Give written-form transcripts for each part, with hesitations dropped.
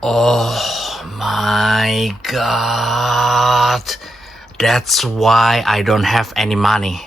Oh my god. That's why I don't have any money.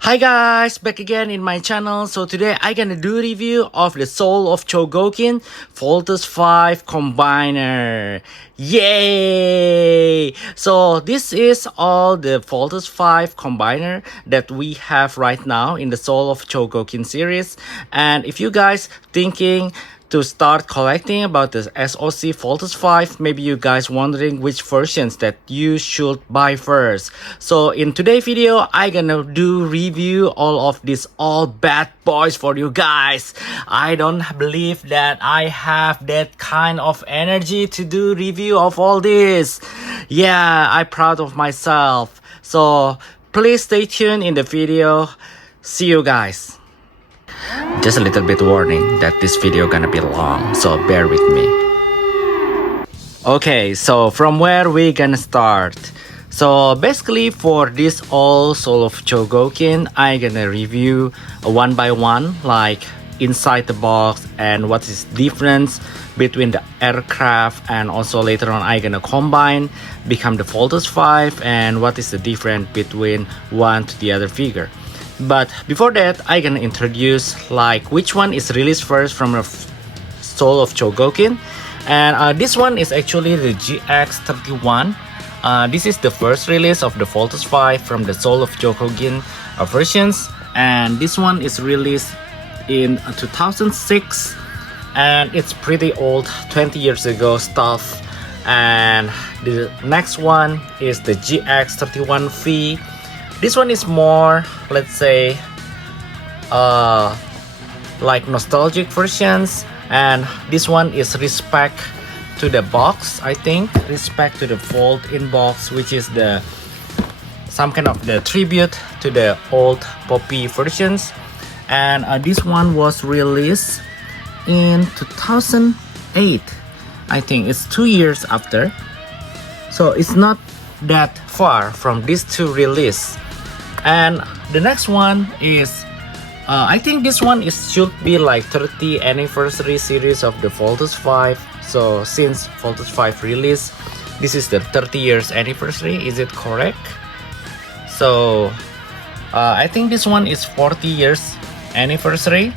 Hi guys, back again in my channel. So today I gonna do review of the Soul of Chogokin Voltes V Combiner. Yay! So this is all the Voltes V Combiner that we have right now in the Soul of Chogokin series. And if you guys thinking to start collecting about the SOC Voltes V, maybe you guys wondering which versions that you should buy first. So in today's video, I gonna do review all of these all bad boys for you guys. I don't believe that I have that kind of energy to do review of all this. Yeah, I'm proud of myself. So please stay tuned in the video. See you guys. Just a little bit warning that this video gonna be long, so bear with me. Okay, so from where we gonna start? So basically for this all Soul of Chogokin, I gonna review one by one, like inside the box and what is difference between the aircraft, and also later on I gonna combine become the Voltes V and what is the difference between one to the other figure. But before that, I can introduce like which one is released first from the Soul of Chogokin. And this one is actually the GX-31. This is the first release of the Voltes V from the Soul of Chogokin versions. And this one is released in 2006. And it's pretty old, 20 years ago stuff. And the next one is the GX-31V. This one is more, let's say, like nostalgic versions, and this one is respect to the box. I think respect to the fold in box, which is the some kind of the tribute to the old Poppy versions. And this one was released in 2008. I think it's 2 years after, so it's not that far from these two release. And the next one is I think this one is should be like 30th anniversary series of the Voltes V. So since Voltes V release, this is the 30 years anniversary. Is it correct? So I think this one is 40 years anniversary.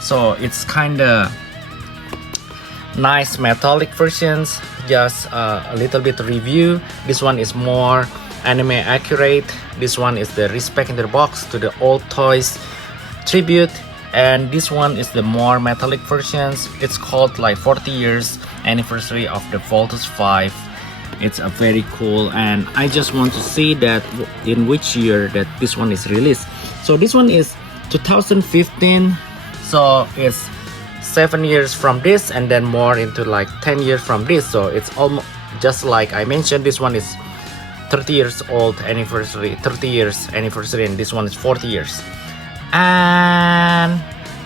So it's kinda nice metallic versions. Just a little bit review. This one is more anime accurate. This one is the respect in the box to the old toys tribute, and this one is the more metallic versions. It's called like 40 years anniversary of the Voltes V. It's a very cool, and I just want to see that in which year that this one is released. So this one is 2015, so it's 7 years from this, and then more into like 10 years from this. So it's almost just like I mentioned, this one is 30 years old anniversary, 30 years anniversary, and this one is 40 years. And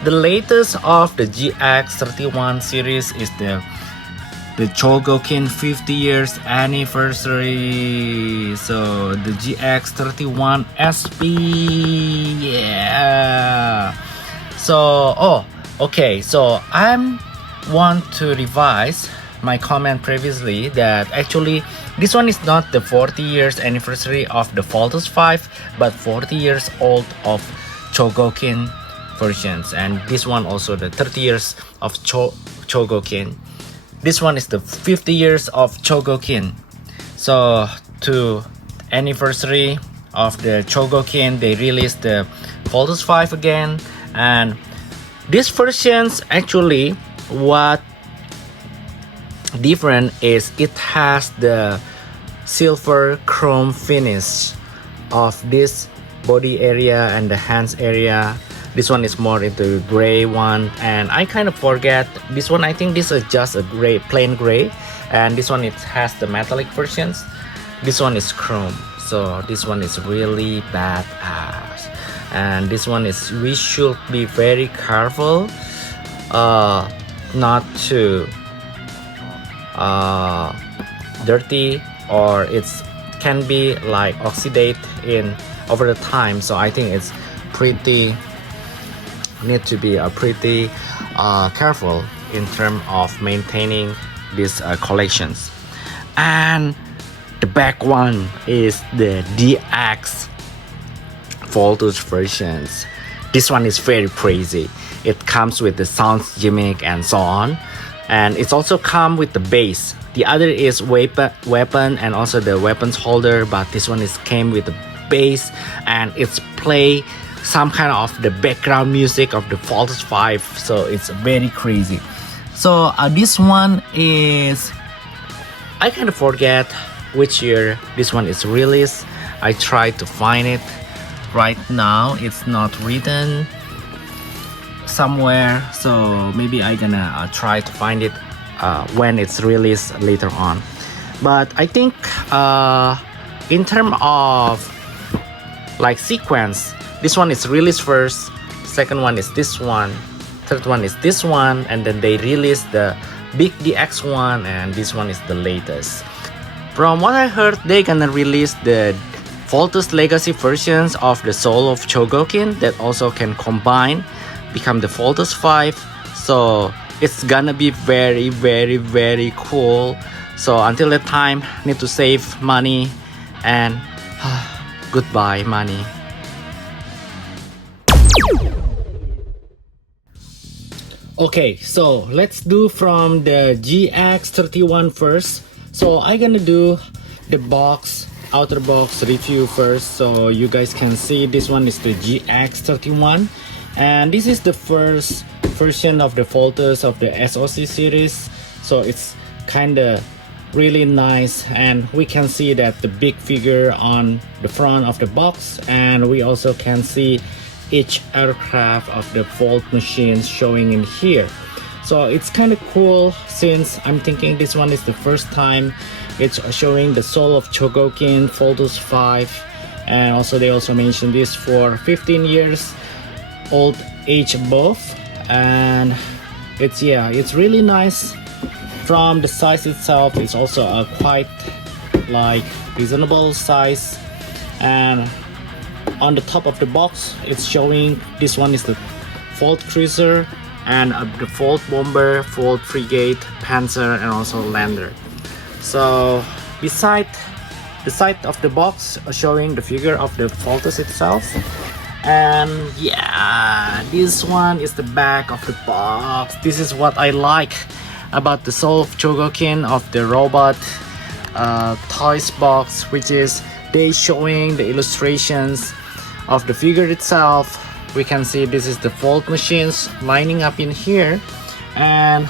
the latest of the GX-31 series is the Chogokin 50 years anniversary. So the GX-31 SP, yeah. So okay, so I want to revise my comment previously that actually this one is not the 40 years anniversary of the Voltes V, but 40 years old of Chogokin versions, and this one also the 30 years of Chogokin. This one is the 50 years of Chogokin. So to anniversary of the Chogokin, they released the Voltes V again, and these versions actually what different is it has the silver chrome finish of this body area and the hands area. This one is more into gray one, and I kind of forget this one. I think this is just a gray, plain gray, and this one it has the metallic versions. This one is chrome, so this one is really badass. And this one is, we should be very careful not to dirty, or it's can be like oxidate in over the time. So I think it's pretty need to be pretty careful in terms of maintaining these collections. And the back one is the DX Voltes versions. This one is very crazy. It comes with the sounds gimmick and so on, and it's also come with the bass. The other is weapon and also the weapons holder, but this one is came with the bass, and it's play some kind of the background music of the Voltes V, so it's very crazy. So this one is, I kind of forget which year this one is released. I tried to find it. Right now it's not written somewhere, so maybe I gonna try to find it when it's released later on. But I think in terms of like sequence, this one is released first, second one is this one, third one is this one, and then they released the big DX one, and this one is the latest. From what I heard, they gonna release the Voltes Legacy versions of the Soul of Chogokin that also can combine, become the Voltes V. So it's gonna be very, very, very cool. So until that time, need to save money, and goodbye money. Okay, so let's do from the GX-31 first. So I'm gonna do the box, outer box review first, so you guys can see. This one is the GX-31, and this is the first version of the Voltes of the SOC series. So it's kinda really nice, and we can see that the big figure on the front of the box, and we also can see each aircraft of the Volt machines showing in here. So it's kind of cool, since I'm thinking this one is the first time it's showing the Soul of Chogokin Voltes V, and also they also mentioned this for 15 years old age above, and it's really nice. From the size itself, it's also a quite like reasonable size, and on the top of the box it's showing this one is the Volt Cruiser, and the Volt Bomber, Volt Frigate, Panzer, and also Lander. So beside the side of the box showing the figure of the Voltes itself, and yeah, this one is the back of the box. This is what I like about the Soul of Chogokin of the robot toys box, which is they showing the illustrations of the figure itself. We can see this is the Volt machines lining up in here, and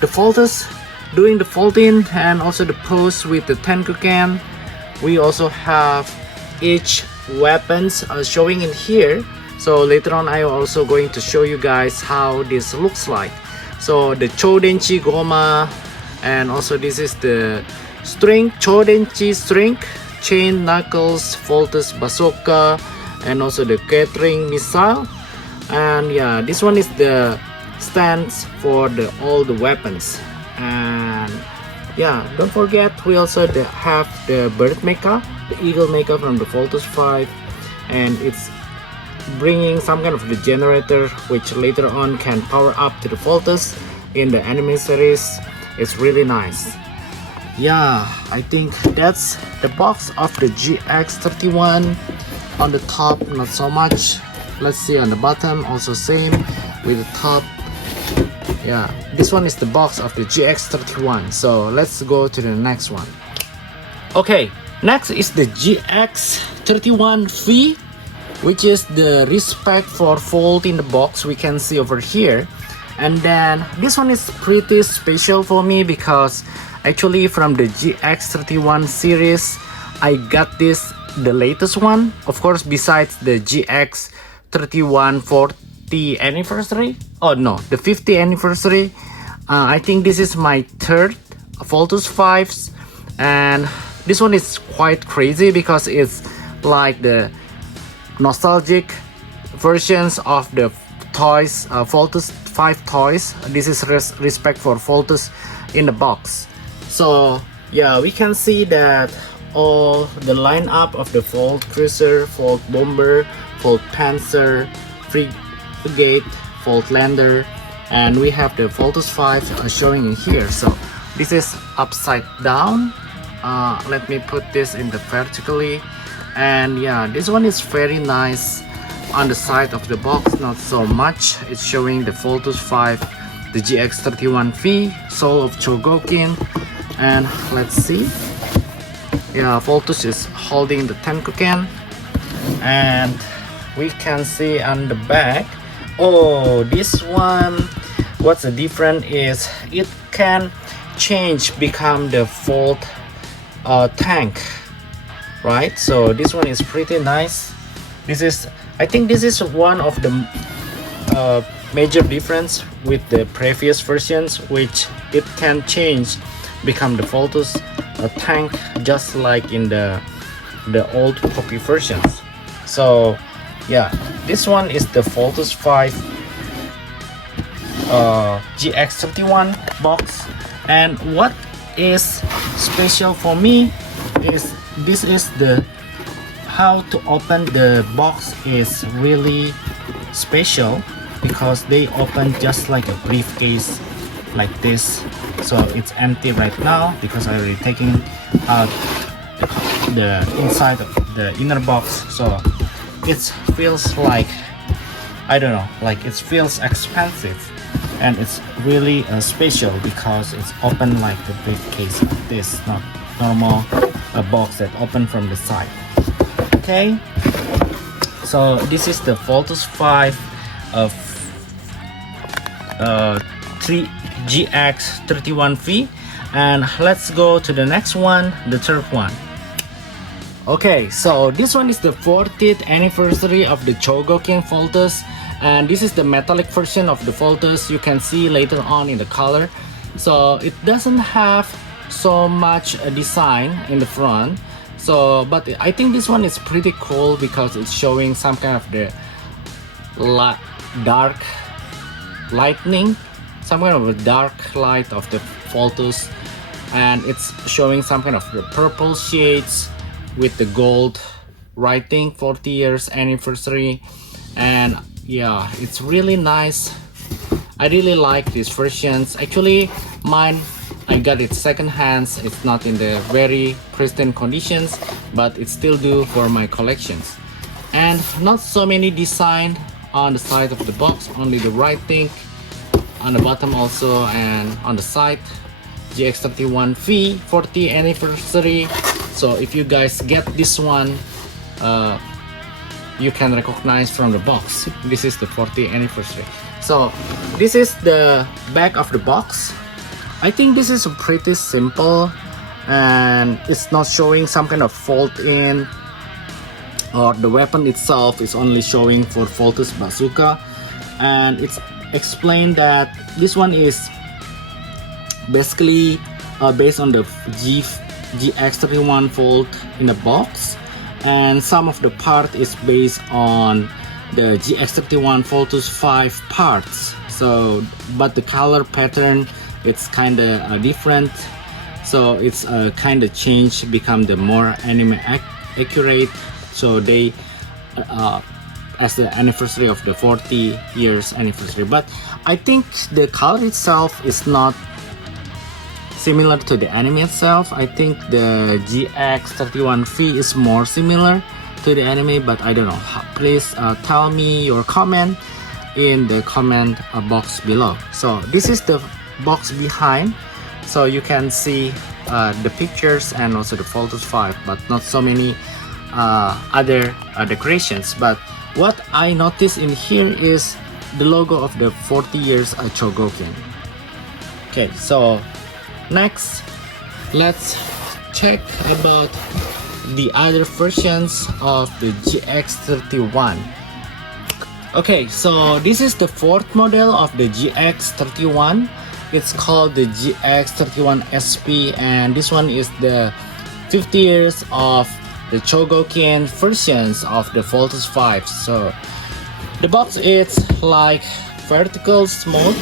the Voltes doing the folding, and also the pose with the Tenkuken. We also have each weapons showing in here. So later on I also going to show you guys how this looks like. So the Chodenji Goma, and also this is the string, Chodenji string, chain knuckles, Voltes Bazooka, and also the Gattling missile. And yeah, this one is the stands for all the weapons. And yeah, don't forget we also have the bird mecha, the eagle mecha from the Voltes V, and it's bringing some kind of the generator which later on can power up to the Voltes in the anime series. It's really nice. Yeah, I think that's the box of the GX-31. On the top, not so much. Let's see on the bottom, also same with the top. Yeah, this one is the box of the GX-31. So let's go to the next one. Okay, next is the GX GX-31V, which is the respect for fold in the box we can see over here. And then this one is pretty special for me because actually from the GX-31 series I got this, the latest one, of course, besides the GX-31 40 anniversary. Oh no, the 50th anniversary. I think this is my third Voltes 5s, and this one is quite crazy because it's like the nostalgic versions of the toys, Voltes 5 toys. This is respect for Voltes in the box. So yeah, we can see that all the lineup of the Volt Cruiser, Volt Bomber, Volt Panzer, Frigate, Volt Lander, and we have the Voltes 5 showing in here. So this is upside down. Let me put this in the vertically, and yeah, this one is very nice. On the side of the box, not so much. It's showing the Voltes 5, the GX-31V, Soul of Chogokin, and let's see. Yeah, Voltes is holding the Tenkuken, and we can see on the back. Oh, this one, what's the difference is it can change, become the Volt tank, right? So this one is pretty nice. This is, I think this is one of the major difference with the previous versions, which it can change, become the Voltes tank, just like in the old copy versions. So yeah, this one is the Voltes 5 GX-31 box, and what is special for me is this is the how to open the box is really special because they open just like a briefcase like this. So it's empty right now because I already taken out the inside of the inner box. So it feels like, I don't know, like it feels expensive, and it's really special because it's open like the briefcase like this, not normal a box that open from the side. Okay, so this is the Voltes 5 of GX-31V, and let's go to the next one, the third one. Okay, so this one is the 40th anniversary of the Chogokin Voltes, and this is the metallic version of the Voltes. You can see later on in the color. So it doesn't have so much design in the front. So, but I think this one is pretty cool because it's showing some kind of the dark lightning, some kind of a dark light of the Voltes, and it's showing some kind of the purple shades with the gold writing 40 years anniversary. And yeah, it's really nice. I really like these versions. Actually, mine, I got it second hands. It's not in the very pristine conditions, but it still do for my collections. And not so many design on the side of the box, only the writing on the bottom also, and on the side GX-31V 40th anniversary. So if you guys get this one, you can recognize from the box. This is the 40th anniversary. So this is the back of the box. I think this is pretty simple, and it's not showing some kind of fold in, or the weapon itself is only showing for Voltes Bazooka. And it's explained that this one is basically based on the GX-31 Volt in the box, and some of the part is based on the GX-31 Voltes 5 parts. So but the color pattern, it's kind of different, so it's kind of changed, become the more anime accurate. So they as the anniversary of the 40 years anniversary. But I think the color itself is not similar to the anime itself. I think the GX-31V is more similar to the anime, but I don't know. Please tell me your comment in the comment box below. So this is the box behind, so you can see the pictures and also the Voltes 5, but not so many other decorations. But what I noticed in here is the logo of the 40 years Chogokin. Okay, so next let's check about the other versions of the GX-31. Okay, so this is the fourth model of the GX-31. It's called the GX-31SP, and this one is the 50 years of the Chogokin versions of the Voltes V. So the box is like vertical smooth,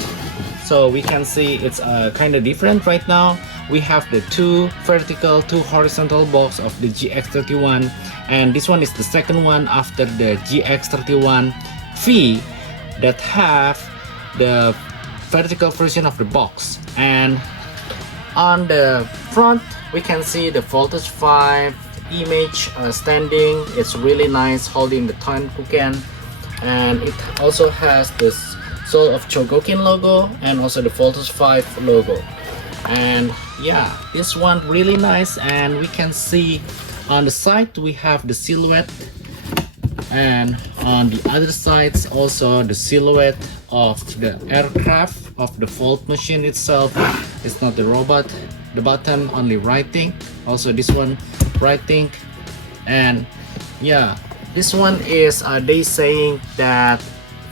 so we can see it's kind of different right now. We have the two vertical, two horizontal box of the GX-31, and this one is the second one after the GX-31V that have the vertical version of the box. And on the front we can see the Voltes V image standing. It's really nice, holding the Tenkuken, and it also has this Soul of Chogokin logo and also the Voltes V logo. And yeah, this one really nice, and we can see on the side we have the silhouette, and on the other sides also the silhouette of the aircraft of the Volt machine itself. It's not the robot. The button only writing, also this one writing. And yeah, this one is they saying that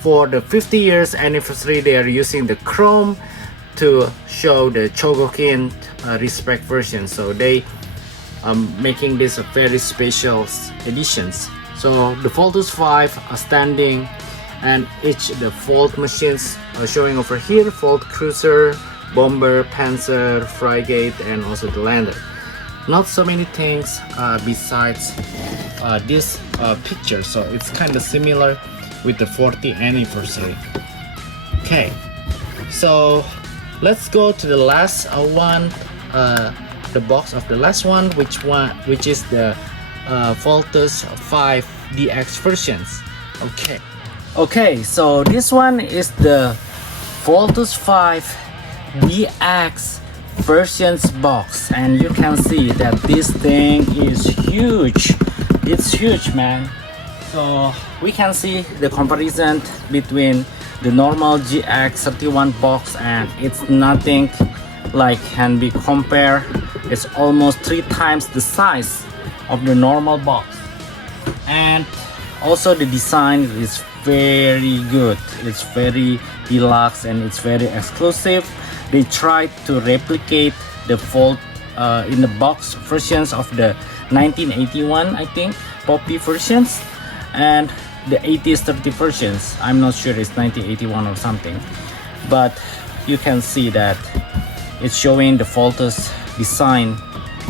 for the 50 years anniversary they are using the chrome to show the Chogokin respect version. So they making this a very special editions. So the Voltes V are standing, and each the Volt machines are showing over here: Volt Cruiser, Bomber, Panzer, Frigate, and also the Lander. Not so many things besides this picture, so it's kind of similar with the 40th anniversary. Okay, so let's go to the last one, the box of the last one, which is the Voltes V DX versions. Okay, so this one is the Voltes V DX versions box, and you can see that this thing is huge. It's huge, man. So we can see the comparison between the normal GX-31 box, and it's nothing like can be compared. It's almost 3 times the size of the normal box, and also the design is very good. It's very deluxe and it's very exclusive. They tried to replicate the Volt in the box versions of the 1981, I think, Poppy versions, and the 80s 30 versions. I'm not sure it's 1981 or something, but you can see that it's showing the Voltes design,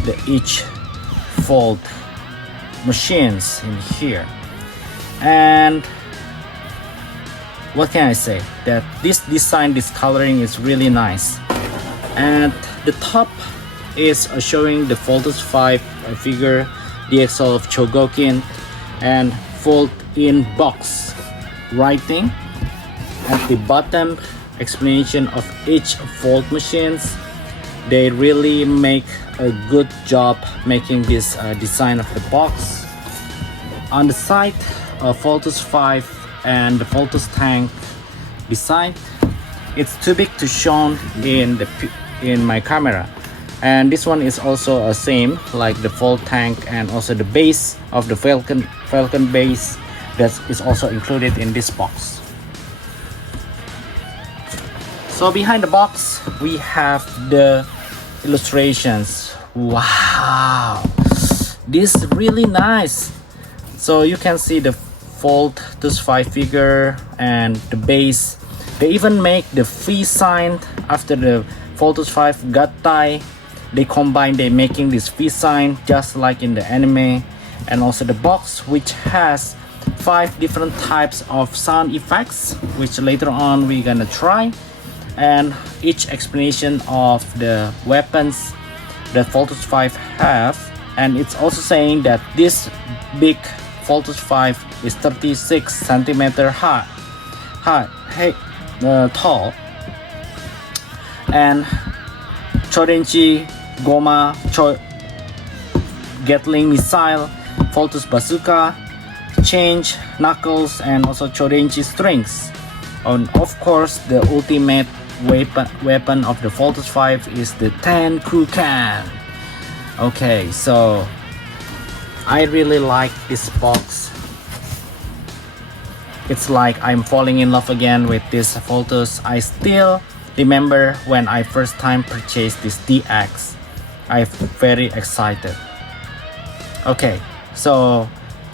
the each Volt machines in here. And what can I say, that this design, this coloring is really nice. And the top is showing the Voltes V figure, DX Soul of Chogokin, and Volt in box writing. At the bottom, explanation of each Volt machines. They really make a good job making this design of the box. On the side, Voltes V and the Voltes tank design, it's too big to show in my camera. And this one is also a same like the Volt tank, and also the base of the Falcon base that is also included in this box. So behind the box we have the illustrations. Wow, this is really nice. So you can see the Voltes V figure and the base. They even make the V sign after the Voltes V Gattai. They combine, they making this V sign just like in the anime. And also the box, which has 5 different types of sound effects, which later on we're gonna try. And each explanation of the weapons that Voltes V have. And it's also saying that this big Voltes V is 36 centimeter tall, and Chodenji, Goma, Gattling missile Voltes Bazooka, change, knuckles, and also Chodenji strings. And of course, the ultimate weapon of the Voltes V is the Tenkuken. Okay, so I really like this box. It's like I'm falling in love again with this Voltes. I still remember when I first time purchased this DX. I'm very excited. Okay, so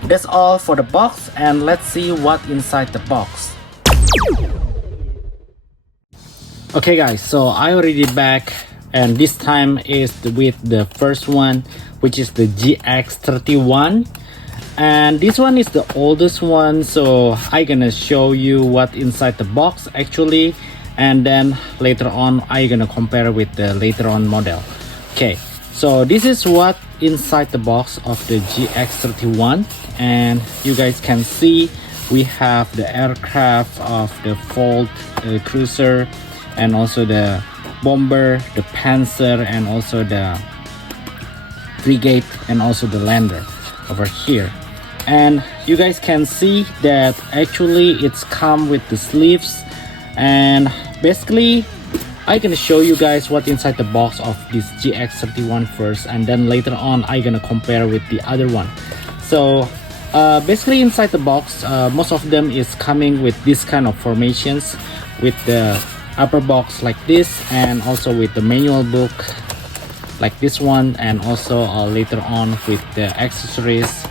that's all for the box, and let's see what inside the box. Okay guys, so I already back, and this time is with the first one, which is the GX-31, and this one is the oldest one, so I gonna show you what inside the box actually, and then later on I gonna compare with the later on model. Okay, so this is what inside the box of the GX-31, and you guys can see we have the aircraft of the Volt cruiser, and also the bomber, the panzer, and also the frigate, and also the lander over here. And you guys can see that actually it's come with the sleeves, and basically I'm gonna show you guys what inside the box of this GX-31 first, and then later on I'm gonna compare with the other one. So basically inside the box, most of them is coming with this kind of formations, with the upper box like this, and also with the manual book like this one, and also later on with the accessories,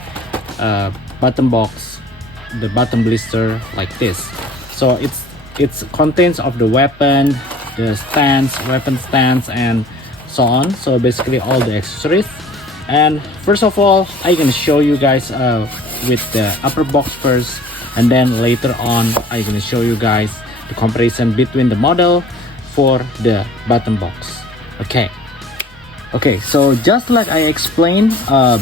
bottom box, the bottom blister like this. So it's contents of the weapon, the stands, weapon stands, and so on. So basically all the accessories. And first of all, I'm gonna show you guys with the upper box first, and then later on I'm gonna show you guys the comparison between the model for the bottom box. Okay, so just like I explained,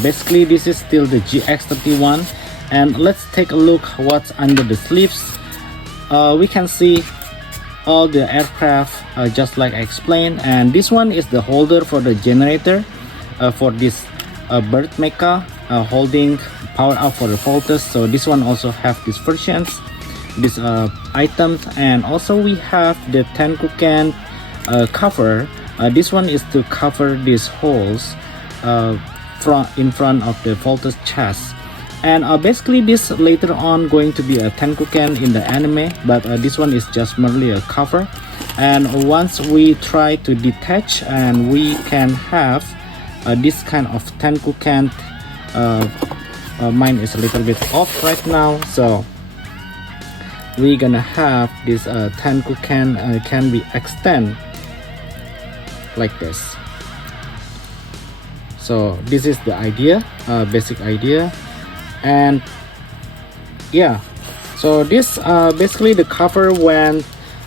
basically this is still the GX-31, and let's take a look what's under the sleeves. We can see all the aircraft, just like I explained, and this one is the holder for the generator for this bird mecha, holding power out for the Voltes. So this one also have these versions, these items, and also we have the Tenkuken cover. This one is to cover these holes in front of the Voltes chest. And basically this later on going to be a Tenkuken in the anime, but this one is just merely a cover. And once we try to detach, and we can have this kind of Tenkuken. Mine is a little bit off right now, so we're gonna have this Tenkuken can be extend like this. So this is the idea, basic idea. And yeah, so this basically the cover when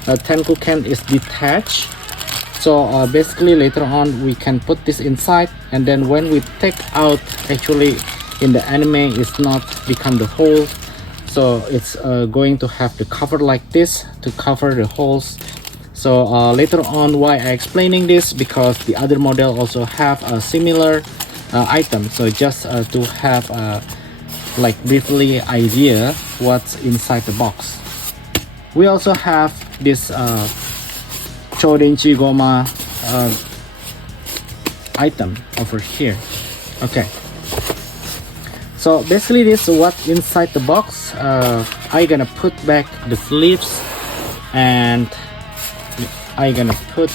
Tenkuken is detached. So basically later on we can put this inside, and then when we take out, actually in the anime it's not become the hole, so it's going to have the cover like this to cover the holes. So later on why I explaining this, because the other model also have a similar item. So just to have like briefly idea what's inside the box. We also have this Chodenji Goma item over here. Okay, so basically this is what inside the box. I gonna put back the sleeves, and I gonna put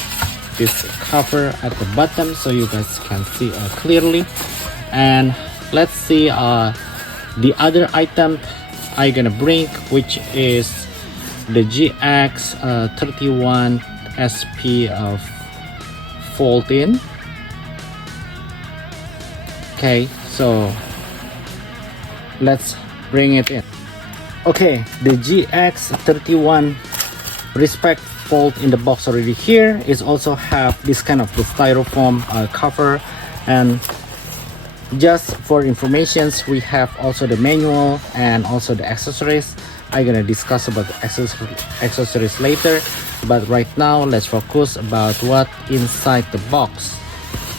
this cover at the bottom so you guys can see clearly. And let's see the other item I gonna bring, which is the GX-31 SP of Voltes. Okay, so let's bring it in. Okay, the GX-31 respect Volt in the box already here is also have this kind of the styrofoam cover. And just for informations, we have also the manual and also the accessories. I'm gonna discuss about the accessories later, but right now let's focus about what inside the box.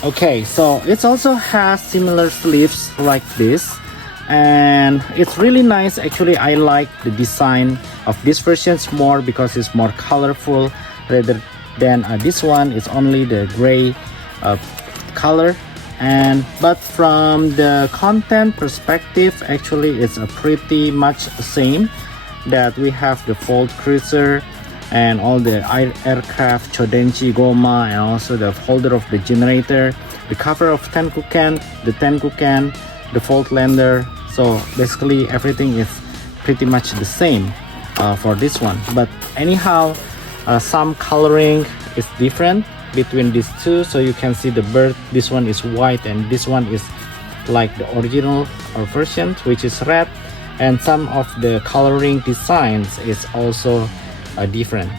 Okay, so it also has similar sleeves like this, and it's really nice. Actually, I like the design of these versions more because it's more colorful rather than this one. It's only the gray color. And but from the content perspective, actually it's a pretty much the same, that we have the Volt Cruiser and all the aircraft, Chodenji, Goma, and also the holder of the generator, the cover of Tenkuken, the Volt Lander. So basically everything is pretty much the same for this one. But anyhow, some coloring is different between these two. So you can see the bird, this one is white and this one is like the original version, which is red. And some of the coloring designs is also different.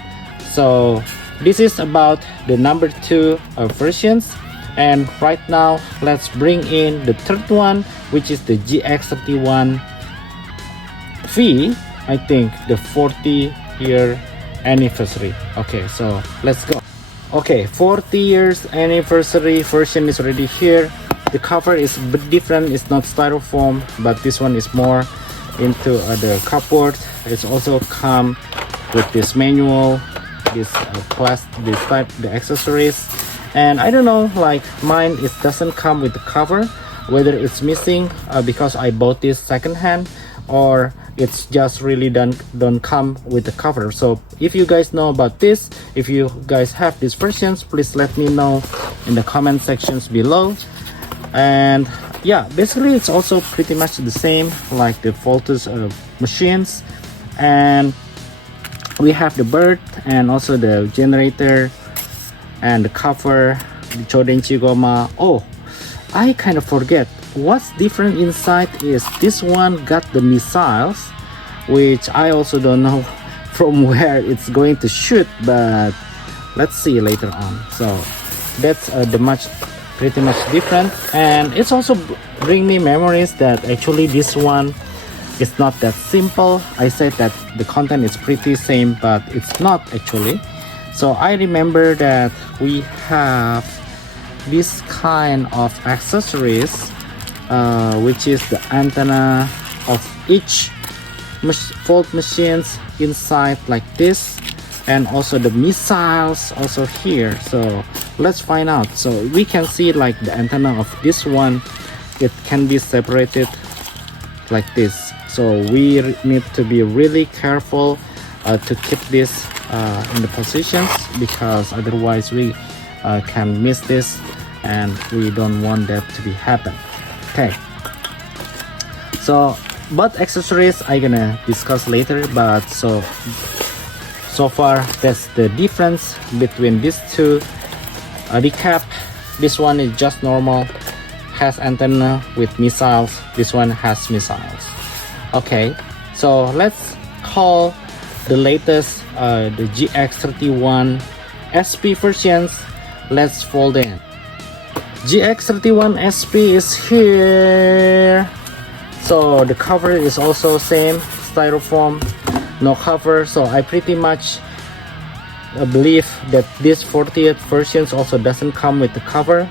So this is about the number 2 versions. And right now let's bring in the third one, which is the GX-31V. I think the 40-year anniversary. Okay, so let's go. Okay, 40 years anniversary version is already here. The cover is a bit different. It's not styrofoam, but this one is more into the cupboard. It's also come with this manual, this type, the accessories. And I don't know, like mine, it doesn't come with the cover, whether it's missing because I bought this secondhand, or it's just really don't come with the cover. So if you guys know about this, if you guys have these versions, please let me know in the comment sections below. And yeah, basically it's also pretty much the same like the Voltes machines. And we have the bird and also the generator and the cover, the Chodenji Goma. Oh, I kind of forget. What's different inside is this one got the missiles, which I also don't know from where it's going to shoot, but let's see later on. So that's pretty much different. And it's also bring me memories that actually this one is not that simple. I said that the content is pretty same, but it's not actually. So I remember that we have this kind of accessories, which is the antenna of each Volt machines inside like this, and also the missiles also here. So let's find out. So we can see like the antenna of this one, it can be separated like this. So we need to be really careful to keep this in the positions, because otherwise we can miss this, and we don't want that to be happen. Okay, so but accessories I gonna discuss later, but so far that's the difference between these two. Recap, this one is just normal, has antenna with missiles, this one has missiles. Okay, so let's call the latest the GX-31 SP versions. Let's fold in. GX-31 SP is here. So the cover is also same, styrofoam, no cover. So I pretty much believe that this 40th versions also doesn't come with the cover.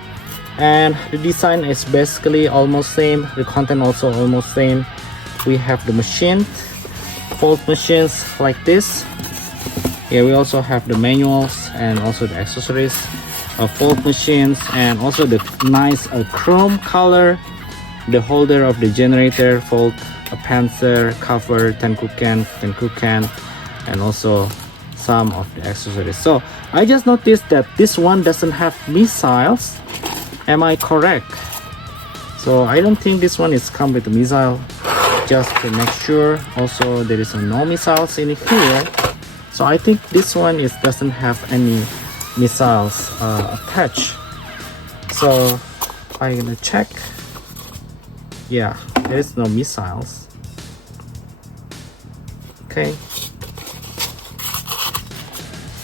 And the design is basically almost same, the content also almost same. We have the machine, Volt machines like this. Here we also have the manuals and also the accessories of Volt machines, and also the nice chrome color, the holder of the generator, Volt, a Panzer, cover, Tenkuken, and also some of the accessories. So I just noticed that this one doesn't have missiles. Am I correct? So I don't think this one is come with a missile. Just to make sure, also there is no missiles in here. So I think this one doesn't have any missiles attached. So I'm gonna check. Yeah, there is no missiles. Okay.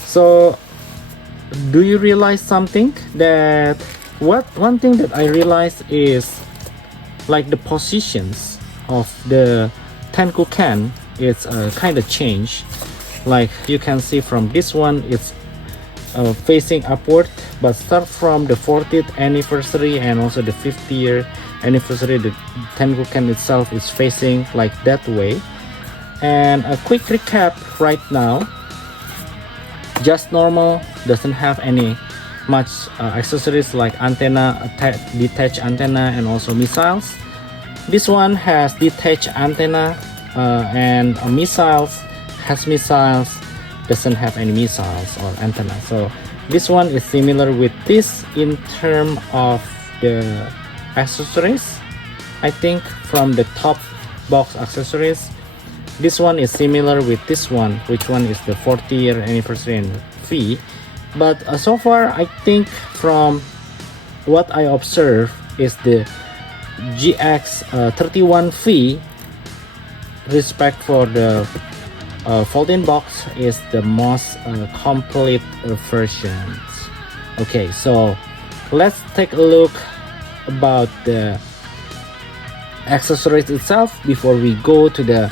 So do you realize something? That one thing that I realized is like the positions of the Tenkuken is kind of changed. Like you can see from this one, it's facing upward, but start from the 40th anniversary and also the 50th anniversary. The Tenkuken itself is facing like that way. And a quick recap right now, just normal, doesn't have any much accessories like antenna, detached antenna, and also missiles. This one has detached antenna and missiles, has missiles, doesn't have any missiles or antenna. So this one is similar with this in terms of the accessories. I think from the top box accessories, this one is similar with this one, which one is the 40th anniversary V. But so far, I think from what I observe is the GX-31V, respect for the fold-in box, is the most complete versions. Okay, so let's take a look about the accessories itself before we go to the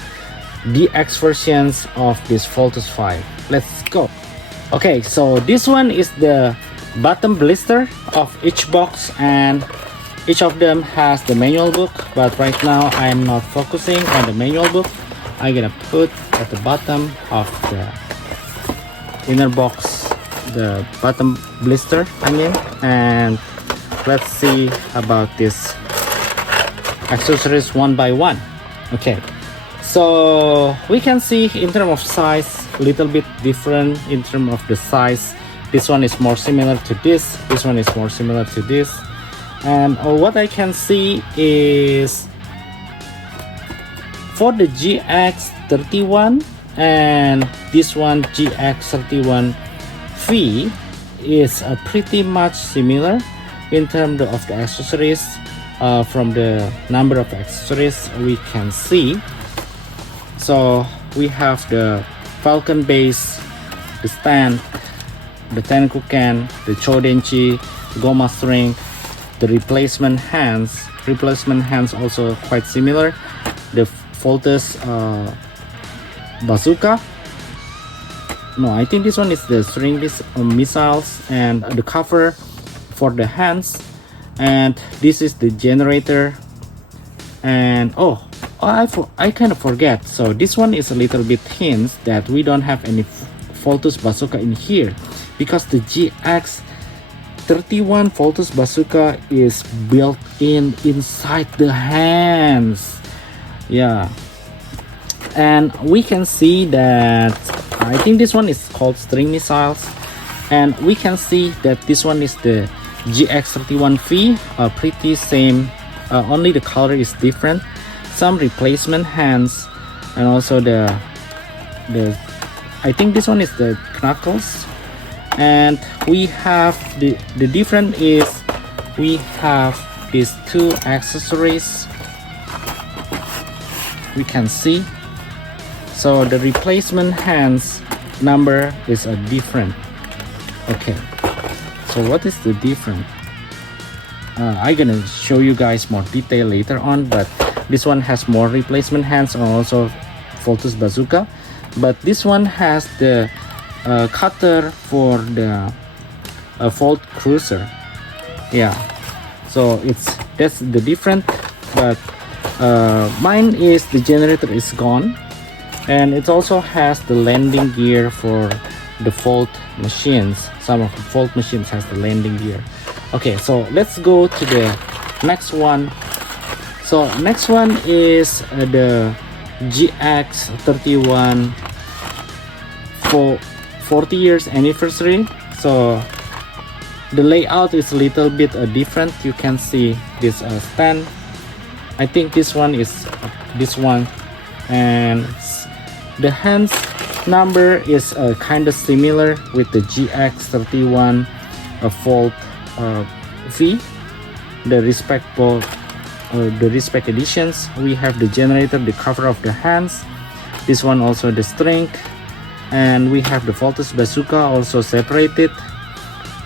DX versions of this Voltes V. Let's go. Okay, so this one is the bottom blister of each box, and each of them has the manual book, but right now I'm not focusing on the manual book. I'm gonna put at the bottom of the inner box the bottom blister, and let's see about this accessories one by one. Okay, so we can see in terms of size, a little bit different in terms of the size. This one is more similar to this one is more similar to this, and what I can see is for the GX-31 and this one GX-31V is pretty much similar in terms of the accessories. From the number of accessories we can see, so we have the Falcon base, the stand, the Tenkuken, the Chodenji, Goma string, the replacement hands. Replacement hands also quite similar. The Voltes Bazooka. No, I think this one is the string missiles, and the cover for the hands. And this is the generator. And I kind of forget. So this one is a little bit hints that we don't have any Voltes Bazooka in here, because the GX-31 Voltes Bazooka is built inside the hands. Yeah, and we can see that I think this one is called string missiles, and we can see that this one is the GX-31V, pretty same, only the color is different. Some replacement hands, and also the I think this one is the knuckles. And we have the difference is we have these two accessories, we can see. So the replacement hands number is a different. Okay, so what is the difference? I'm gonna show you guys more detail later on, but this one has more replacement hands, and also Voltes Bazooka. But this one has the cutter for the Volt Cruiser. Yeah, so that's the different. But mine is the generator is gone, and it also has the landing gear for the Volt machines. Some of the Volt machines has the landing gear. Okay, so let's go to the next one. So next one is the GX-31 for 40 years anniversary. So the layout is a little bit different. You can see this stand. I think this one is this one, and the hands number is kind of similar with the GX-31 Volt V. The respect editions, we have the generator, the cover of the hands, this one also the string, and we have the Voltes Bazooka also separated.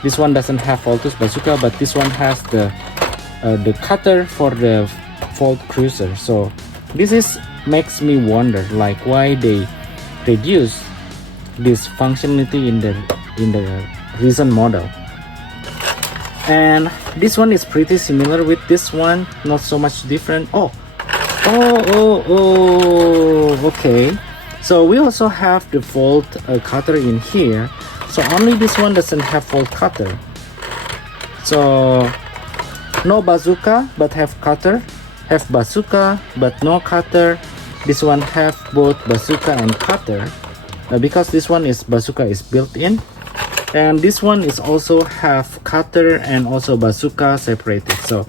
This one doesn't have Voltes Bazooka, but this one has the cutter for the Volt Cruiser. So this makes me wonder, like, why they reduce this functionality in the recent model. And this one is pretty similar with this one, not so much different. Okay. So we also have the volt cutter in here. So only this one doesn't have volt cutter. So no bazooka but have cutter, have bazooka but no cutter. This one have both bazooka and cutter, because this one is bazooka is built in, and this one is also have cutter and also bazooka separated. So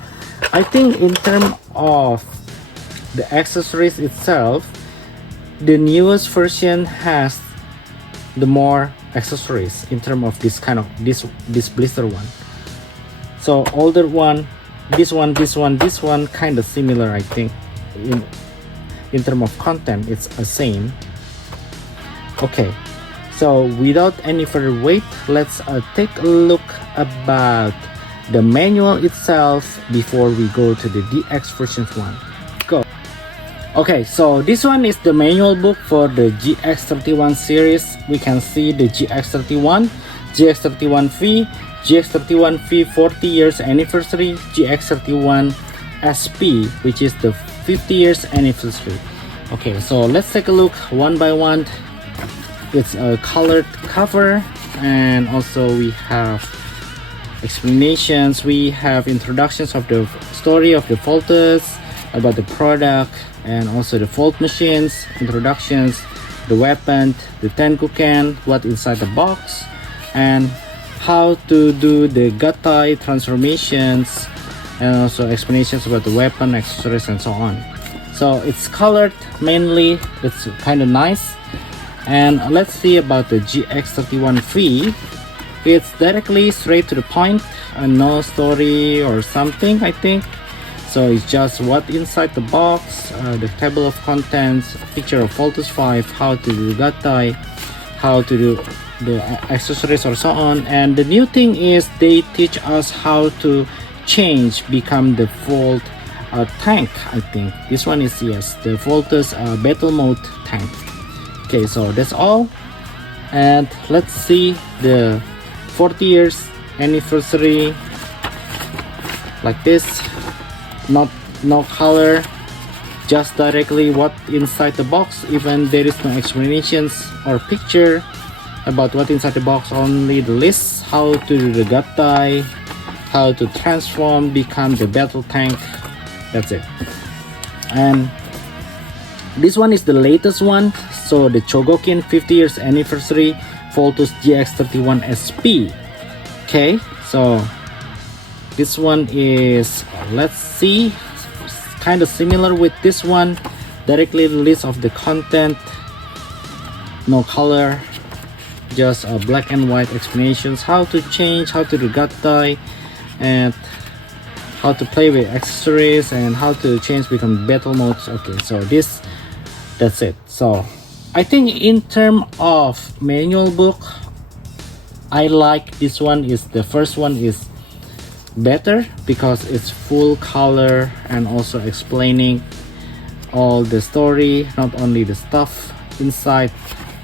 I think in terms of the accessories itself, the newest version has the more accessories in terms of this kind of this blister one. So older one, this one kind of similar. I think in terms of content it's the same. Okay, so without any further wait, let's take a look about the manual itself before we go to the DX version 1. Go. Okay, so this one is the manual book for the GX-31 series. We can see the GX-31, GX-31V, GX-31V 40 years anniversary, GX-31 SP, which is the 50 years anniversary. Okay, so let's take a look one by one. It's a colored cover, and also we have explanations, we have introductions of the story of the Voltes, about the product, and also the Volt machines, introductions, the weapon, the Tenkuken, what inside the box, and how to do the Gattai transformations, and also explanations about the weapon, accessories, and so on. So it's colored mainly, it's kind of nice. And let's see about the GX-31V. It's directly straight to the point, no story or something, I think. So it's just what inside the box, the table of contents, picture of Voltes V, how to do Gattai, how to do the accessories or so on. And the new thing is they teach us how to change, become the Volt tank. I think this one is, yes, the Voltes battle mode tank. Okay, so that's all. And let's see the 40 years anniversary like this. No color, just directly what inside the box. Even there is no explanations or picture about what inside the box, only the list, how to do the Gattai, how to transform, become the battle tank. That's it. And this one is the latest one, so the Chogokin 50 years anniversary Voltes GX-31 SP. Okay, so this one is, let's see, kind of similar with this one. Directly the list of the content, no color, just black and white explanations, how to change, how to do Gattai, and how to play with accessories, and how to change become battle modes. Okay, so that's it. So I think in terms of manual book, I like this one. Is the first one is better because it's full color and also explaining all the story, not only the stuff inside,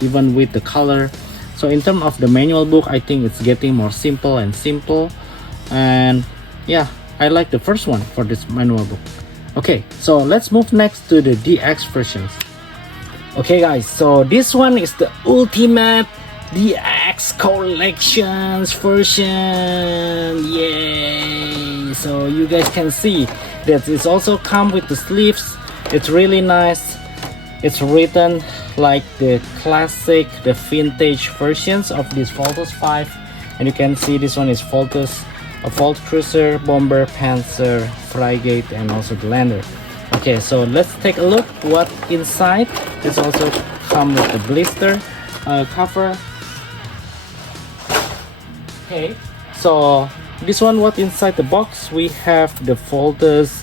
even with the color. So in terms of the manual book, I think it's getting more simple and simple, and yeah, I like the first one for this manual book. Okay, so let's move next to the DX versions. Okay guys, so this one is the ultimate DX collections version. Yay! So you guys can see that it's also come with the sleeves. It's really nice. It's written like the classic, the vintage versions of this Voltes V, and you can see this one is Voltes, a Volt Cruiser, Bomber, Panzer, Frigate, and also the Lander. Okay, so let's take a look what inside. It's also come with the blister cover. Okay, so this one, what inside the box, we have the Voltes,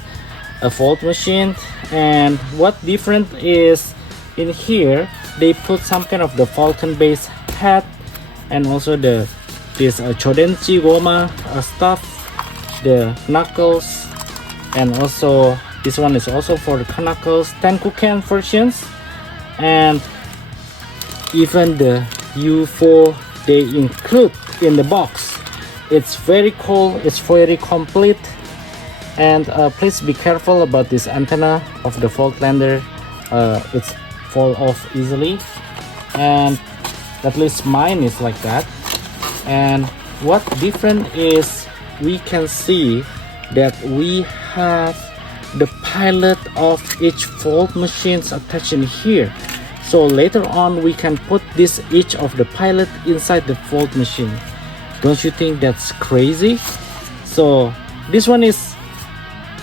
a Volt machine, and what different is in here, they put some kind of the Falcon based hat, and also this Chodenji Goma stuff, the knuckles, and also this one is also for the knuckles, Tenkuken versions, and even the UFO, they include in the box. It's very cool, it's very complete. And please be careful about this antenna of the Voltlander. It's fall off easily, and at least mine is like that. And what different is we can see that we have the pilot of each Volt machines attached in here. So later on we can put this each of the pilot inside the Volt machine. Don't you think that's crazy? So this one is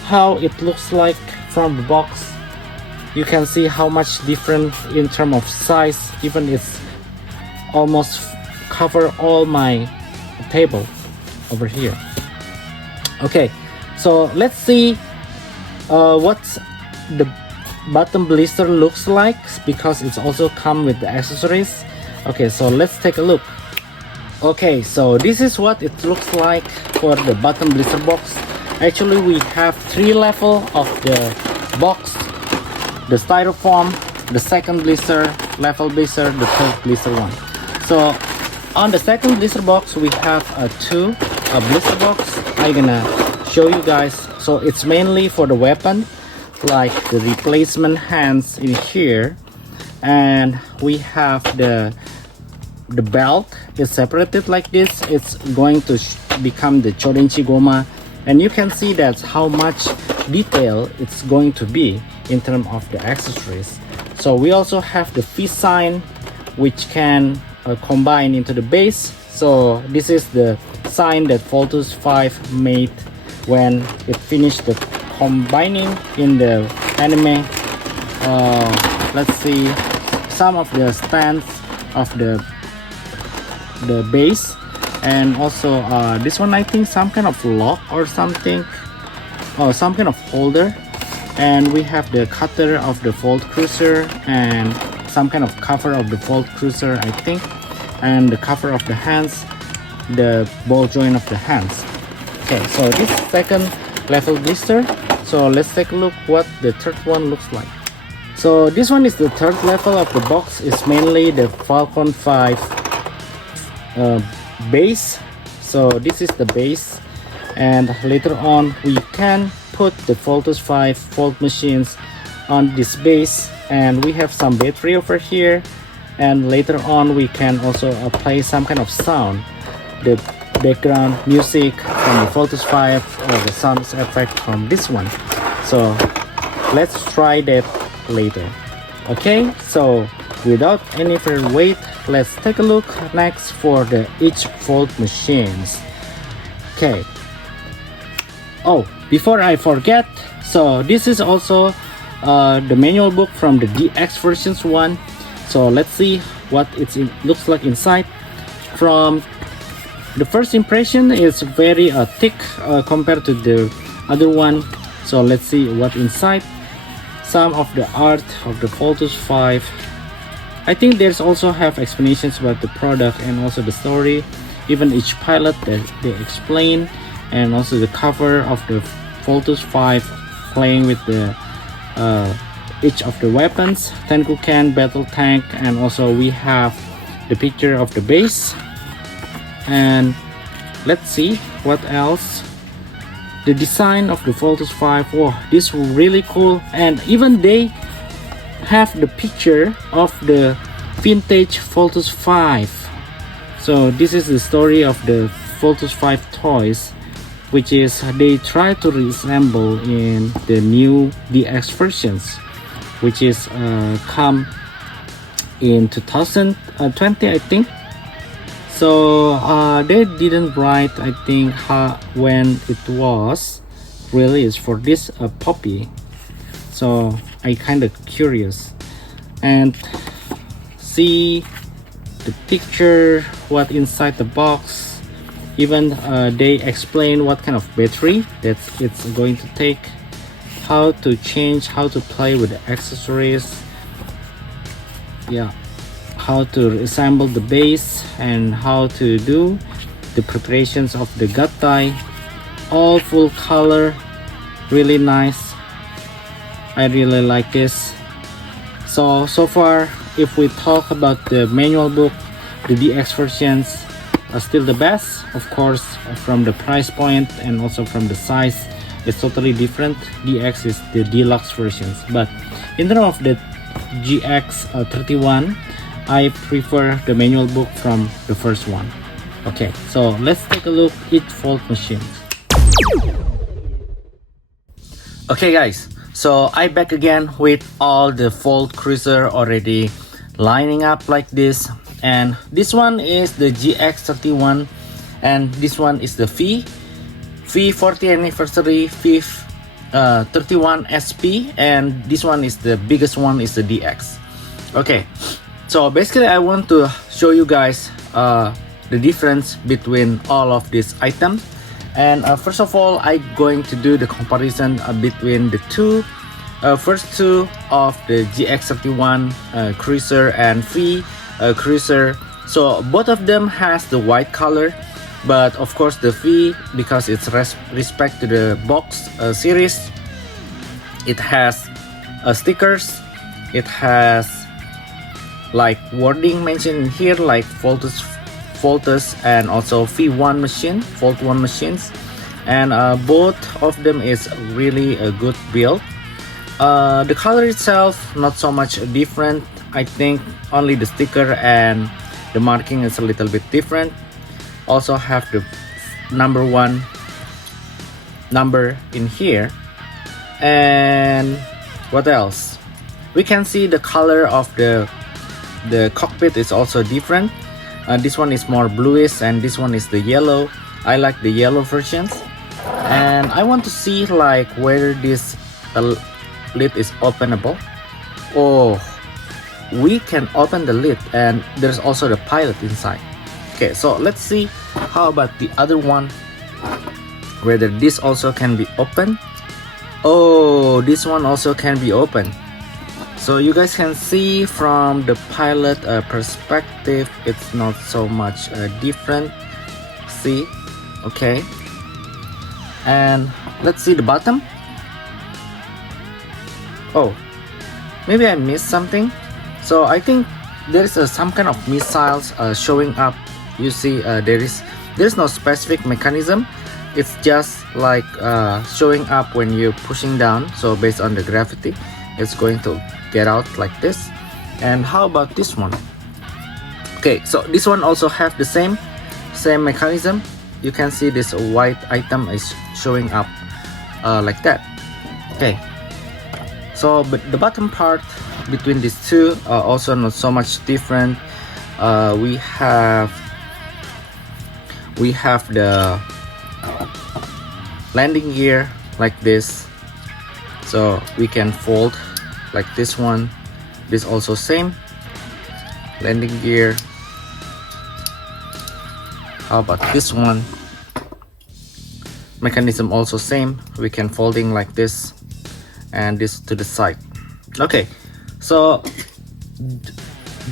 how it looks like from the box. You can see how much different in terms of size. Even it's almost cover all my table over here. Okay, so let's see what the bottom blister looks like, because it's also come with the accessories. Okay, so let's take a look. Okay, so this is what it looks like for the bottom blister box. Actually, we have 3 levels of the box: the styrofoam, the second blister, level blister, the third blister one. So on the second blister box, we have a blister box. I'm gonna show you guys. So it's mainly for the weapon, like the replacement hands in here, and we have the belt is separated like this. It's going to become the Chodenji Goma, and you can see that's how much detail it's going to be in terms of the accessories. So we also have the V sign, which can combine into the base. So this is the sign that Voltes V made when it finished the combining in the anime. Let's see some of the stands of the base, and also this one, I think some kind of lock or something, or some kind of holder. And we have the cutter of the Volt Cruiser, and some kind of cover of the Volt Cruiser, I think, and the cover of the hands, the ball joint of the hands. Okay, so this second level blister. So let's take a look what the third one looks like. So this one is the third level of the box. It's mainly the Falcon 5 base. So this is the base, and later on we can put the Voltes V Volt machines on this base, and we have some battery over here, and later on we can also play some kind of sound, the background music from the Voltes V, or the sound effect from this one. So let's try that later. Okay, so without any further wait, let's take a look next for the each Volt machines. Okay. Oh, before I forget, so this is also the manual book from the DX versions 1. So let's see what it looks like inside. From the first impression, it's very thick compared to the other one. So let's see what inside. Some of the art of the Voltes V. I think there's also have explanations about the product and also the story. Even each pilot that they explain, and also the cover of the Voltes V playing with the each of the weapons, Tenkuken, battle tank, and also we have the picture of the base. And let's see what else. The design of the Voltes V. Wow, this is really cool, and even they have the picture of the vintage Voltes V. So this is the story of the Voltes V toys, which is they try to resemble in the new DX versions, which is come in 2020, I think. So they didn't write, I think, when it was released for this puppy. So I kind of curious, and see the picture, what inside the box. Even they explain what kind of battery that it's going to take, how to change, how to play with the accessories, yeah, how to assemble the base, and how to do the preparations of the Gattai. All full color, really nice. I really like this. So far, if we talk about the manual book, the DX versions, still the best. Of course, from the price point and also from the size, it's totally different. DX is the deluxe versions, but in terms of the GX31, I prefer the manual book from the first one. Okay, so let's take a look each Volt machine. Okay guys, so I back again with all the Volt cruiser already lining up like this, and this one is the GX31 and this one is the V 40th anniversary V 31 SP, and this one is the biggest one, is the DX. Okay, so basically I want to show you guys the difference between all of these items. And first of all, I'm going to do the comparison between the first two of the GX31 cruiser and V cruiser. So both of them has the white color, but of course the V, because it's respect to the box series, it has stickers, it has like wording mentioned here like Voltes and also V1 machine, Volt 1 machines, and both of them is really a good build. The color itself not so much different. I think only the sticker and the marking is a little bit different. Also have the #1 number in here, and what else? We can see the color of the cockpit is also different. This one is more bluish and this one is the yellow. I like the yellow versions, and I want to see like whether this lid is openable. Oh, we can open the lid, and there's also the pilot inside. Okay, so let's see how about the other one, whether this also can be open. Oh, this one also can be open. So you guys can see from the pilot perspective, it's not so much different. See, okay. And let's see the bottom. Oh, maybe I missed something. So I think there's some kind of missiles showing up. You see, there's no specific mechanism. It's just like showing up when you're pushing down. So based on the gravity, it's going to get out like this. And how about this one? Okay, so this one also have the same mechanism. You can see this white item is showing up like that. Okay, so but the bottom part between these two also not so much different. We have the landing gear like this, so we can fold like this one. This also same landing gear. How about this one? Mechanism also same. We can folding like this, and this to the side. Okay, so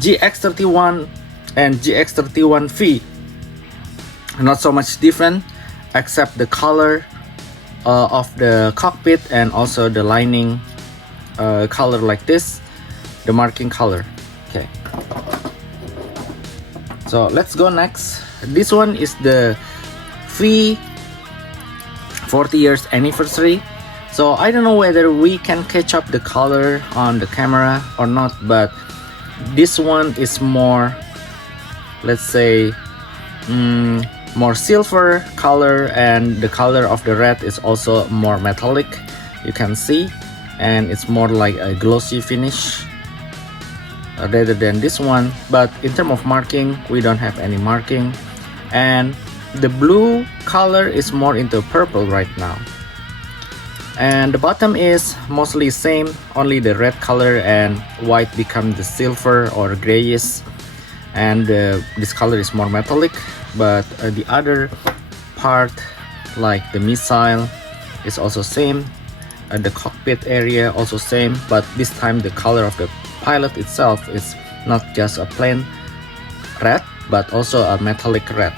GX31 and GX31V not so much different, except the color of the cockpit and also the lining color like this, the marking color. Okay, so let's go next. This one is the V 40 years anniversary. So I don't know whether we can catch up the color on the camera or not, but this one is more, let's say, more silver color, and the color of the red is also more metallic, you can see, and it's more like a glossy finish rather than this one. But in terms of marking, we don't have any marking, and the blue color is more into purple right now, and the bottom is mostly same, only the red color and white become the silver or grayish, and this color is more metallic. But the other part, like the missile, is also same, and the cockpit area also same, but this time the color of the pilot itself is not just a plain red, but also a metallic red.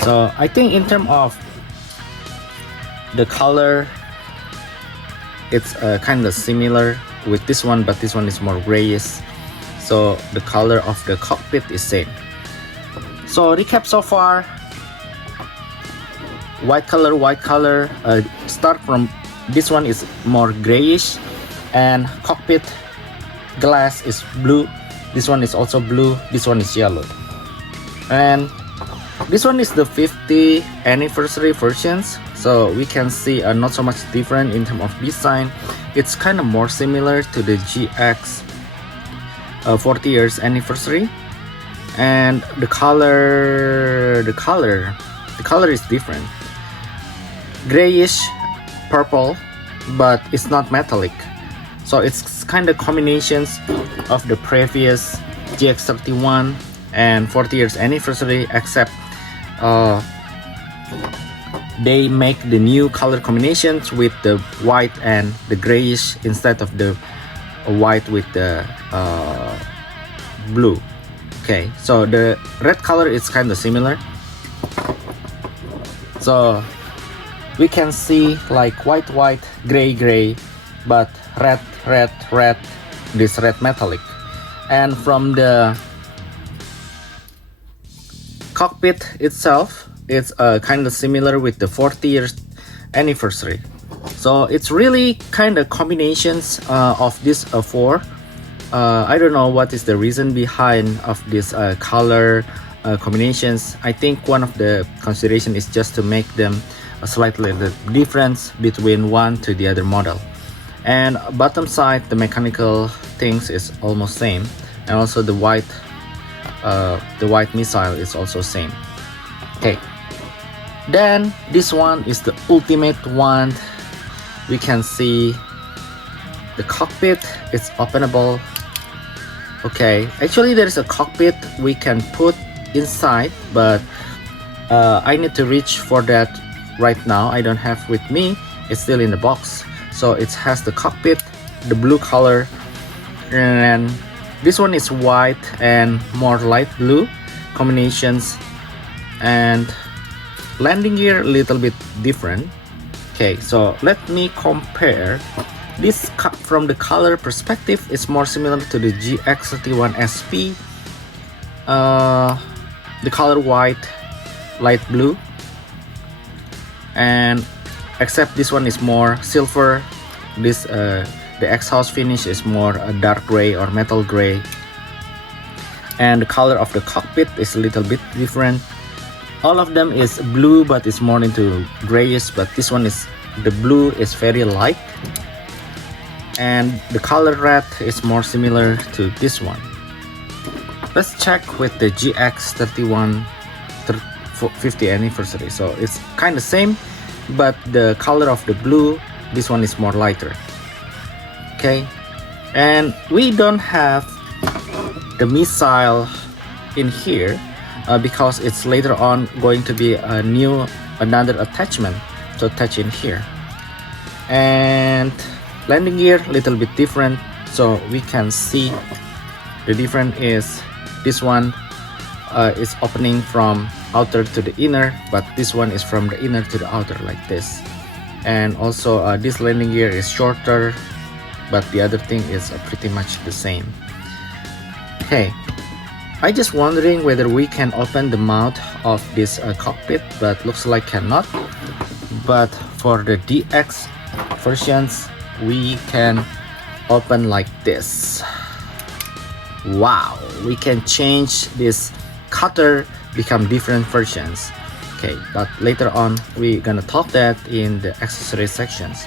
So I think in terms of the color, it's kind of similar with this one, but this one is more grayish, so the color of the cockpit is same. So recap so far, white color, start from this one is more grayish, and cockpit glass is blue, this one is also blue, this one is yellow, and this one is the 50th anniversary versions, so we can see not so much different in terms of design. It's kind of more similar to the GX 40 years anniversary, and the color is different, grayish purple, but it's not metallic, so it's kind of combinations of the previous GX-31 and 40 years anniversary, except they make the new color combinations with the white and the grayish instead of the white with the blue. Okay, so the red color is kind of similar, so we can see like white, gray, but red, this red metallic. And from the cockpit itself, it's kind of similar with the 40 years anniversary. So it's really kind of combinations of these four. I don't know what is the reason behind of this color combinations. I think one of the consideration is just to make them slightly the difference between one to the other model. And bottom side, the mechanical things is almost same, and also the white missile is also same. Okay, then this one is the ultimate one. We can see the cockpit, it's openable. Okay, actually there is a cockpit we can put inside, but I need to reach for that right now. I don't have with me, it's still in the box. So it has the cockpit, the blue color, and this one is white and more light blue combinations, and landing gear a little bit different. Okay, so let me compare this from the color perspective. It's more similar to the GX-31 SP, the color white, light blue, and except this one is more silver. This the exhaust finish is more a dark gray or metal gray, and the color of the cockpit is a little bit different. All of them is blue, but it's more into grayish, but this one is the blue is very light, and the color red is more similar to this one. Let's check with the GX-31 50th anniversary. So it's kind of same, but the color of the blue, this one is more lighter. Okay, and we don't have the missile in here because it's later on going to be another attachment to attach in here. And landing gear a little bit different, so we can see the difference is this one is opening from outer to the inner, but this one is from the inner to the outer like this. And also this landing gear is shorter, but the other thing is pretty much the same. Okay, I just wondering whether we can open the mouth of this cockpit, but looks like cannot. But for the DX versions, we can open like this. Wow, we can change this cutter become different versions. Okay, but later on we're gonna talk that in the accessory sections.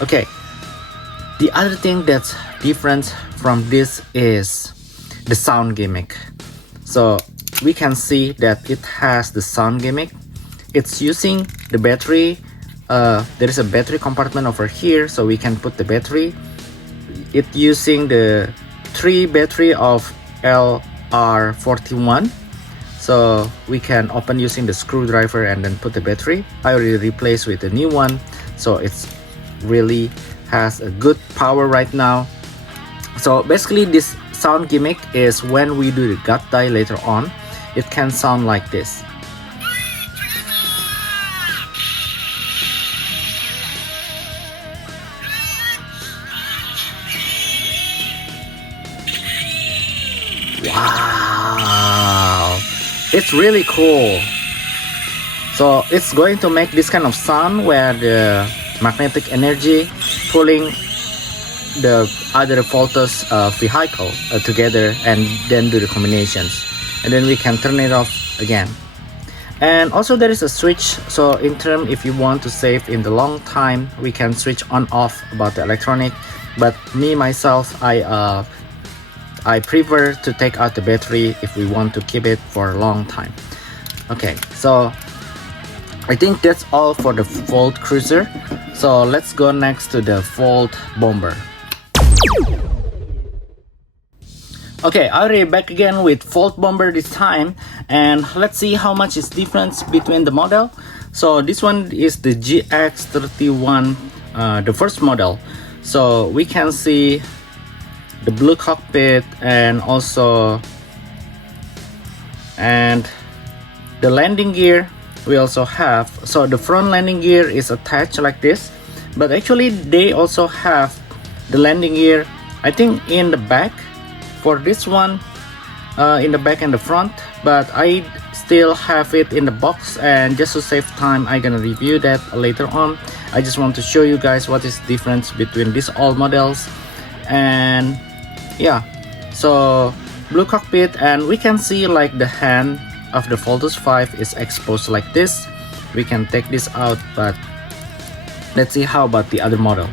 Okay, the other thing that's different from this is the sound gimmick. So we can see that it has the sound gimmick. It's using the battery. There is a battery compartment over here, so we can put the battery. It using the 3 battery of LR41, so we can open using the screwdriver and then put the battery. I already replaced with a new one, so it's really has a good power right now. So basically this sound gimmick is when we do the Gattai later on, it can sound like this. Wow, it's really cool. So it's going to make this kind of sound where the magnetic energy pulling the other voltage vehicle together, and then do the combinations, and then we can turn it off again. And also there is a switch, so in term if you want to save in the long time, we can switch on off about the electronic. But me myself, I prefer to take out the battery if we want to keep it for a long time. Okay, so I think that's all for the Volt Cruiser. So let's go next to the Volt Bomber. Okay, already back again with Volt Bomber this time, and let's see how much is difference between the model. So this one is the GX-31, the first model. So we can see the blue cockpit and also the landing gear we also have. So the front landing gear is attached like this, but actually they also have the landing gear, I think, in the back. For this one, in the back and the front, but I still have it in the box, and just to save time, I'm gonna review that later on. I just want to show you guys what is the difference between these all models. And yeah, so blue cockpit, and we can see like the hand of the Voltes V is exposed like this. We can take this out, but let's see how about the other model.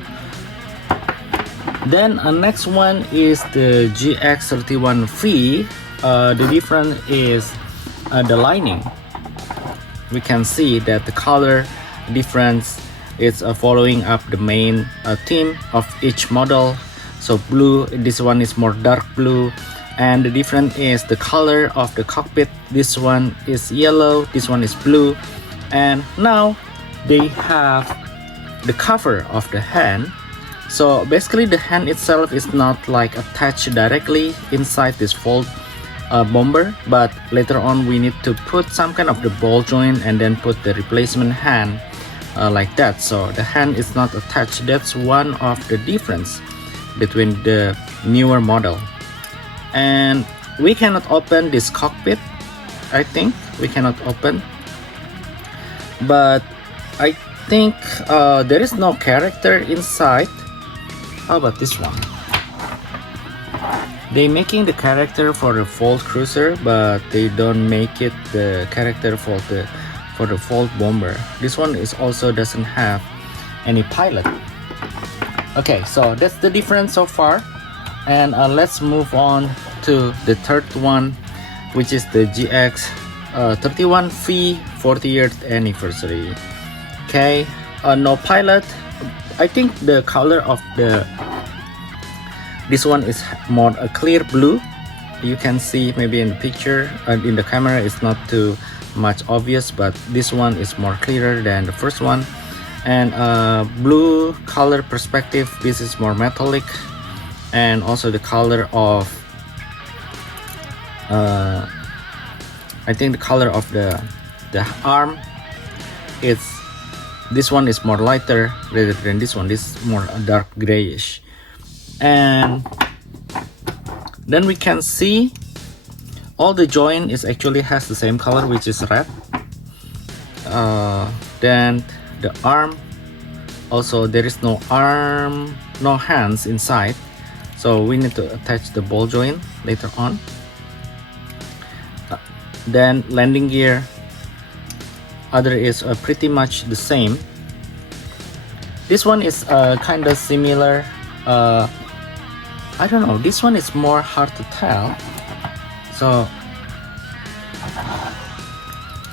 Then next one is the GX-31V. The difference is the lining. We can see that the color difference is following up the main theme of each model. So blue, this one is more dark blue, and the difference is the color of the cockpit. This one is yellow, this one is blue. And now they have the cover of the hand. So basically the hand itself is not like attached directly inside this Volt Bomber, but later on we need to put some kind of the ball joint and then put the replacement hand like that. So the hand is not attached. That's one of the difference between the newer model. And we cannot open this cockpit. I think we cannot open, but I think there is no character inside. How about this one? They making the character for the Volt Cruiser, but they don't make it the character for the Volt Bomber. This one is also doesn't have any pilot. Okay, so that's the difference so far. And let's move on to the third one, which is the GX-31V 40th anniversary. Okay, no pilot. I think the color of this one is more a clear blue. You can see maybe in the picture and in the camera it's not too much obvious, but this one is more clearer than the first one. And blue color perspective, this is more metallic. And also the color of I think the color of the arm, this one is more lighter rather than this one. This is more dark grayish. And then we can see all the joint is actually has the same color, which is red. Then the arm, also there is no arm, no hands inside, so we need to attach the ball joint later on. Then landing gear, other is pretty much the same. This one is kind of similar. I don't know, this one is more hard to tell. So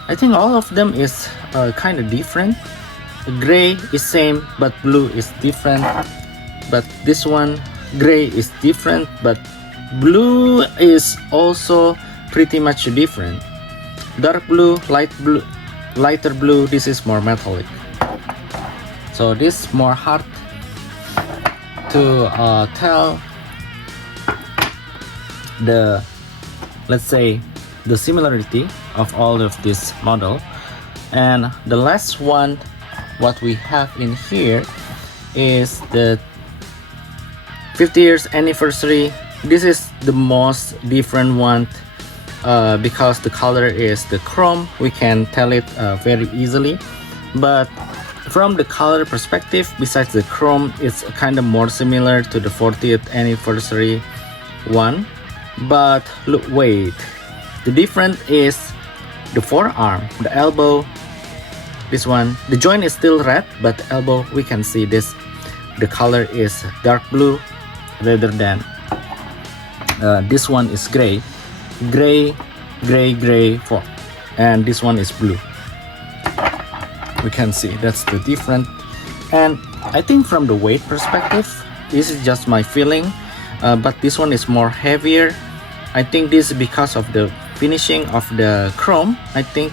I think all of them is kind of different. Gray is same, but blue is different. But this one, gray is different, but blue is also pretty much different. Dark blue, lighter blue, this is more metallic. So this more hard to tell the, let's say, the similarity of all of this model. And the last one what we have in here is the 50 years anniversary. This is the most different one because the color is the chrome, we can tell it very easily. But from the color perspective, besides the chrome, it's kind of more similar to the 40th anniversary one. But look, wait, the difference is the forearm, the elbow. This one, the joint is still red, but the elbow, we can see this, the color is dark blue rather than this one is gray, for, and this one is blue. We can see that's the difference. And I think from the weight perspective, this is just my feeling, but this one is more heavier. I think this is because of the finishing of the chrome, I think.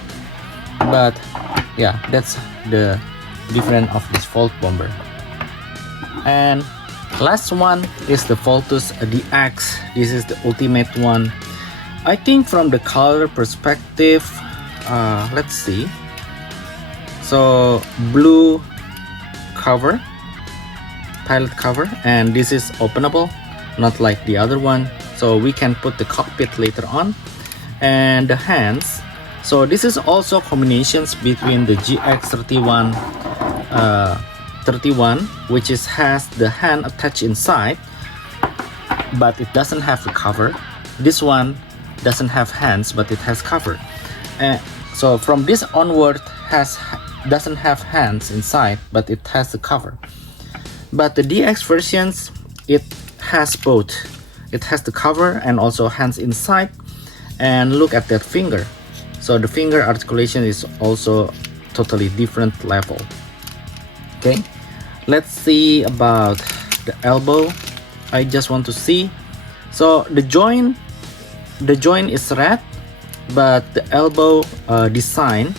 But yeah, that's the difference of this Volt bomber. And last one is the Voltes DX. This is the ultimate one. I think from the color perspective, let's see. So blue cover, pilot cover, and this is openable, not like the other one. So we can put the cockpit later on. And the hands, so this is also combinations between the GX-31 which has the hand attached inside, but it doesn't have the cover. This one doesn't have hands, but it has cover. So from this onward doesn't have hands inside, but it has the cover. But the DX versions, it has both. It has the cover and also hands inside. And look at that finger. So the finger articulation is also totally different level. Okay, let's see about the elbow. I just want to see. So the joint is red, but the elbow design,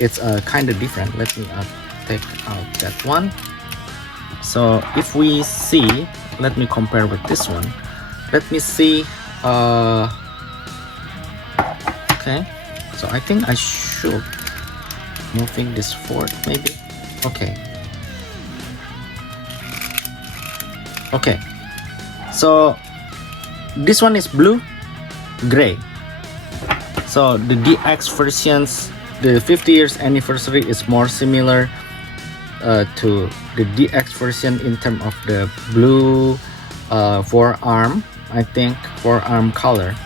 it's kind of different. Let me take out that one. So if we see, let me compare with this one. Let me see. Okay, so I think I should moving this forward maybe. Okay, so this one is blue, gray. So the DX versions, the 50 years anniversary is more similar to the DX version in terms of the blue forearm, I think, forearm color,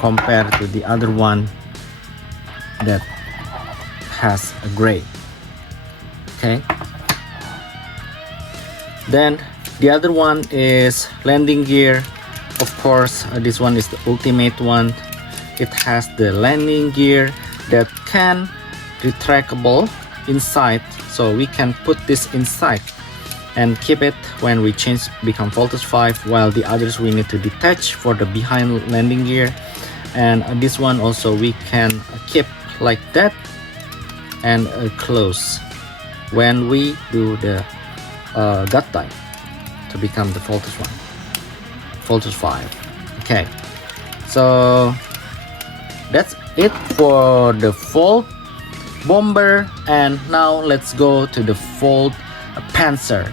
compared to the other one that has a gray. Okay, then the other one is landing gear. Of course, this one is the ultimate one. It has the landing gear that can retractable inside, so we can put this inside and keep it when we change become Voltes 5, while the others we need to detach for the behind landing gear. And this one also we can keep like that and close when we do the Gattai to become the Voltes 5. Okay, so that's it for the Volt bomber. And now let's go to the Volt Panzer.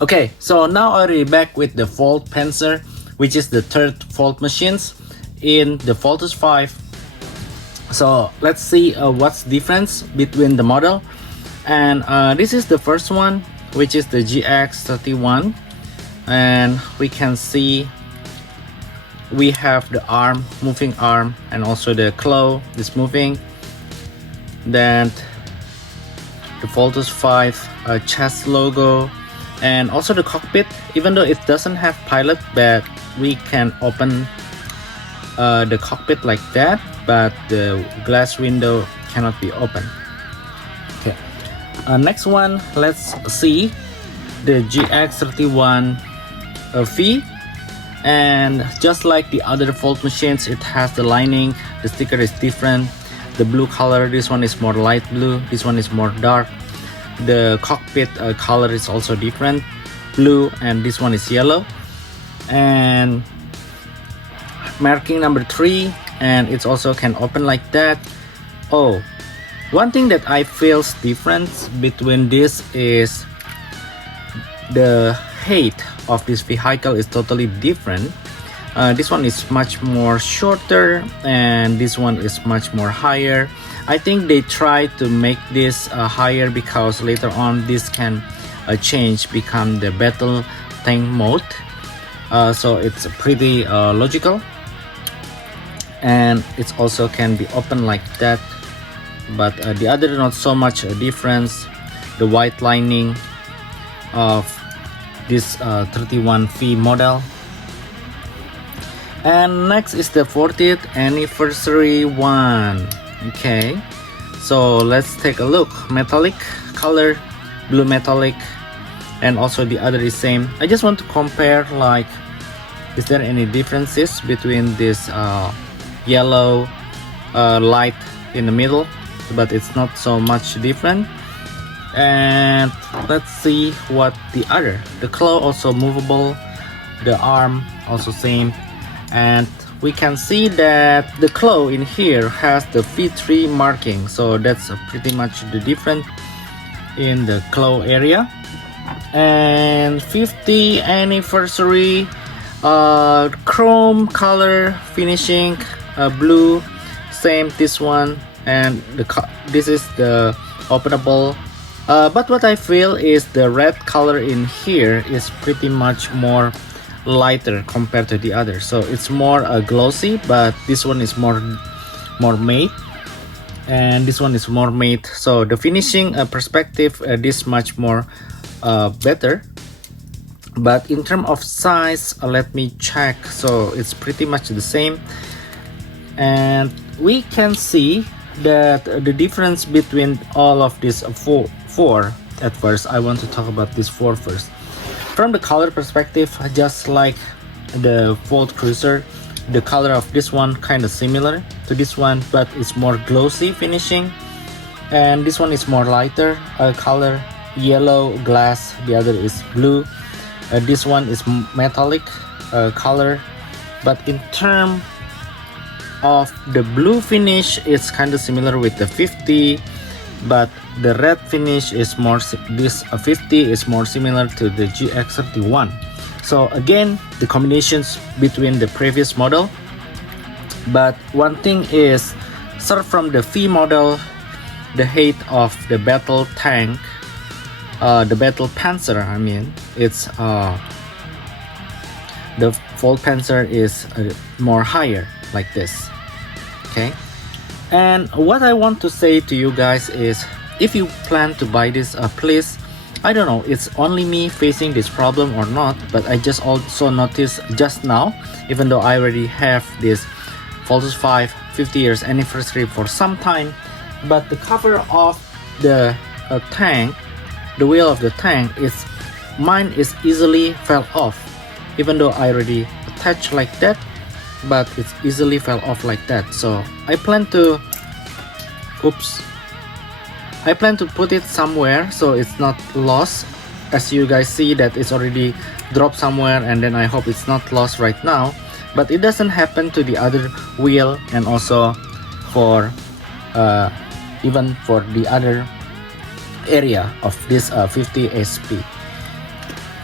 Okay, so now already back with the Volt Panzer, which is the third Volt machines in the Voltes 5. So let's see what's the difference between the model. And this is the first one, which is the GX-31, and we can see we have the arm, moving arm, and also the claw is moving. Then the Voltes 5 chest logo, and also the cockpit, even though it doesn't have pilot, but we can open the cockpit like that, but the glass window cannot be open. Okay, next one, let's see the GX-31V. And just like the other Volt machines, it has the lining, the sticker is different. The blue color, this one is more light blue, this one is more dark. The cockpit color is also different, blue, and this one is yellow. And marking number 3, and it's also can open like that. Oh, one thing that I feels difference between this is the height of this vehicle is totally different. This one is much more shorter and this one is much more higher. I think they try to make this higher because later on this can change, become the battle tank mode. So it's pretty logical, and it also can be open like that, but the other not so much difference. The white lining of this 31V model. And next is the 40th anniversary one. Okay, so let's take a look. Metallic color, blue metallic, and also the other is same. I just want to compare, like, is there any differences between this yellow light in the middle, but it's not so much different. And let's see what the other, the claw also movable, the arm also same, and we can see that the claw in here has the V3 marking, so that's pretty much the difference in the claw area. And 50 anniversary chrome color finishing, blue, same this one, and this is the openable. But what I feel is the red color in here is pretty much more lighter compared to the other, so it's more glossy, but this one is more matte, and this one is more matte, so the finishing perspective this much more better. But in terms of size, let me check, so it's pretty much the same, and we can see that the difference between all of these four. At first I want to talk about this four first. From the color perspective, just like the Volt Cruiser, the color of this one kind of similar to this one, but it's more glossy finishing, and this one is more lighter color, yellow glass, the other is blue. This one is metallic color, but in terms of the blue finish, it's kind of similar with the 50, but the red finish is more, this 50 is more similar to the GX-31. So again, the combinations between the previous model, but one thing is, start from the V model, the height of the battle tank, the battle panzer, I mean, it's the Volt Panzer is more higher like this. Okay, and what I want to say to you guys is, if you plan to buy this, please, I don't know, it's only me facing this problem or not, but I just also noticed just now, even though I already have this Voltes V 50 years anniversary for some time, but the cover of the tank, the wheel of the tank, mine is easily fell off, even though I already attached like that, but it's easily fell off like that. So I plan to put it somewhere so it's not lost. As you guys see that it's already dropped somewhere, and then I hope it's not lost right now, but it doesn't happen to the other wheel, and also for even for the other area of this 50 SP.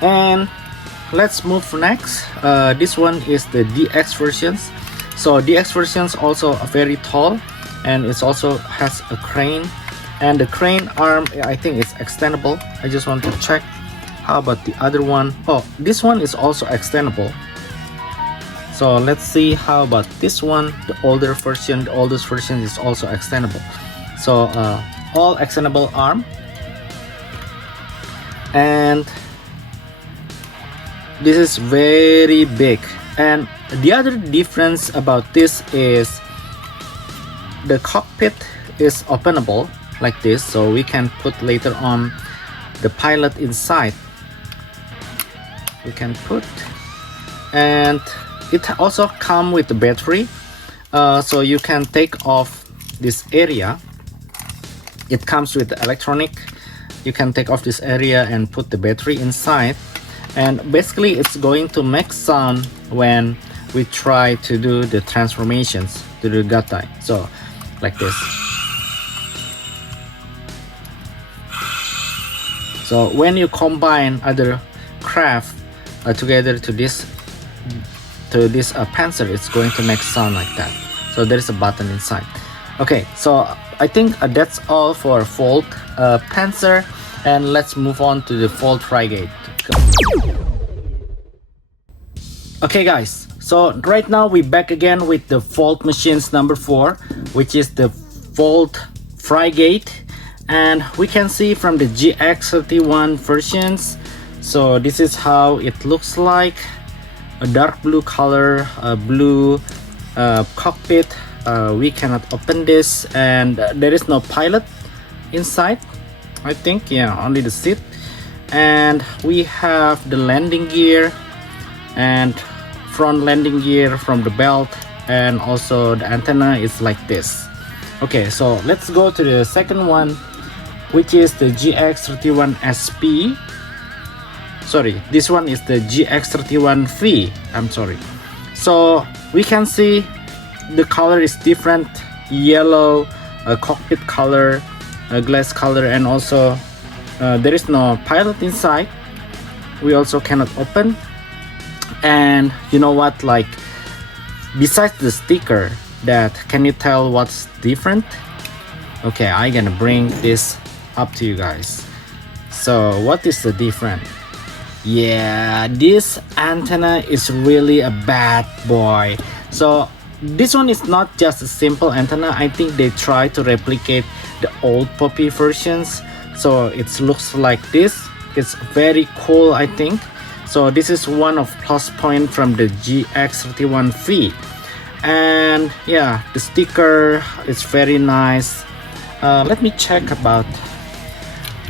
And let's move next. This one is the DX versions. So DX versions also very tall, and it also has a crane, and the crane arm, I think it's extendable. I just want to check. How about the other one? Oh, this one is also extendable. So let's see how about this one. The older version, the oldest version is also extendable. So all extendable arm, and this is very big. And the other difference about this is the cockpit is openable like this, so we can put later on the pilot inside. We can put, and it also come with the battery, so you can take off this area. It comes with the electronic. You can take off this area and put the battery inside, and basically it's going to make sound when we try to do the transformations to the Gattai. So like this. So when you combine other craft together to to this Panzer, it's going to make sound like that. So there is a button inside. Okay, so I think that's all for Volt Panzer, and let's move on to the Volt Frigate. Okay guys, so right now we back again with the Volt machines number 4, which is the Volt Frigate, and we can see from the GX-31 versions. So this is how it looks like: a dark blue color, a blue cockpit. We cannot open this, and there is no pilot inside, I think. Yeah, only the seat. And we have the landing gear and front landing gear from the belt, and also the antenna is like this. Okay, so let's go to the second one, which is the GX-31 SP. Sorry, this one is the GX-31V. I'm sorry. So we can see the color is different: yellow, cockpit color, glass color, and also there is no pilot inside. We also cannot open. And you know what, like, besides the sticker, that can you tell what's different? Okay, I'm gonna bring this up to you guys. So what is the difference? Yeah, this antenna is really a bad boy. So this one is not just a simple antenna. I think they try to replicate the old Poppy versions, so it looks like this. It's very cool, I think. So this is one of plus point from the GX-31V. And yeah, the sticker is very nice. Let me check about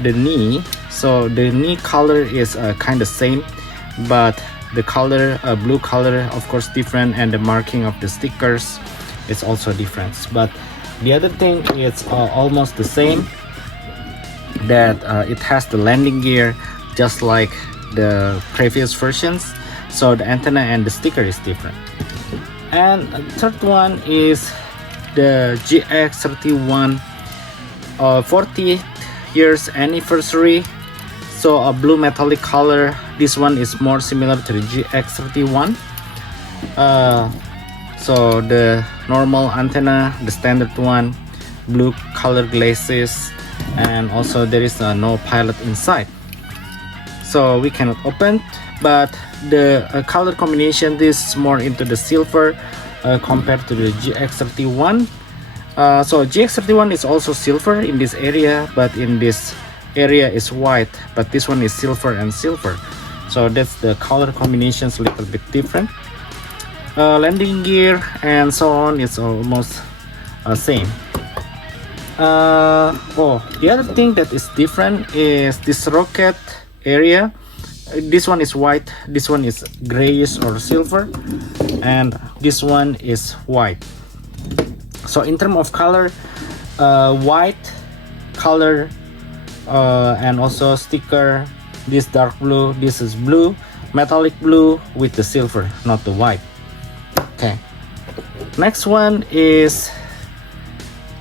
the knee. So the knee color is kind of same, but the color, blue color, of course different, and the marking of the stickers is also different. But the other thing is almost the same, that it has the landing gear just like the previous versions. So the antenna and the sticker is different. And third one is the GX-31 40 years anniversary. So a blue metallic color. This one is more similar to the GX-31. So the normal antenna, the standard one, blue color glasses, and also there is no pilot inside. So we cannot open, but the color combination, this is more into the silver compared to the GX-31. So GX-31 is also silver in this area, but in this area is white, but this one is silver and silver. So that's the color combinations a little bit different. Landing gear and so on is almost same. The other thing that is different is this rocket area. This one is white, this one is grayish or silver, and this one is white. So in terms of color, white color, and also sticker, this dark blue, this is blue, metallic blue with the silver, not the white. Okay, next one is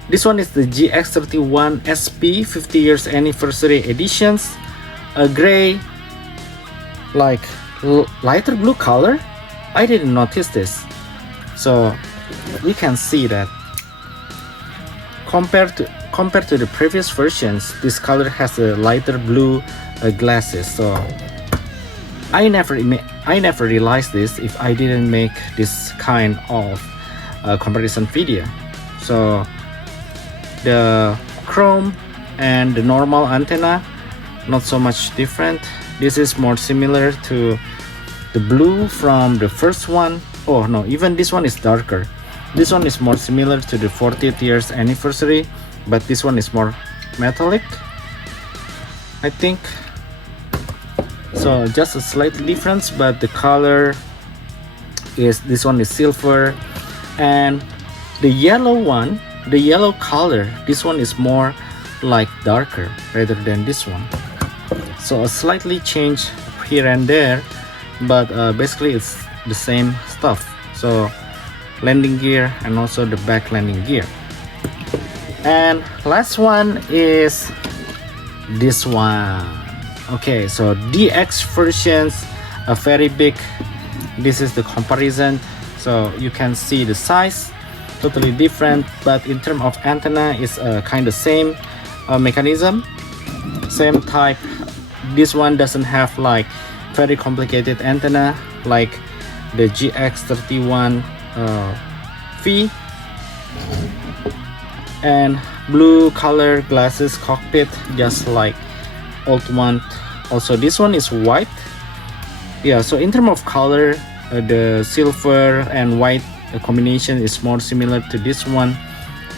this one is the GX-31 SP 50 years anniversary editions. A gray, like lighter blue color. I didn't notice this. So we can see that compared to the previous versions, this color has a lighter blue glasses. So I never realized this if I didn't make this kind of comparison video. So the chrome and the normal antenna, not so much different. This is more similar to the blue from the first one. Oh no, even this one is darker. This one is more similar to the 40th years anniversary, but this one is more metallic, I think. So just a slight difference, but the color is, this one is silver, and the yellow one, the yellow color, this one is more like darker rather than this one. So a slightly change here and there, but basically it's the same stuff. So landing gear and also the back landing gear. And last one is this one. Okay, so DX versions, a very big This is the comparison, so you can see the size totally different, but in terms of antenna is kind of same mechanism, same type. This one doesn't have like very complicated antenna like the GX-31V, and blue color glasses cockpit just like old one. Also this one is white. Yeah, so in terms of color, the silver and white combination is more similar to this one,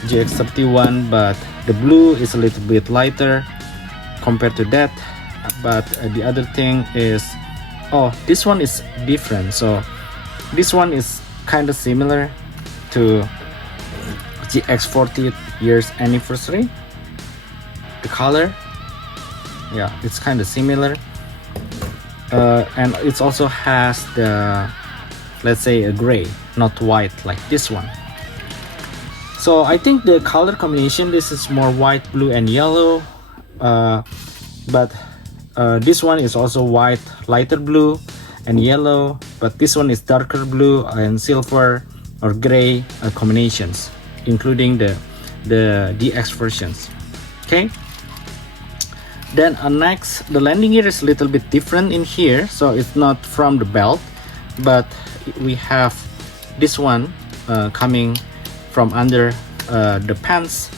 GX-31, but the blue is a little bit lighter compared to that. But the other thing is, oh, this one is different. So this one is kind of similar to GX 40 years anniversary. The color, yeah, it's kind of similar, and it also has the, let's say, a gray, not white like this one. So I think the color combination, this is more white, blue and yellow, but this one is also white, lighter blue and yellow, but this one is darker blue and silver or gray combinations, including the DX versions. Okay, then next, the landing gear is a little bit different in here, so it's not from the belt, but we have this one coming from under the pants,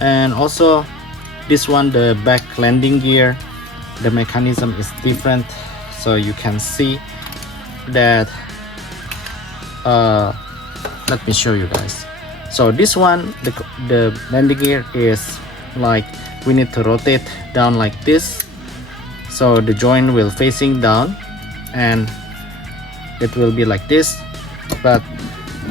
and also this one, the back landing gear, the mechanism is different, so you can see that. Let me show you guys. So this one, the landing gear is like, we need to rotate down like this, so the joint will facing down and it will be like this. But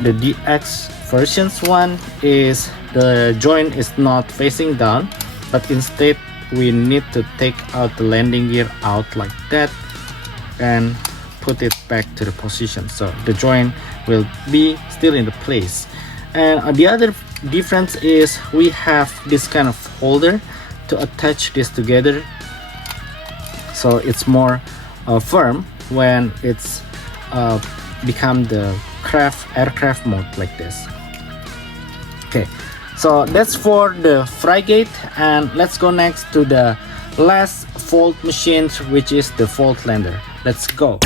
the DX versions one is, the joint is not facing down, but instead we need to take out the landing gear out like that and put it back to the position, so the joint will be still in the place. And the other difference is we have this kind of holder to attach this together, so it's more firm when it's become the aircraft mode like this. Okay, so that's for the frigate, and let's go next to the last Volt machines, which is the Volt lander. Let's go.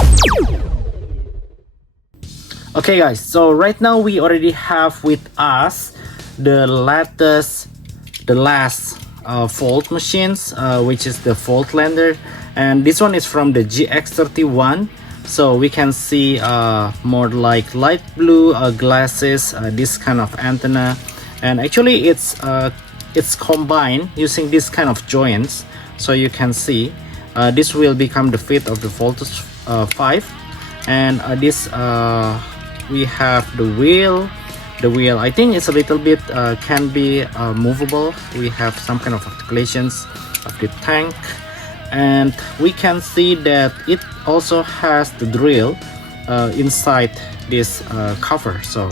Okay guys, so right now we already have with us the last Volt machines, which is the Volt lander, and this one is from the GX-31. So we can see more like light blue glasses, this kind of antenna, and actually it's combined using this kind of joints. So you can see this will become the fit of the Voltes 5, and this we have the wheel. The wheel, I think it's a little bit can be movable. We have some kind of articulations of the tank, and we can see that it also has the drill inside this cover, so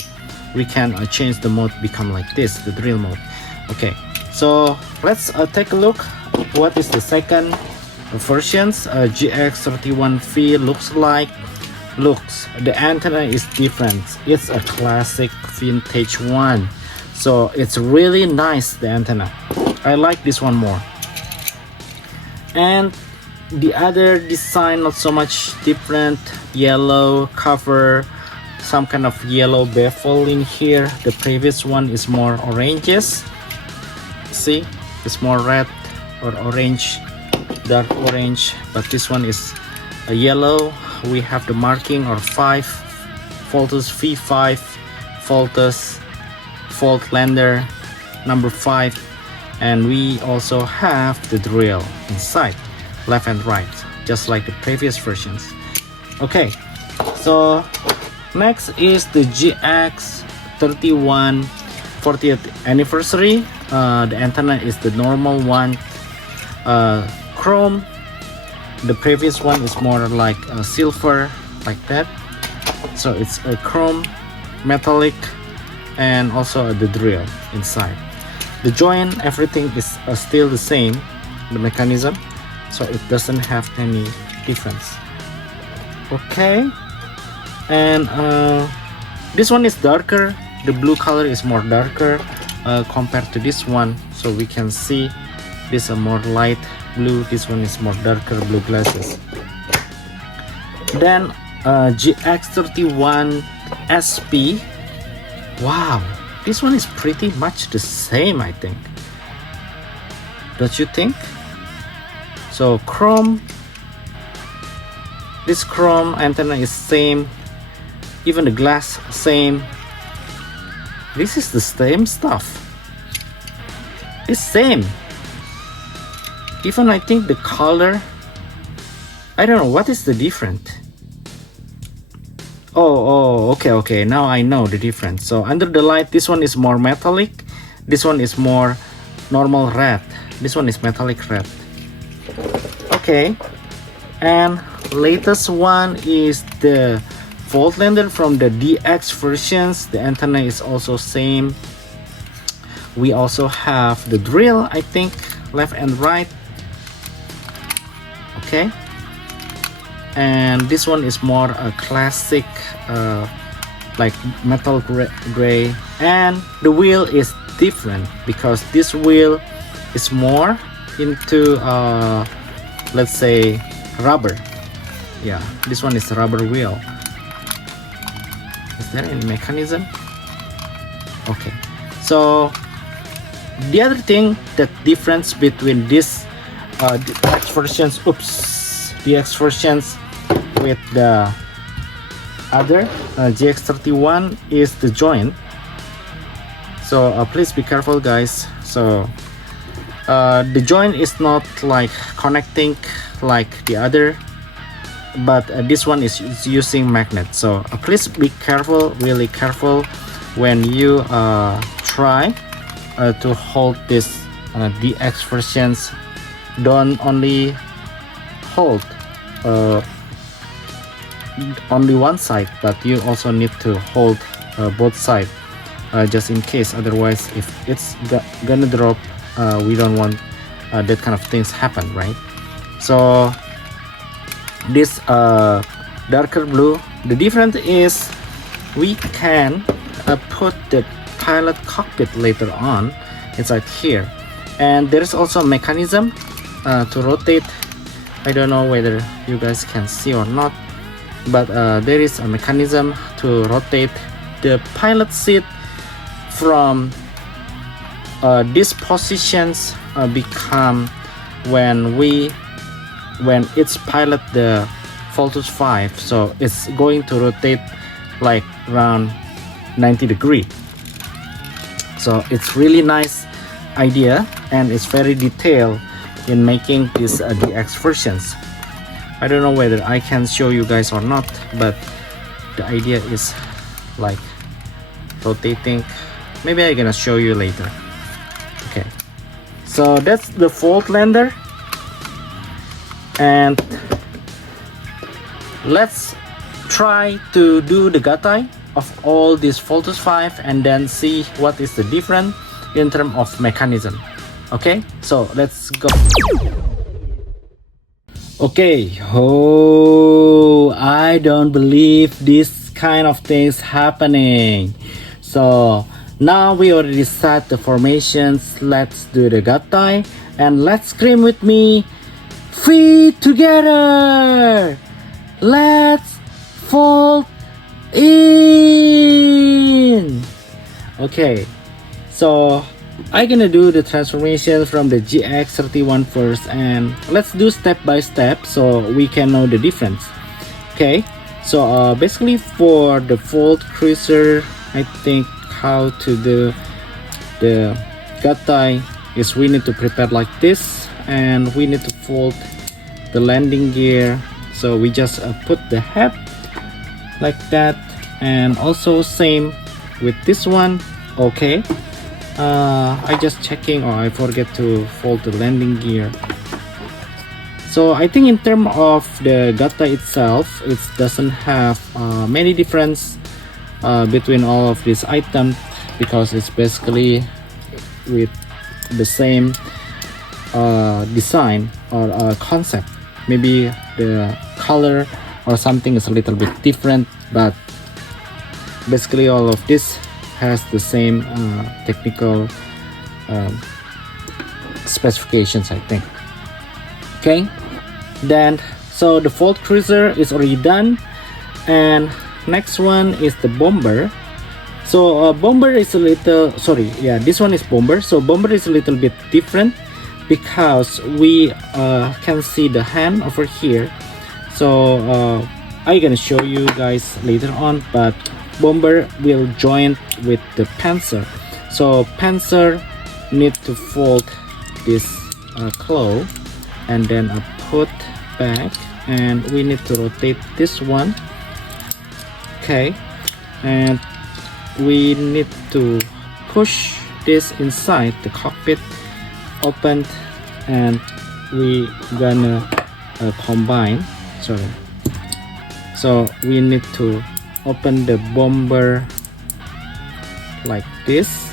we can change the mode, become like this, the drill mode. Okay, so let's take a look what is the second versions. GX-31V looks like. The antenna is different. It's a classic vintage one, so it's really nice, the antenna. I like this one more. And the other design not so much different. Yellow cover, some kind of yellow bevel in here. The previous one is more oranges. See, it's more red or orange, dark orange, but this one is a yellow. We have the marking or 5 Voltes V5 Voltes Volt lander number 5, and we also have the drill inside, left and right, just like the previous versions. Okay, so next is the GX-31 40th anniversary. The antenna is the normal one, chrome. The previous one is more like silver, like that. So it's a chrome, metallic, and also the drill inside. The joint, everything is still the same, the mechanism, so it doesn't have any difference. Okay, And this one is darker. The blue color is more darker compared to this one, so we can see this is more light blue, this one is more darker blue glasses. Then GX-31 SP. Wow, this one is pretty much the same, I think. Don't you think? So chrome, this chrome antenna is same, even the glass same. This is the same stuff. It's same. Even I think the color, I don't know what is the difference. Oh, okay, now I know the difference. So under the light, this one is more metallic, this one is more normal red, this one is metallic red. Okay, and latest one is the Voltlander from the DX versions. The antenna is also same. We also have the drill, I think, left and right. Okay, and this one is more a classic like metal gray, and the wheel is different because this wheel is more into let's say rubber. Yeah, this one is a rubber wheel. Is there any mechanism? Okay, so the other thing, that difference between this DX versions, DX versions with the other GX-31 is the joint. So please be careful, guys. So the joint is not like connecting like the other, but this one is using magnet. So please be careful, really careful when you try to hold this DX versions. Don't only hold only one side, but you also need to hold both sides just in case. Otherwise, if it's gonna drop, we don't want that kind of things happen, right? So this darker blue, the difference is we can put the pilot cockpit later on inside here, and there's also a mechanism to rotate. I don't know whether you guys can see or not, but there is a mechanism to rotate the pilot seat from these positions become when it's pilot the Voltes V, so it's going to rotate like around 90 degrees. So it's really nice idea, and it's very detailed in making these DX versions. I don't know whether I can show you guys or not, but the idea is like rotating. Maybe I'm gonna show you later. Okay, so that's the Voltlander, and let's try to do the Gattai of all these Voltes V and then see what is the difference in terms of mechanism. Okay, so let's go. Okay, oh, I don't believe this kind of things happening. So now we already set the formations. Let's do the Gattai and let's scream with me, feet together, let's fold in. Okay, so I'm gonna do the transformation from the GX-31 first, and let's do step by step so we can know the difference. Okay, so basically for the Volt Cruiser, I think how to do the Gattai is we need to prepare like this, and we need to fold the landing gear. So we just put the head like that, and also same with this one. Okay, I just checking, or I forget to fold the landing gear. So I think in terms of the Gattai itself, it doesn't have many difference between all of these items, because it's basically with the same design or concept. Maybe the color or something is a little bit different, but basically all of this has the same technical specifications, I think. Okay, then so the Volt Cruiser is already done, and next one is the Bomber. So Bomber is a little, sorry, yeah, this one is Bomber. So Bomber is a little bit different because we can see the hand over here. So I'm gonna show you guys later on, but Bomber will join with the Panzer. So Panzer need to fold this claw and then put back, and we need to rotate this one. Okay, and we need to push this inside the cockpit, open, and we gonna combine. Sorry, so we need to open the Bomber like this,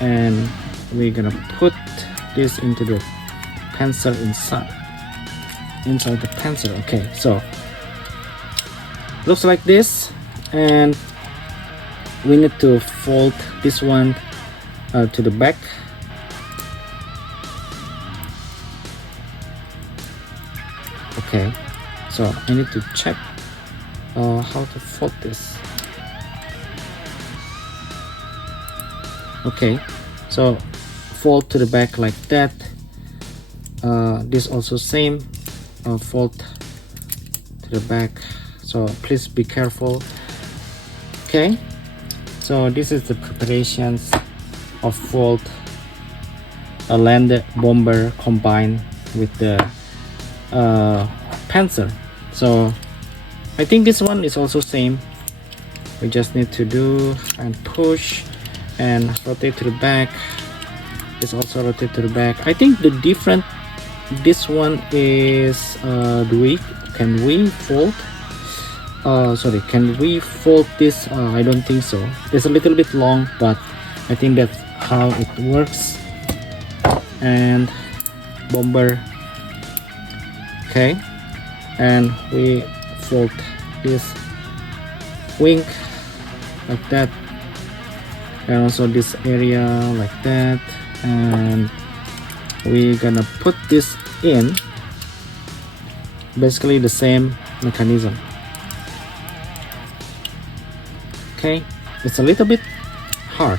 and we're gonna put this into the Panzer inside the Panzer. Okay, so looks like this, and we need to fold this one to the back. Okay, so I need to check how to fold this. Okay, so fold to the back like that. This also same, fold to the back, so please be careful. Okay, so this is the preparations of fold a land Bomber combined with the Panzer. So I think this one is also same. We just need to do and push and rotate to the back. This also rotate to the back. I think the different, this one is can we fold? Sorry, can we fold this? I don't think so. It's a little bit long, but I think that's how it works. And Bomber. Okay, and we fold this wing like that, and also this area like that, and we're gonna put this in basically the same mechanism. Okay, it's a little bit hard,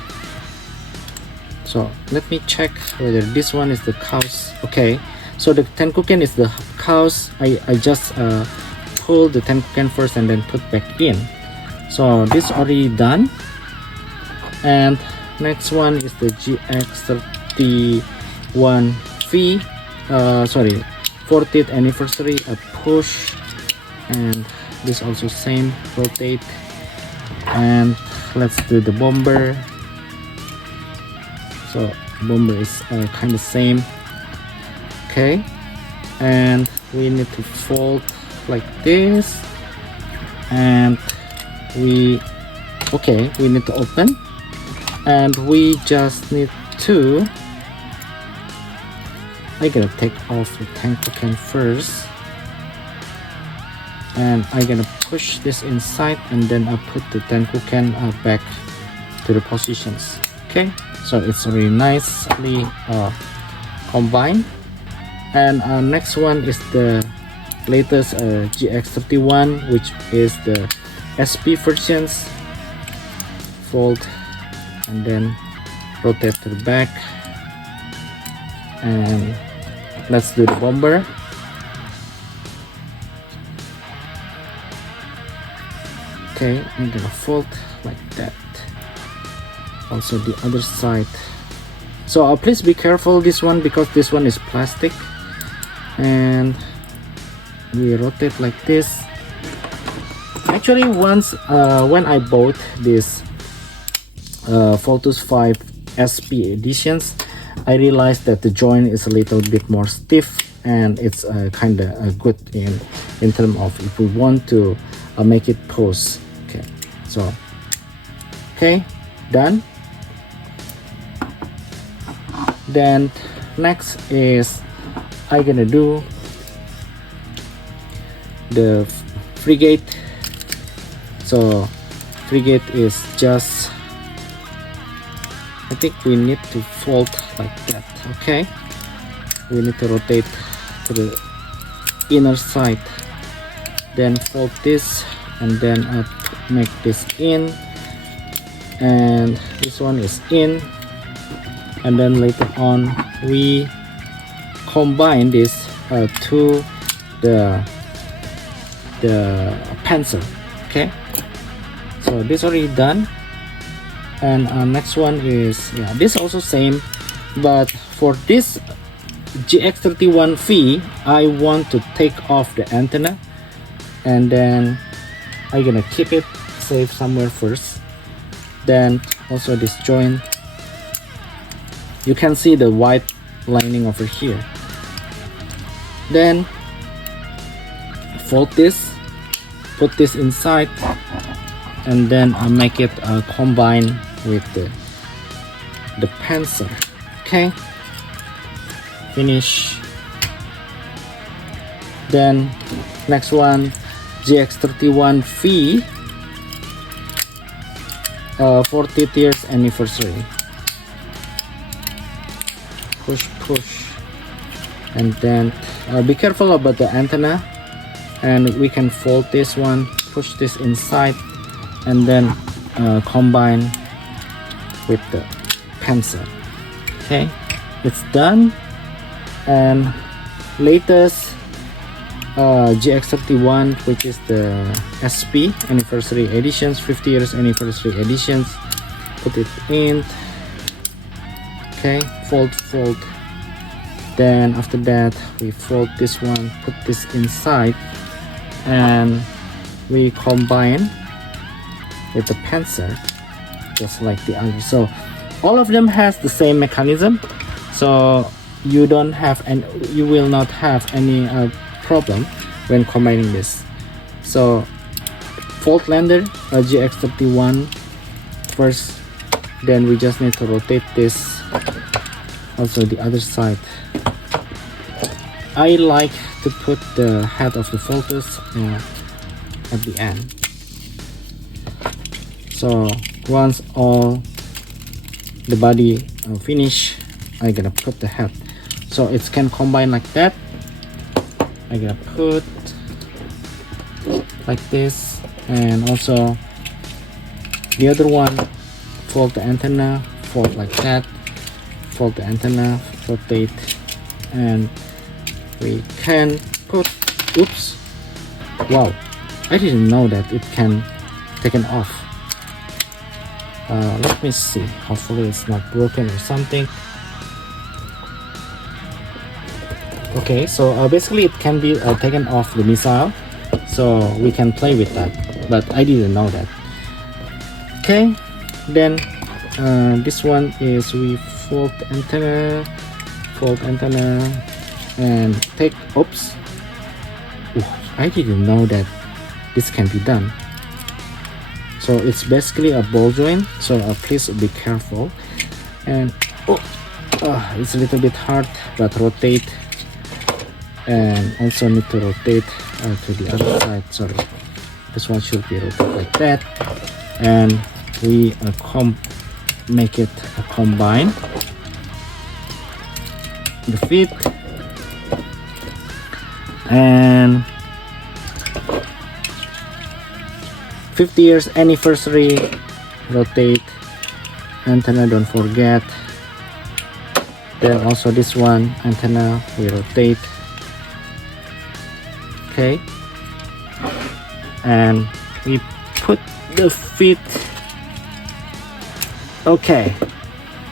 so let me check whether this one is the cows. Okay, so the Tenkuken is the cows. I just pull the Tenkuken first and then put back in. So this already done, and next one is the GX-31V. Sorry, 40th anniversary. A push, and this also same, rotate, and let's do the Bomber. So Bomber is kind of same. Okay, and we need to fold like this, and we need to open, and we just need to, I'm gonna take off the Tenkuken first, and I'm gonna push this inside, and then I'll put the Tenkuken back to the positions. Okay, so it's really nicely combined. And next one is the latest GX-31, which is the SP versions. Fold and then rotate to the back, and let's do the Bomber. Okay, I'm gonna fold like that. Also the other side. So please be careful this one, because this one is plastic, and we rotate like this. Actually, once when I bought this Voltes V SP editions, I realized that the joint is a little bit more stiff, and it's kind of good in terms of if we want to make it pose. Okay, so okay, done. Then next is I'm gonna do the frigate So frigate is just, I think we need to fold like that. Okay, we need to rotate to the inner side, then fold this, and then make this in, and this one is in, and then later on we combine this to the pencil. Okay, so this already done. And next one is, yeah, this also same, but for this GX-31V I want to take off the antenna, and then I'm gonna keep it safe somewhere first. Then also this joint, you can see the white lining over here. Then fold this, put this inside, and then make it combine with the pencil. Okay, finish. Then next one, GX-31V 40th years anniversary. Push, and then be careful about the antenna, and we can fold this one, push this inside, and then combine with the pencil. Okay, it's done. And latest GX-31, which is the SP anniversary editions, 50 years anniversary editions, put it in. Okay, fold, then after that we fold this one, put this inside, and we combine with the pencil just like the other. So all of them has the same mechanism, so you don't have, and you will not have any problem when combining this. So fold lander GX-31 first, then we just need to rotate this also the other side. I like to put the head of the Voltes at the end. So once all the body finish, I'm gonna put the head, so it can combine like that. I'm gonna put like this, and also the other one, fold the antenna, fold like that, fold the antenna, rotate, and we can put, oops, wow, I didn't know that it can taken off. Let me see, hopefully it's not broken or something. Okay, so basically it can be taken off the missile, so we can play with that, but I didn't know that. Okay, then this one is we fold antenna, and take, oops, ooh, I didn't know that this can be done. So it's basically a ball joint, so please be careful. And it's a little bit hard, but rotate, and also need to rotate to the other side. Sorry, this one should be rotated like that, and we make it combine the feet, and 50 years anniversary, rotate antenna, don't forget. Then also this one, antenna, we rotate. Okay, and we put the feet. Okay,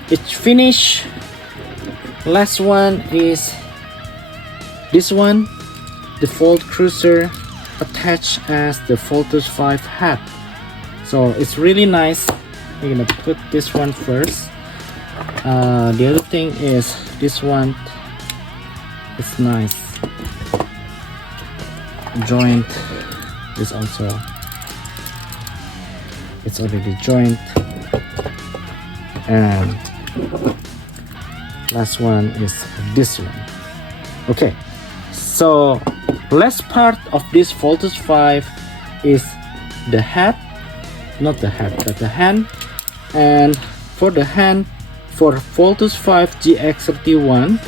it's finished. Last one is this one, the Volt Cruiser attached as the Voltes V hat. So it's really nice. I'm gonna put this one first. The other thing is this one, it's nice. Joint is also, it's already joint. And last one is this one. Okay, so last part of this Voltes V is the head not the head but the hand. And for the hand, for Voltes V GX-31,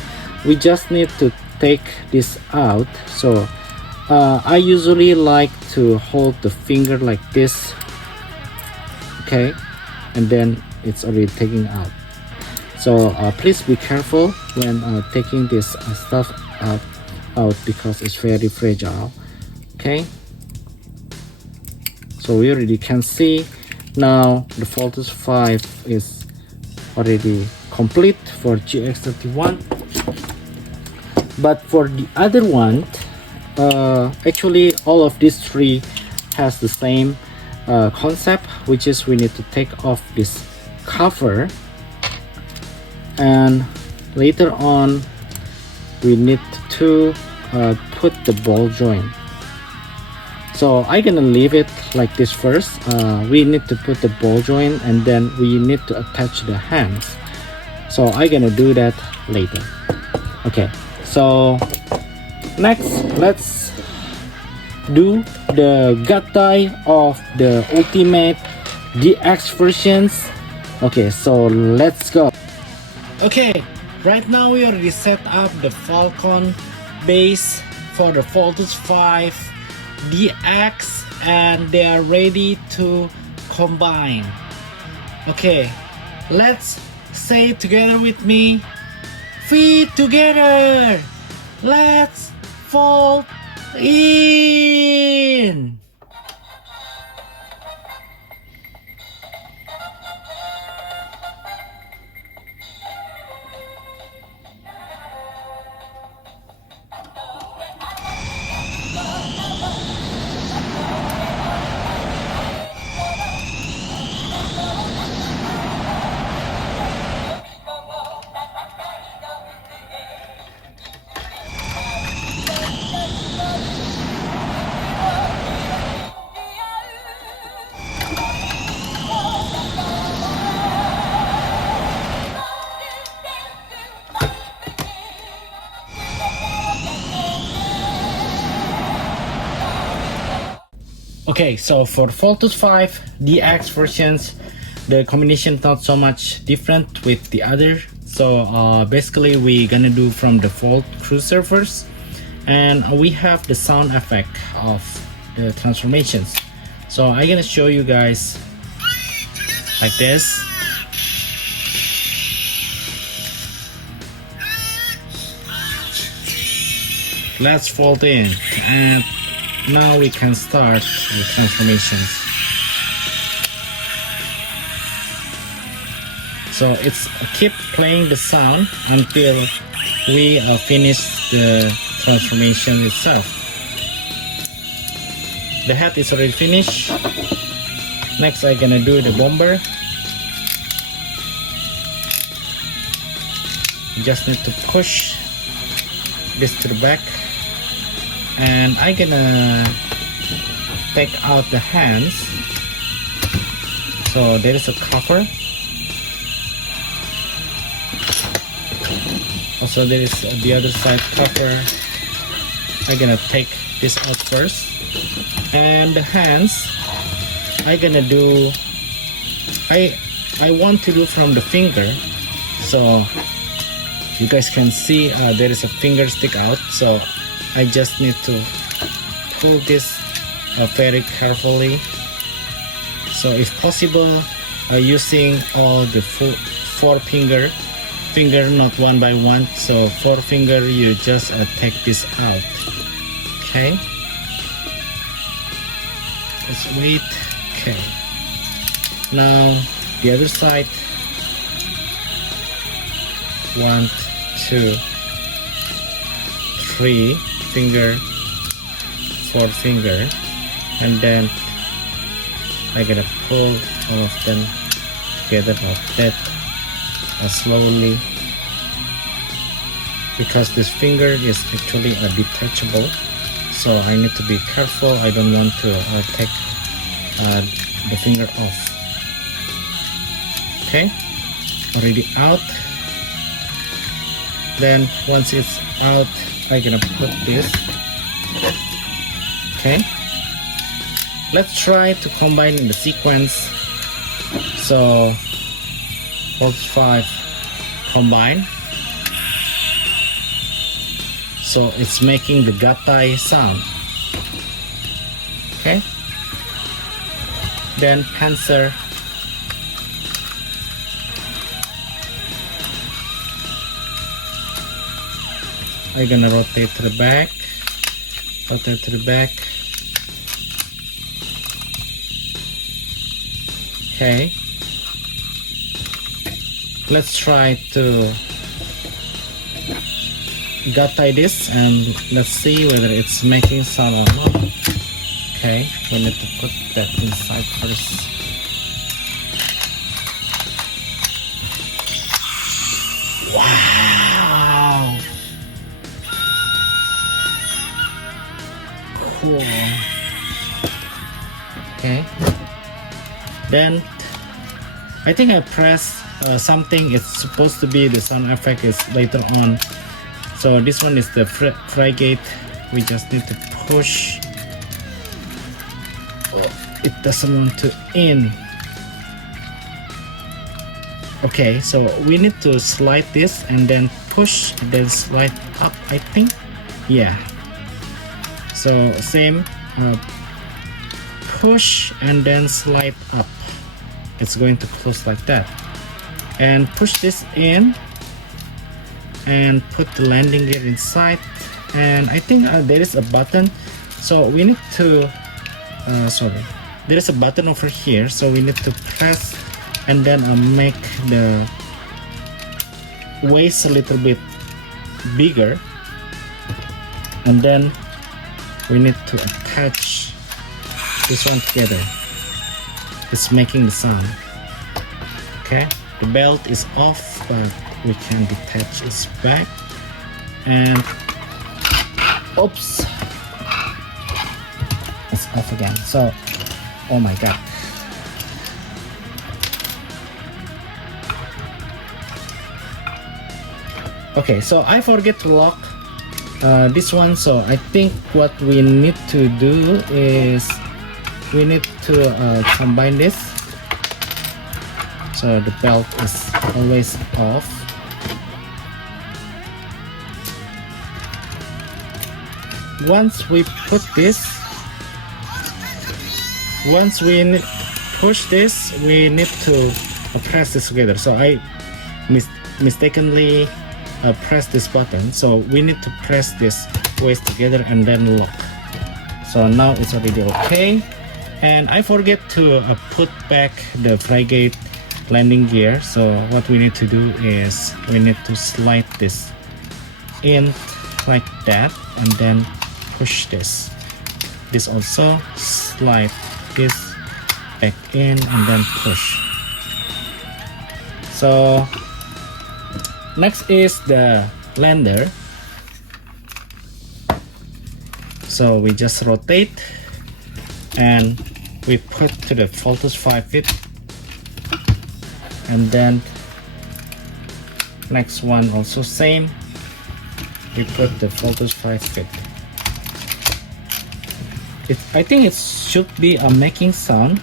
we just need to take this out. So I usually like to hold the finger like this, okay, and then it's already taking out. So please be careful when taking this stuff out because it's very fragile. Okay, so we already can see now the Voltes V is already complete for GX-31. But for the other one, actually all of these three has the same concept, which is we need to take off this cover, and later on we need to put the ball joint. So I'm gonna leave it like this first. We need to put the ball joint and then we need to attach the hands. So I'm gonna do that later. Okay, so next let's do the Gattai of the ultimate DX versions. Okay, so let's go. Okay, right now we already set up the Falcon base for the Voltes V DX and they are ready to combine. Okay, let's say it together with me. Feet together. Let's fold in. Okay, so for Voltes V DX versions, the combination is not so much different with the other. So basically we're gonna do from the Volt Cruiser first, and we have the sound effect of the transformations. So I'm gonna show you guys like this. Let's fold in, and now we can start the transformations. So it's keep playing the sound until we finish the transformation itself. The head is already finished. Next I'm gonna do the bomber. You just need to push this to the back, and I'm gonna take out the hands. So there is a cover. Also there is the other side cover. I'm gonna take this out first, and the hands I'm gonna do, I want to do from the finger, so you guys can see there is a finger stick out. So I just need to pull this very carefully. So if possible, using all the four finger, not one by one. So four finger, you just take this out. Okay, let's wait. Okay, now the other side. 1, 2, 3 finger, 4 finger, and then I'm gonna pull all of them together like that, slowly, because this finger is actually detachable, so I need to be careful. I don't want to take the finger off. Okay, already out. Then once it's out, I'm gonna put this. Okay, let's try to combine in the sequence. So Voltes 5 combine, so it's making the Gattai sound. Okay, then Panzer, I'm gonna rotate to the back, rotate to the back. Okay, let's try to Gattai this and let's see whether it's making sound or not. Okay, we need to put that inside first. Wow! Cool. Okay. Then I think I pressed something. It's supposed to be the sound effect is later on. So this one is the frigate. We just need to push. Oh, it doesn't want to in. Okay, so we need to slide this and then push, then slide up, I think. Yeah. So same. Push and then slide up. It's going to close like that, and push this in and put the landing gear inside. And I think there is a button, so we need to sorry, there is a button over here, so we need to press and then make the waist a little bit bigger, and then we need to attach this one together. It's making the sound. Okay, the belt is off, but we can detach its back. And oops, it's off again. So, oh my god. Okay, so I forget to lock this one. So I think what we need to do is we need to combine this, so the belt is always off. Once we put this, once we push this, we need to press this together. So I mistakenly press this button, so we need to press this waist together and then lock. So now it's already okay. And I forget to put back the frigate landing gear. So what we need to do is we need to slide this in like that and then push this. This also slide this back in and then push. So next is the lander. So we just rotate and we put to the Voltes 5 feet, and then next one also same, we put the Voltes 5 feet. I think it should be a making sound.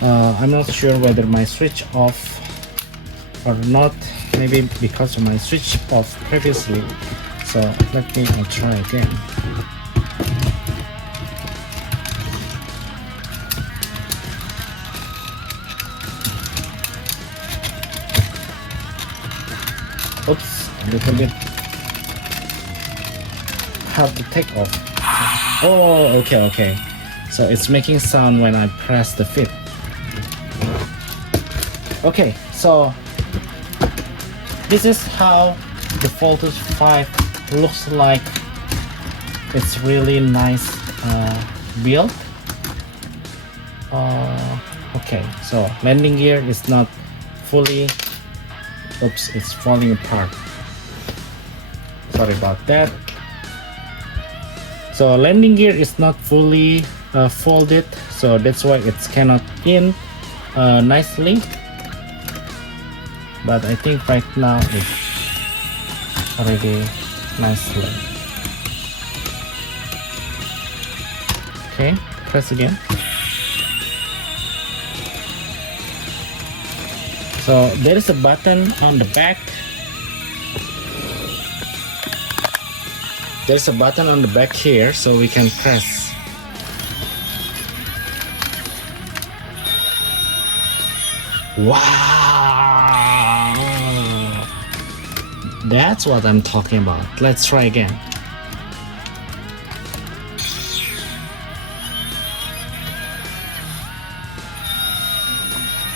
I'm not sure whether my switch off or not, maybe because of my switch off previously. So let me try again. Oops, a little bit have to take off. Oh, okay. So it's making sound when I press the fit. Okay, so this is how the Voltes 5 looks like. It's really nice build. Okay, so landing gear is not fully. Oops, it's falling apart. Sorry about that. So landing gear is not fully folded, so that's why it's cannot in nicely. But I think right now it's already nicely. Okay, press again. So there is a button on the back. There's a button on the back here, so we can press. Wow! That's what I'm talking about. Let's try again.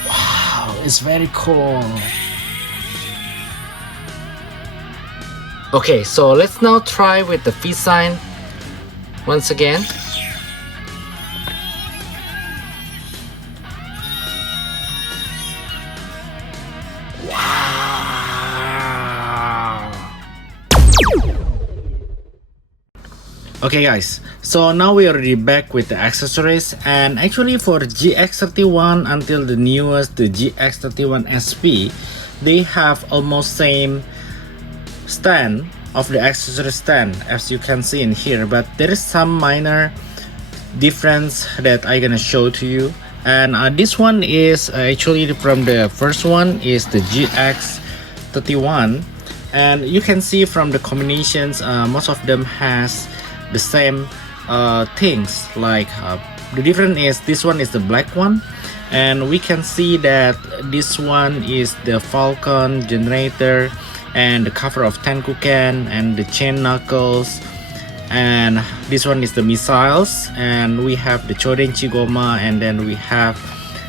Wow, it's very cool. Okay, so let's now try with the V sign once again. Wow! Okay guys, so now we are already back with the accessories, and actually for GX-31 until the newest, the GX-31SV, they have almost same stand of the accessory stand as you can see in here, but there is some minor difference that I'm gonna show to you. And this one is actually from the first one is the GX-31, and you can see from the combinations most of them has the same things, like the difference is this one is the black one, and we can see that this one is the Falcon generator and the cover of Tenkuken and the chain knuckles, and this one is the missiles, and we have the Chodenji Goma, and then we have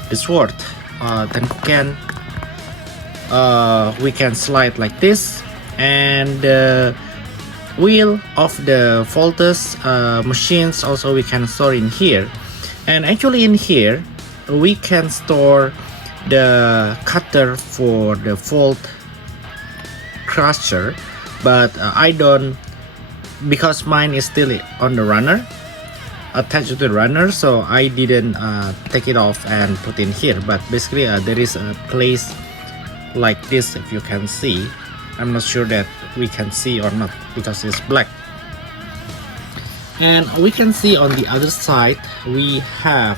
the sword Tenkuken. We can slide like this, and the wheel of the Voltes machines also we can store in here. And actually in here we can store the cutter for the Volt crusher, but I don't, because mine is still on the runner, attached to the runner, so I didn't take it off and put in here. But basically there is a place like this, if you can see. I'm not sure that we can see or not because it's black. And we can see on the other side we have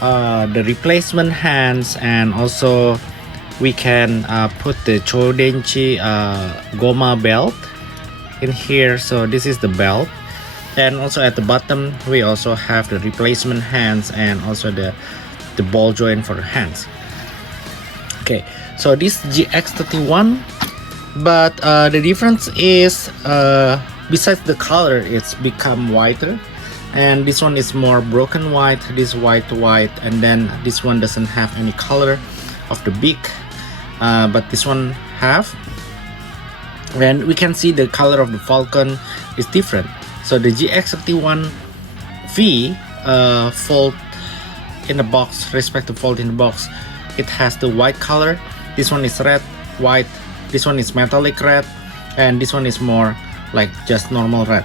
the replacement hands, and also we can put the Chodenji Goma belt in here. So this is the belt, and also at the bottom we also have the replacement hands and also the ball joint for the hands. Okay, so this GX-31, but the difference is besides the color, it's become whiter, and this one is more broken white, this white, and then this one doesn't have any color of the beak, but this one have. And we can see the color of the Falcon is different. So the GX-31V Volt in the box, respect to Volt in the box, it has the white color. This one is red, white. This one is metallic red, and this one is more like just normal red.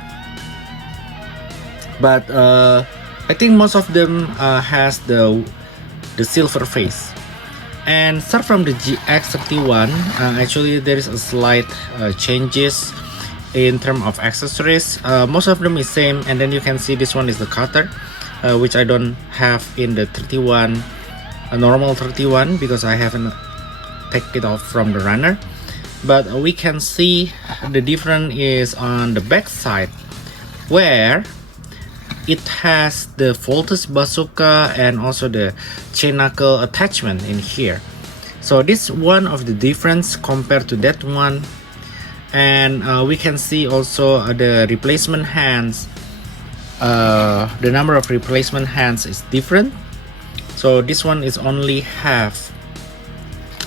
But I think most of them has the silver face. And start from the GX-31, actually there is a slight changes in terms of accessories. Most of them is same, and then you can see this one is the cutter, which I don't have in the 31, a normal 31, because I haven't take it off from the runner. But we can see the difference is on the back side, where it has the Voltes Bazooka and also the chain knuckle attachment in here. So this one of the difference compared to that one. And we can see also the replacement hands, the number of replacement hands is different. So this one is only half.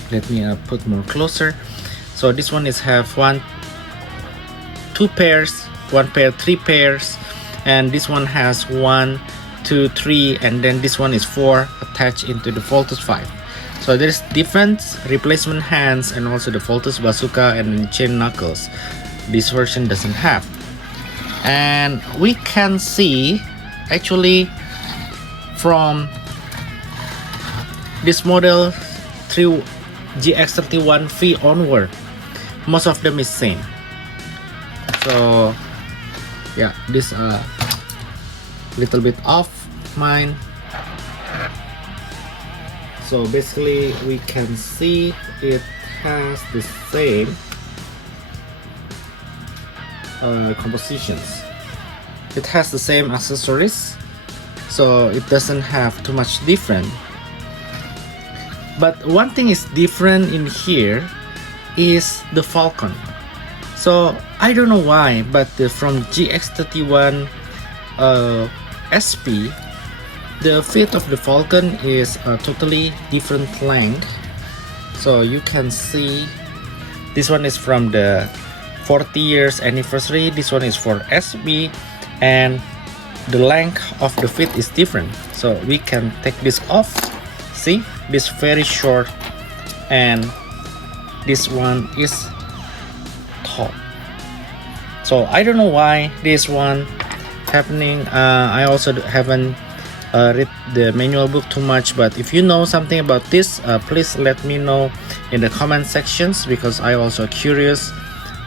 Let me put more closer. So this one is have 1, 2 pairs, 1 pair, 3 pairs, and this one has 1, 2, 3, and then this one is 4 attached into the Voltes V. So there's different replacement hands and also the Voltes Bazooka and the chain knuckles. This version doesn't have. And we can see actually from this model through GX-31V onward, most of them is same. So yeah, this little bit off mine. So basically we can see it has the same compositions. It has the same accessories, so it doesn't have too much different. But one thing is different in here is the Falcon. So I don't know why, but from GX-31 SP, the feet of the Falcon is a totally different length. So you can see this one is from the 40 years anniversary, this one is for SB, and the length of the feet is different. So we can take this off. See, this very short, and this one is tall. So I don't know why this one happening. I also haven't read the manual book too much, but if you know something about this, please let me know in the comment sections, because I also curious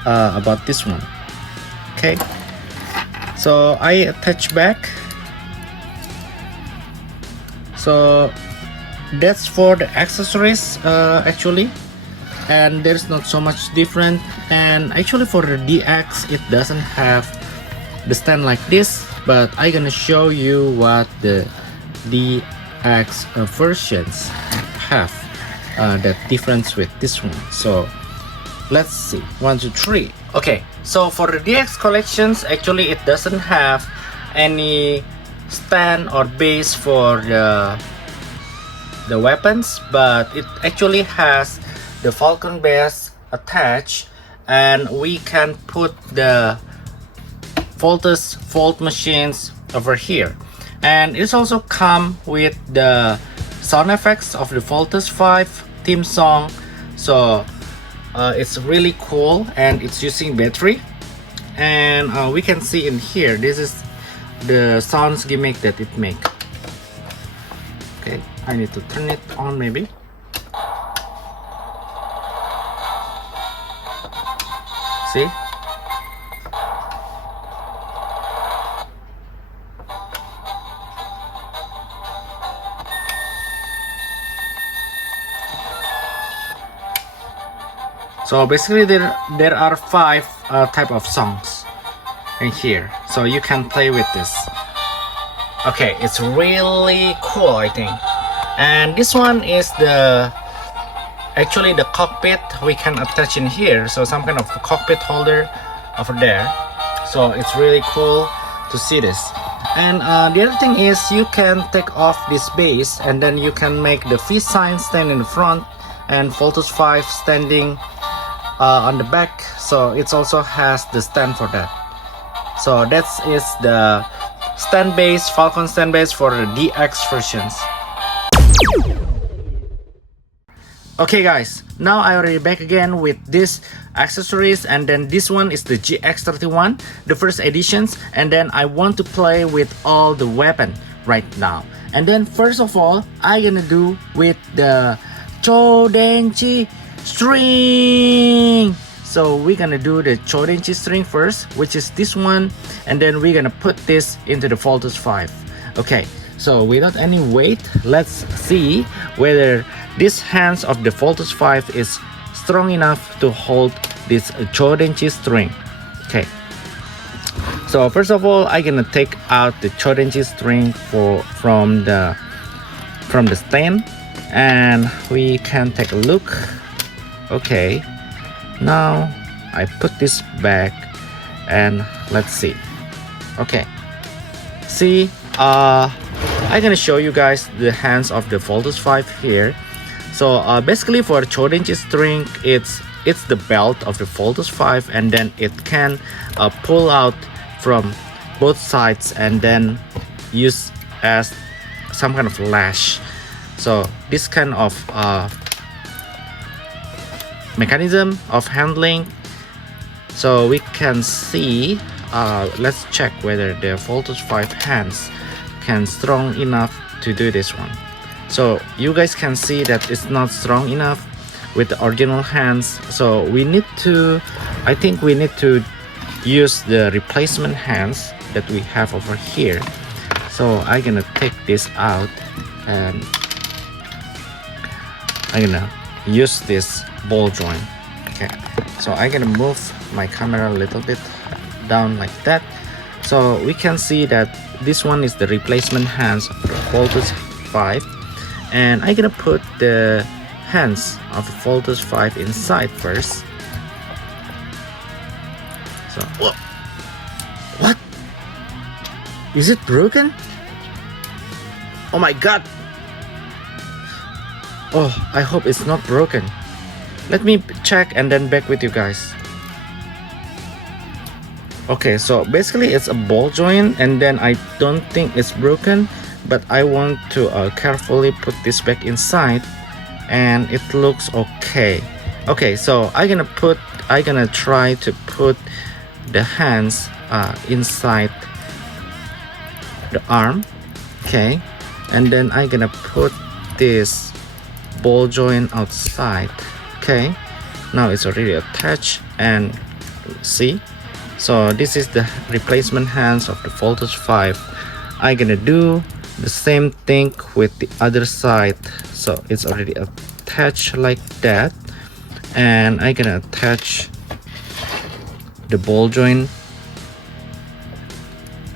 about this one. Okay, so I attach back. So that's for the accessories actually, and there's not so much different. And actually for the DX, it doesn't have the stand like this, but I'm gonna show you what the DX versions have that difference with this one. So let's see, 1 2 3. Okay, so for the DX collections, actually it doesn't have any stand or base for the weapons, but it actually has the Falcon base attached, and we can put the Voltes Volt machines over here. And it's also come with the sound effects of the Voltes V theme song. So it's really cool, and it's using battery. And we can see in here, this is the sounds gimmick that it make. Okay, I need to turn it on maybe. See? So basically there are 5 type of songs in here, so you can play with this. Okay, it's really cool, I think. And this one is actually the cockpit we can attach in here, so some kind of cockpit holder over there. So it's really cool to see this. And the other thing is you can take off this base, and then you can make the V sign stand in the front and Voltes V standing on the back. So it also has the stand for that. So that is the stand base, Falcon stand base for the DX versions. Okay guys, now I already back again with this accessories, and then this one is the GX-31, the first editions, and then I want to play with all the weapon right now. And then first of all, I'm gonna do with the Chodenji string. So we're gonna do the Chodenji string first, which is this one, and then we're gonna put this into the Voltes V. Okay, so without any weight, let's see whether this hands of the Voltes V is strong enough to hold this Chodenji string. Okay, so first of all, I'm gonna take out the Chodenji string from the stand, and we can take a look. Okay, now I put this back, and let's see. Okay, see, I'm gonna show you guys the hands of the Voltes V here. So basically for Chodenji string, it's the belt of the Voltes V, and then it can pull out from both sides and then use as some kind of lash. So this kind of mechanism of handling. So we can see, let's check whether the Voltes V hands can strong enough to do this one. So you guys can see that it's not strong enough with the original hands. So we need to, I think we need to use the replacement hands that we have over here. So I'm gonna take this out and I'm gonna use this ball joint. Okay, so I'm gonna move my camera a little bit down like that, so we can see that this one is the replacement hands of the Voltes 5, and I'm gonna put the hands of the Voltes 5 inside first. So what? Is it broken? Oh my god! Oh, I hope it's not broken. Let me check and then back with you guys. Okay, so basically it's a ball joint, and then I don't think it's broken, but I want to carefully put this back inside, and it looks okay. Okay, so I'm gonna try to put the hands inside the arm. Okay, and then I'm gonna put this ball joint outside. Okay, now it's already attached, and see, so this is the replacement hands of the Voltes 5. I'm gonna do the same thing with the other side. So it's already attached like that, and I'm gonna attach the ball joint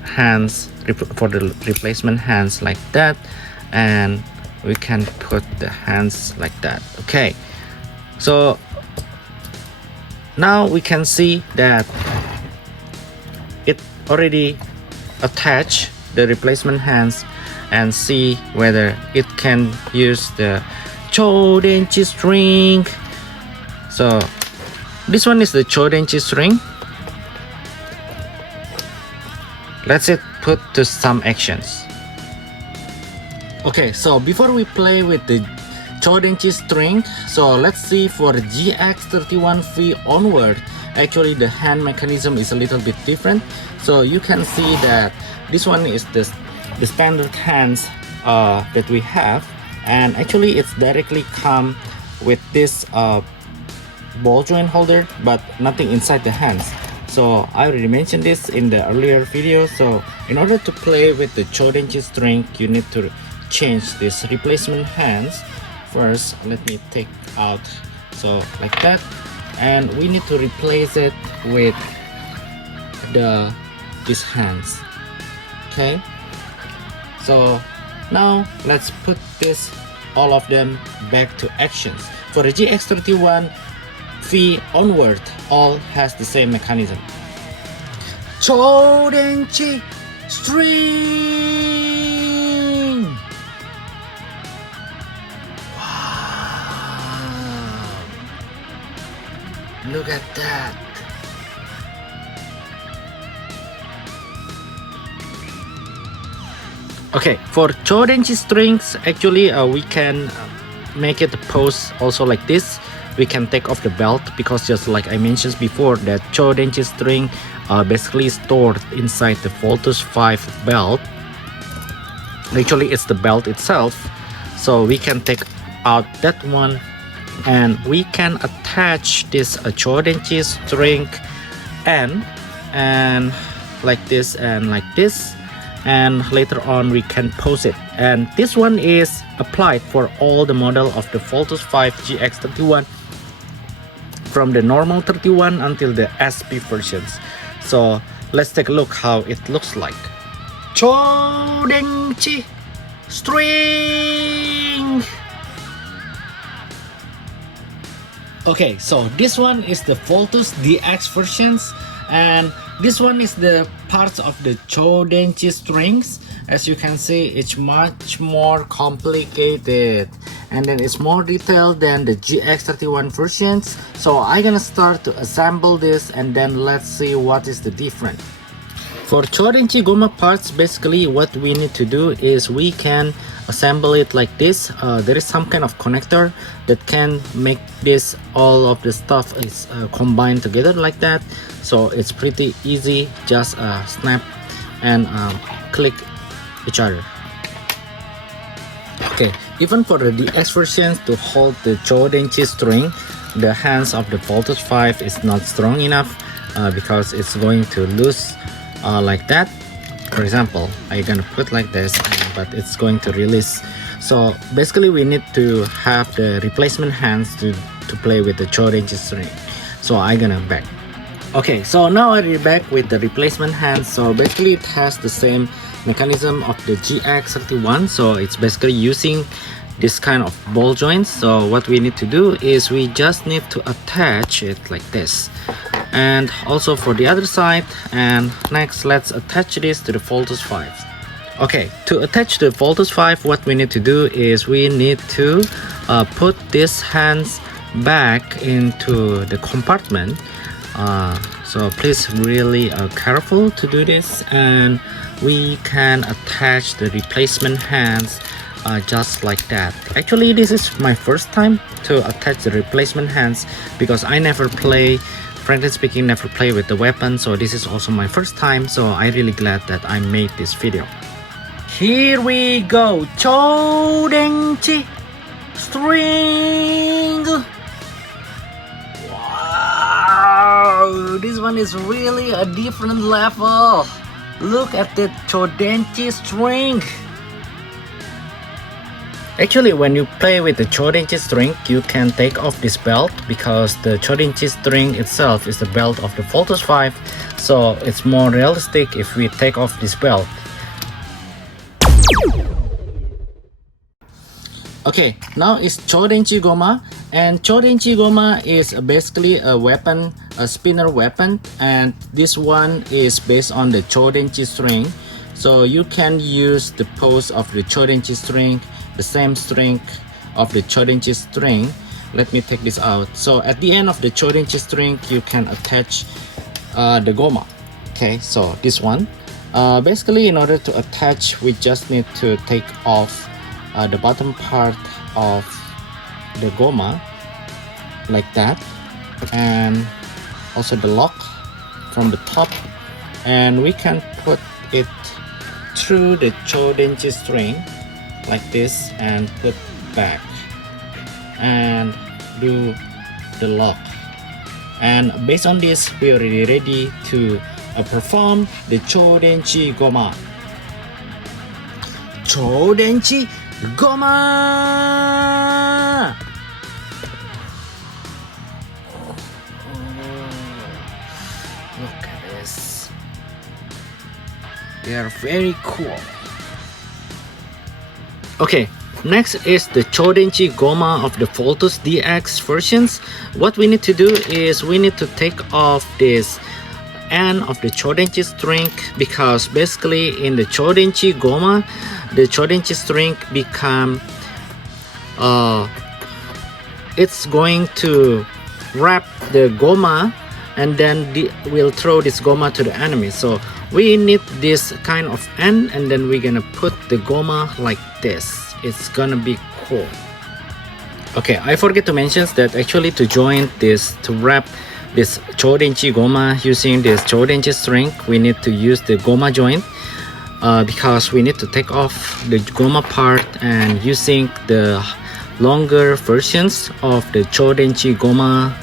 hands for the replacement hands like that, and we can put the hands like that. Okay, so now we can see that it already attached the replacement hands, and see whether it can use the Chodenji string. So this one is the Chodenji string. Let's put to some actions. Okay, so before we play with the Chodenji string, so let's see for the GX-31V onward. Actually, the hand mechanism is a little bit different. So you can see that this one is the standard hands that we have, and actually it's directly come with this ball joint holder, but nothing inside the hands. So I already mentioned this in the earlier video. So in order to play with the Chodenji string, you need to change this replacement hands. First, let me take out, so like that, and we need to replace it with these hands. Okay, so now let's put this, all of them, back to actions. For the GX-31V onward, all has the same mechanism. Chodenji string! Wow! Look at that! Okay, for Chodenji strings, actually we can make it pose also like this. We can take off the belt, because just like I mentioned before, that Chodenji string basically stored inside the Voltes 5 belt. Actually it's the belt itself, so we can take out that one, and we can attach this Chodenji string and like this and like this, and later on we can pose it. And this one is applied for all the model of the Voltes 5 GX-31, from the normal 31 until the SP versions. So let's take a look how it looks like. Chodenji string! Okay, so this one is the Voltes DX versions, and this one is the parts of the Chodenji strings. As you can see, it's much more complicated, and then it's more detailed than the GX-31 versions. So I'm gonna start to assemble this, and then let's see what is the difference. For Chodenji Goma parts, basically what we need to do is we can assemble it like this. There is some kind of connector that can make this, all of the stuff is combined together like that. So it's pretty easy, just snap and click each other. Okay, even for the DX versions, to hold the Chodenji string, the hands of the Voltes 5 is not strong enough, because it's going to lose like that. for example, I'm gonna put like this, but it's going to release. So basically we need to have the replacement hands to play with the Chodenji string. So I'm gonna back. Okay, so now I'm back with the replacement hands. So basically it has the same mechanism of the GX-31. So it's basically using this kind of ball joints. So what we need to do is we just need to attach it like this, and also for the other side. And next, let's attach this to the Voltes V. Okay, to attach the Voltes V, what we need to do is we need to put these hands back into the compartment. So please really careful to do this, and we can attach the replacement hands just like that. Actually, this is my first time to attach the replacement hands because I never play, frankly speaking, never play with the weapon. So this is also my first time, so I'm really glad that I made this video. Here we go, Chodenji string. Wow, this one is really a different level. Look at the Chodenji string. Actually, when you play with the Chodenji string, you can take off this belt because the Chodenji string itself is the belt of the Voltes V. So it's more realistic if we take off this belt. Okay, now it's Chodenji Goma, and Chodenji Goma is basically a weapon, a spinner weapon, and this one is based on the Chodenji string. So you can use the pose of the Chodenji string, the same string of the Chodenji string. Let me take this out. So at the end of the Chodenji string, you can attach the Goma. Okay, so this one. Basically, in order to attach, we just need to take off the bottom part of the Goma like that, and also the lock from the top, and we can put it through the Chodenji string like this and put back and do the lock. And based on this, we are already ready to perform the Chodenji Goma. Chodenji Goma! Look at this. They are very cool. Okay, next is the Chodenji Goma of the Voltes DX versions. What we need to do is we need to take off this end of the Chodenji string, because basically in the Chodenji Goma, the Chodenji string become it's going to wrap the Goma, and then we'll throw this Goma to the enemy. So we need this kind of end, and then we're gonna put the Goma like this. It's gonna be cool. Okay, I forget to mention that actually to join this, to wrap this Chodenji Goma using this Chodenji string, we need to use the Goma joint, because we need to take off the Goma part, and using the longer versions of the Chodenji Goma,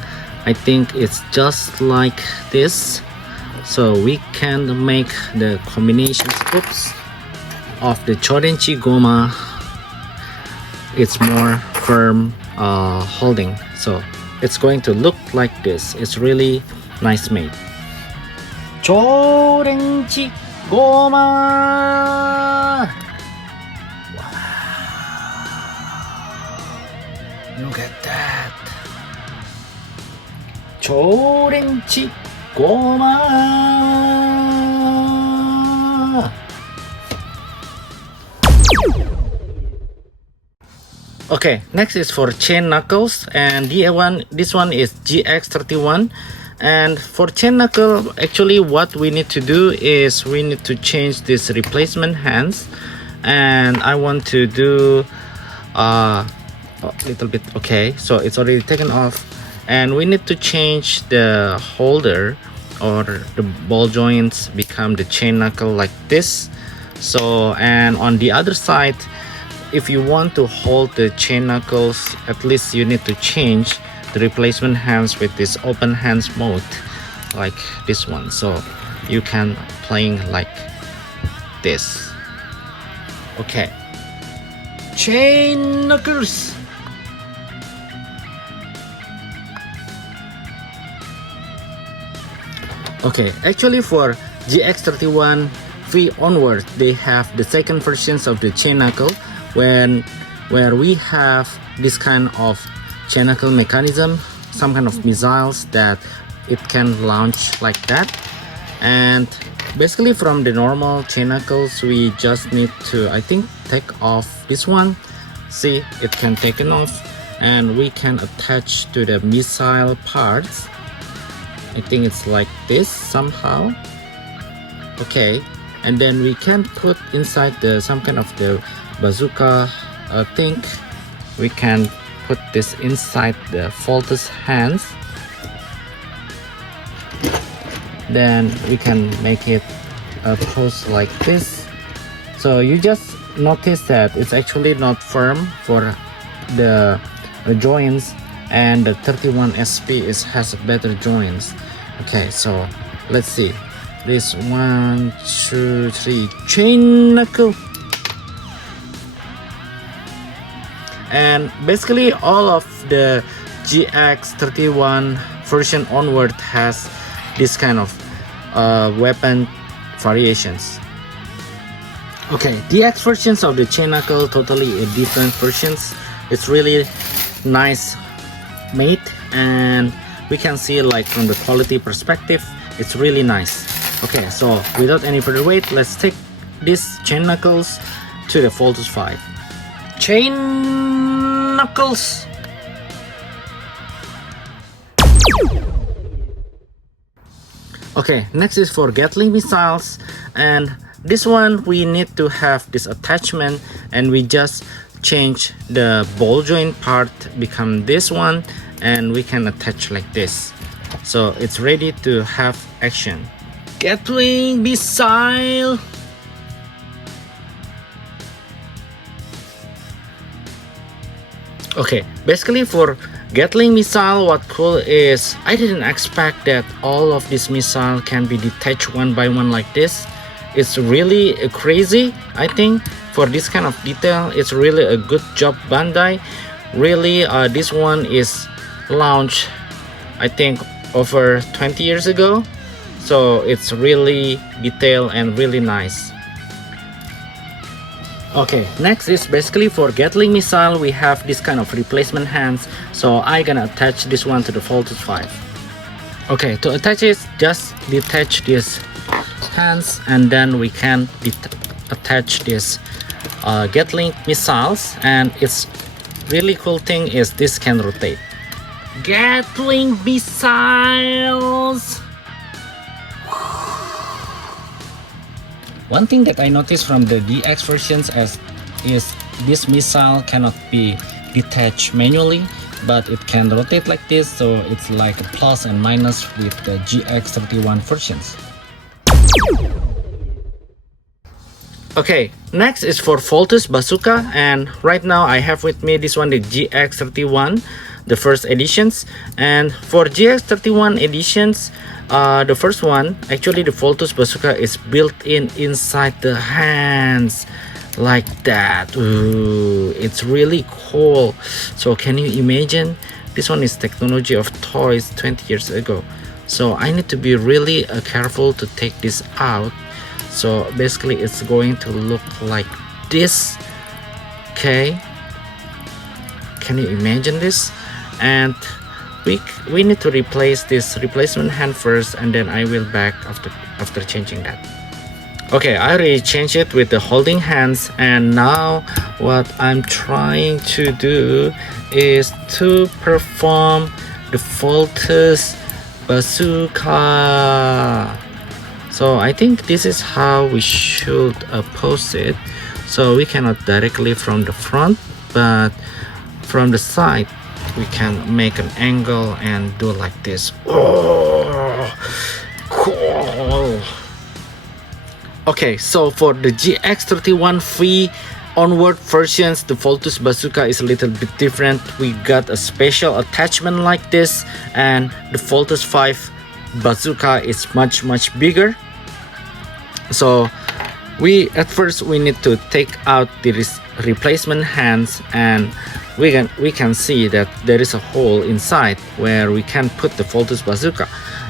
I think it's just like this. So we can make the combination scoops of the Chodenji Goma. It's more firm holding, so it's going to look like this. It's really nice made. Chodenji Goma! Wow. Look at that. Chodenji Goma! Okay, next is for chain knuckles, and this one is GX-31. And for chain knuckle, actually what we need to do is we need to change this replacement hands, and I want to do a little bit. Okay, so it's already taken off, and we need to change the holder or the ball joints become the chain knuckle like this. So, and on the other side, if you want to hold the chain knuckles, at least you need to change the replacement hands with this open hands mode like this one. So you can playing like this. Okay, chain knuckles. Okay, actually for GX-31V onward, they have the second versions of the chain knuckle where we have this kind of chain knuckle mechanism, some kind of missiles that it can launch like that. And basically from the normal chain knuckles, we just need to, I think, take off this one. See, it can take it off, and we can attach to the missile parts. I think it's like this somehow. Okay, and then we can put inside the some kind of the bazooka thing. We can put this inside the Voltes hands. Then we can make it pose like this. So you just notice that it's actually not firm for the joints, and the 31SP has better joints. Okay, so let's see. This 1, 2, 3 chain knuckle. And basically all of the GX-31 version onward has this kind of weapon variations. Okay, DX versions of the chain knuckle totally a different versions. It's really nice made, and we can see like from the quality perspective, it's really nice. Okay, so without any further wait, let's take these chain knuckles to the Voltes V. Chain knuckles. Okay, next is for Gattling missiles, and this one we need to have this attachment, and we just change the ball joint part become this one, and we can attach like this, so it's ready to have action. Gattling missile. Okay, basically for Gattling missile, what cool is I didn't expect that all of this missile can be detached one by one like this. It's really crazy. I think for this kind of detail, it's really a good job Bandai. Really, this one is launched I think over 20 years ago, so it's really detailed and really nice. Okay, next is basically for Gattling missile, we have this kind of replacement hands, so I'm gonna attach this one to the Voltes V. Okay, to attach it, just detach these hands, and then we can attach this Gattling missiles, and it's really cool thing is this can rotate. Gattling missiles. One thing that I noticed from the DX versions is this missile cannot be detached manually, but it can rotate like this, so it's like a plus and minus with the GX-31 versions. Okay, next is for Voltes Bazooka, and right now I have with me this one, the GX-31, the first editions. And for GX-31 editions, the first one, actually the Voltes Bazooka is built inside the hands like that. Ooh, it's really cool. So can you imagine? This one is technology of toys 20 years ago. So I need to be really careful to take this out. So basically it's going to look like this. Okay, can you imagine this? And we need to replace this replacement hand first, and then I will back after changing that. Okay, I already changed it with the holding hands, and now what I'm trying to do is to perform the Voltes Bazooka. So I think this is how we should pose it. So we cannot directly from the front, but from the side we can make an angle and do like this. Oh, cool. Okay, so for the GX-31V onward versions, the Voltes Bazooka is a little bit different. We got a special attachment like this, and the Voltes V Bazooka is much bigger. So At first we need to take out the replacement hands, and we can see that there is a hole inside where we can put the Voltes Bazooka.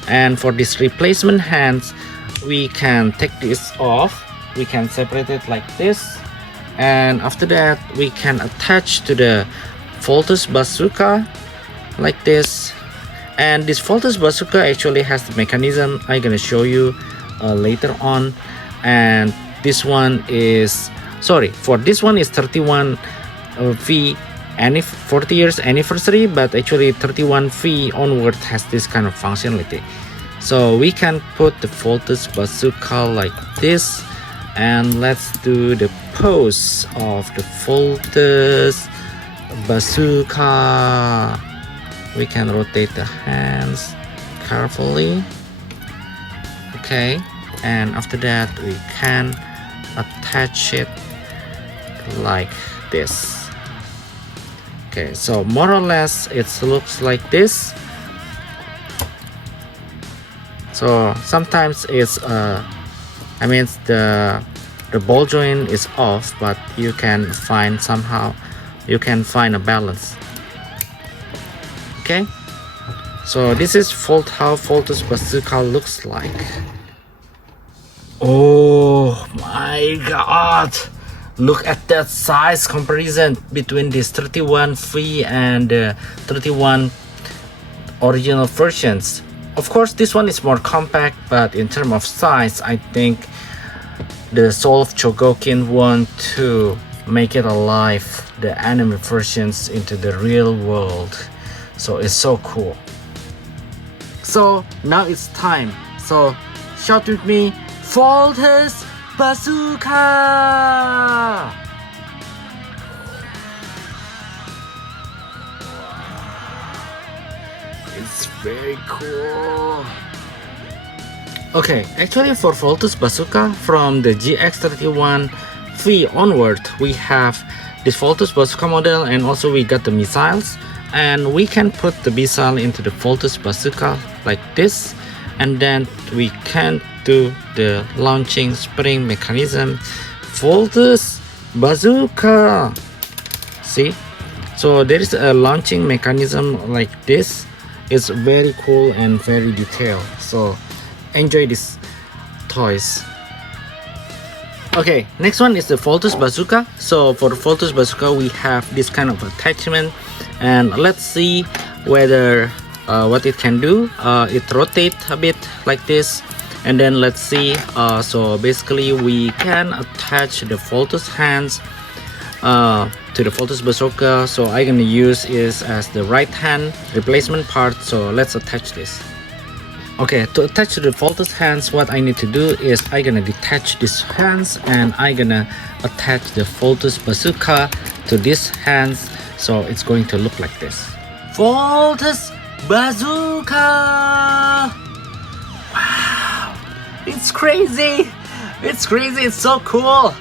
And for this replacement hands, we can take this off. We can separate it like this, and after that we can attach to the Voltes Bazooka like this. And this Voltes Bazooka actually has the mechanism I'm gonna show you later on. And this one is, sorry, for this one is 31V 40 years anniversary, but actually 31V onward has this kind of functionality. So we can put the Voltes Bazooka like this, and let's do the pose of the Voltes Bazooka. We can rotate the hands carefully. Okay, and after that we can attach it like this. Okay, so more or less it looks like this. So sometimes it's I mean the ball joint is off, but you can find a balance. Okay, so this is how Voltes Bazooka looks like. Oh my god, look at that size comparison between this 31V and 31 original versions. Of course this one is more compact, but in terms of size, I think the Soul of Chogokin want to make it alive, the anime versions, into the real world. So it's so cool. So now it's time. So shout with me, Voltes Bazooka! It's very cool. Okay, actually for Voltes Bazooka, from the GX-31V onward, we have this Voltes Bazooka model, and also we got the missiles. And we can put the missile into the Voltes Bazooka like this, and then we can do the launching spring mechanism. Voltes Bazooka! See? So there is a launching mechanism like this. It's very cool and very detailed. So enjoy these toys. Okay, next one is the Voltes Bazooka. So for the Voltes Bazooka, we have this kind of attachment, and let's see whether what it can do. It rotates a bit like this, and then let's see. So basically we can attach the Voltes hands to the Voltes Bazooka. So I'm gonna use is as the right hand replacement part. So let's attach this. Okay, to attach to the Voltes hands, what I need to do is I'm gonna detach these hands, and I'm gonna attach the Voltes Bazooka to these hands. So it's going to look like this. Voltes Bazooka! Wow, it's crazy! It's crazy, it's so cool!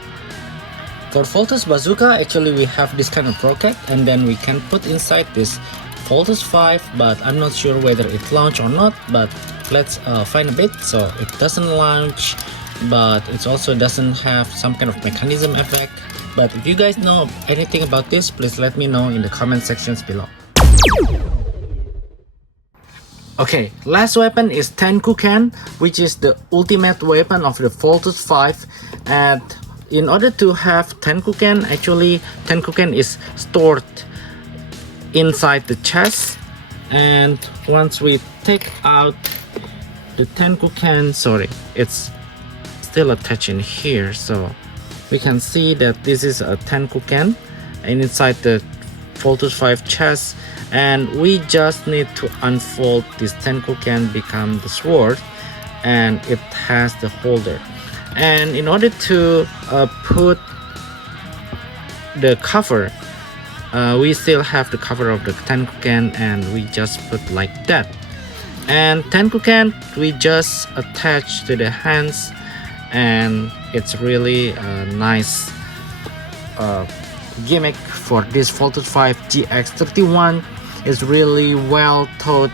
For Voltes Bazooka, actually we have this kind of rocket, and then we can put inside this Voltes V, but I'm not sure whether it launch or not, but let's find a bit. So it doesn't launch, but it also doesn't have some kind of mechanism effect. But if you guys know anything about this, please let me know in the comment sections below. Okay, last weapon is Tenkuken, which is the ultimate weapon of the Voltes V. And in order to have Tenkuken, actually Tenkuken is stored inside the chest, and once we take out the Tenkuken, sorry, it's still attached in here, so we can see that this is a Tenkuken and inside the Voltes V chest, and we just need to unfold this Tenkuken, become the sword, and it has the holder. And in order to put the cover, we still have the cover of the Tenkuken, and we just put like that. And Tenkuken we just attach to the hands, and it's really a nice gimmick for this Voltes V GX-31. Is really well thought,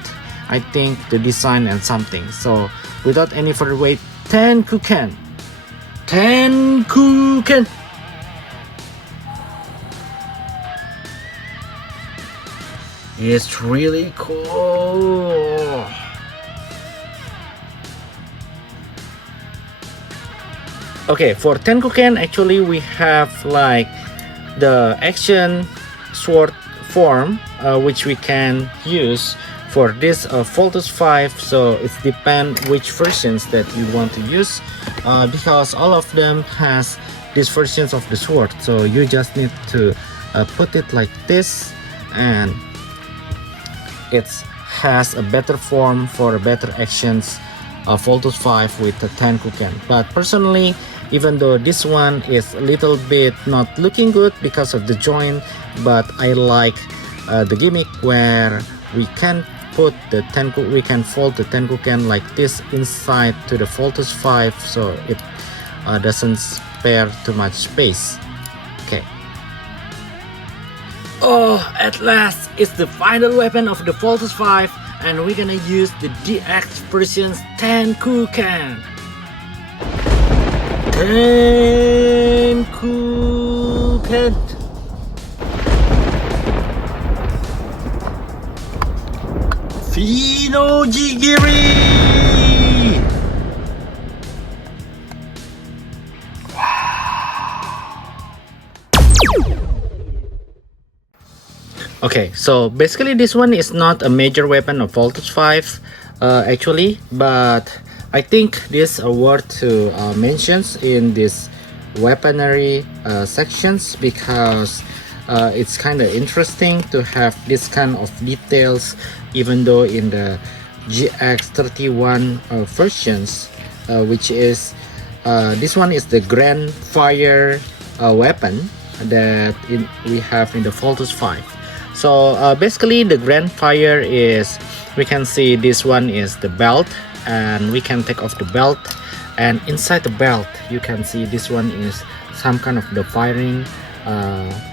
I think, the design and something. So without any further wait, Tenkuken! Tenkuken. It's really cool. Okay, for Tenkuken, actually we have like the action sword form, which we can use for this Voltes 5. So it depends which versions that you want to use, because all of them has these versions of the sword. So you just need to put it like this, and it has a better form for better actions of Voltes 5 with the Tenkuken. But personally, even though this one is a little bit not looking good because of the joint, but I like the gimmick where we can put the we can fold the Tenkuken like this inside to the Voltes 5, so it doesn't spare too much space. Okay. Oh, at last, it's the final weapon of the Voltes 5, and we're gonna use the DX version's Tenkuken. Tenkuken. Fino Jigiri. Okay, so basically this one is not a major weapon of Voltes 5 actually, but I think this are worth to mentions in this weaponry sections, because it's kind of interesting to have this kind of details, even though in the GX-31 versions, which is this one is the Grand Fire weapon that we have in the Voltes 5. So basically the Grand Fire is, we can see this one is the belt, and we can take off the belt, and inside the belt you can see this one is some kind of the firing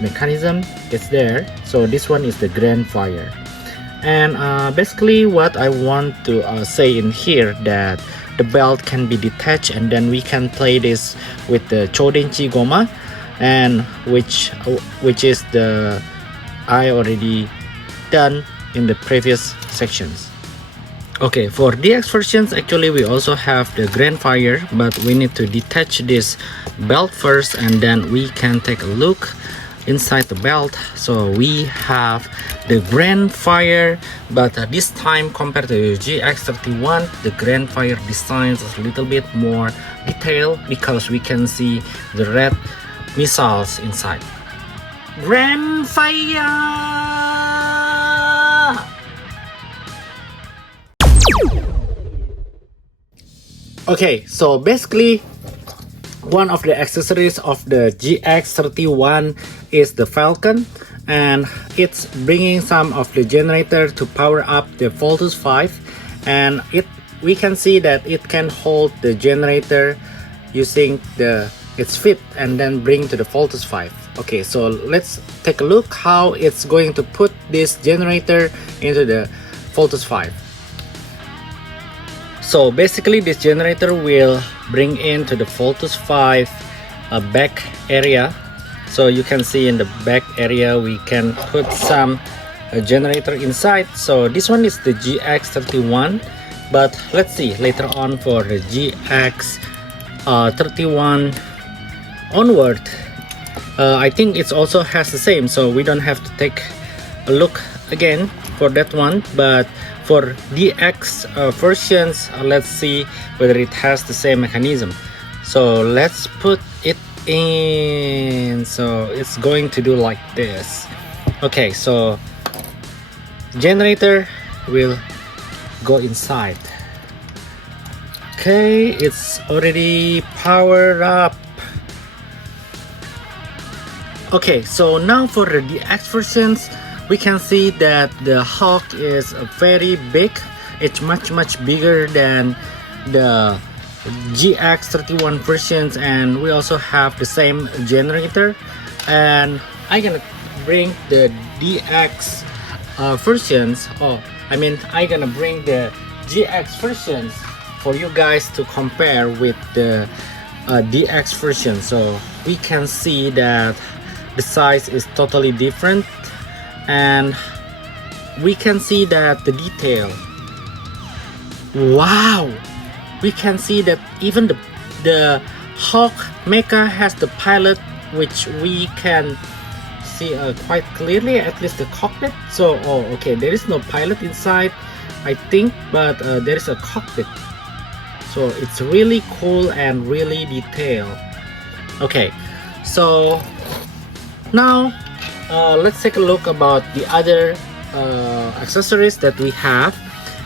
mechanism. It's there. So this one is the Grand Fire. And basically what I want to say in here, that the belt can be detached, and then we can play this with the Chodenji Goma, and which is the I already done in the previous sections. Okay, for DX versions, actually we also have the Grand Fire, but we need to detach this belt first, and then we can take a look inside the belt. So we have the Grand Fire, but this time compared to GX-31, the Grand Fire designs is a little bit more detailed, because we can see the red missiles inside. Grand Fire! Okay, so basically one of the accessories of the GX-31 is the Falcon, and it's bringing some of the generator to power up the Voltes 5, and we can see that it can hold the generator using its feet and then bring to the Voltes 5. Okay, so let's take a look how it's going to put this generator into the Voltes 5. So basically this generator will bring into the Voltes 5 a back area. So you can see in the back area we can put some generator inside. So this one is the GX-31, but let's see later on for the GX-31 onward. I think it also has the same, so we don't have to take a look again for that one. But for DX versions, let's see whether it has the same mechanism. So let's put it in. So it's going to do like this. Okay, so generator will go inside. Okay, it's already powered up. Okay, so now for the DX versions, we can see that the Hawk is very big. It's much bigger than the GX-31 versions, and we also have the same generator. And I'm gonna bring the DX versions. I'm gonna bring the GX versions for you guys to compare with the DX version. So we can see that the size is totally different, and we can see that the detail, wow, we can see that even the Hawk Mecha has the pilot, which we can see quite clearly, at least the cockpit. So oh okay, there is no pilot inside I think, but there is a cockpit, so it's really cool and really detailed. Okay, so now let's take a look about the other accessories that we have.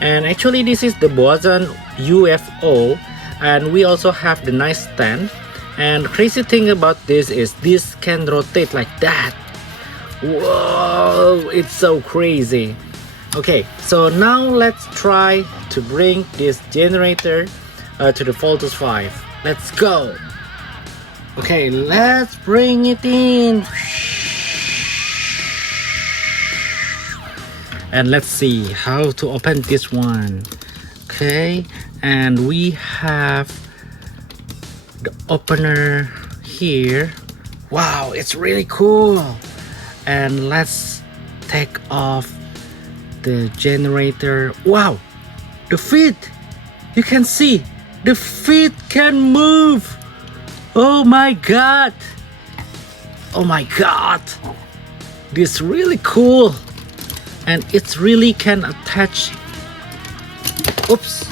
And actually this is the Boazan UFO, and we also have the nice stand. And crazy thing about this is this can rotate like that. Whoa, it's so crazy. Okay, so now let's try to bring this generator to the Voltes V. Let's go. Okay, let's bring it in. And let's see how to open this one. Okay, and we have the opener here. Wow, it's really cool. And let's take off the generator. Wow, the feet, you can see the feet can move. Oh my god, oh my god, this is really cool. And it really can attach. Oops.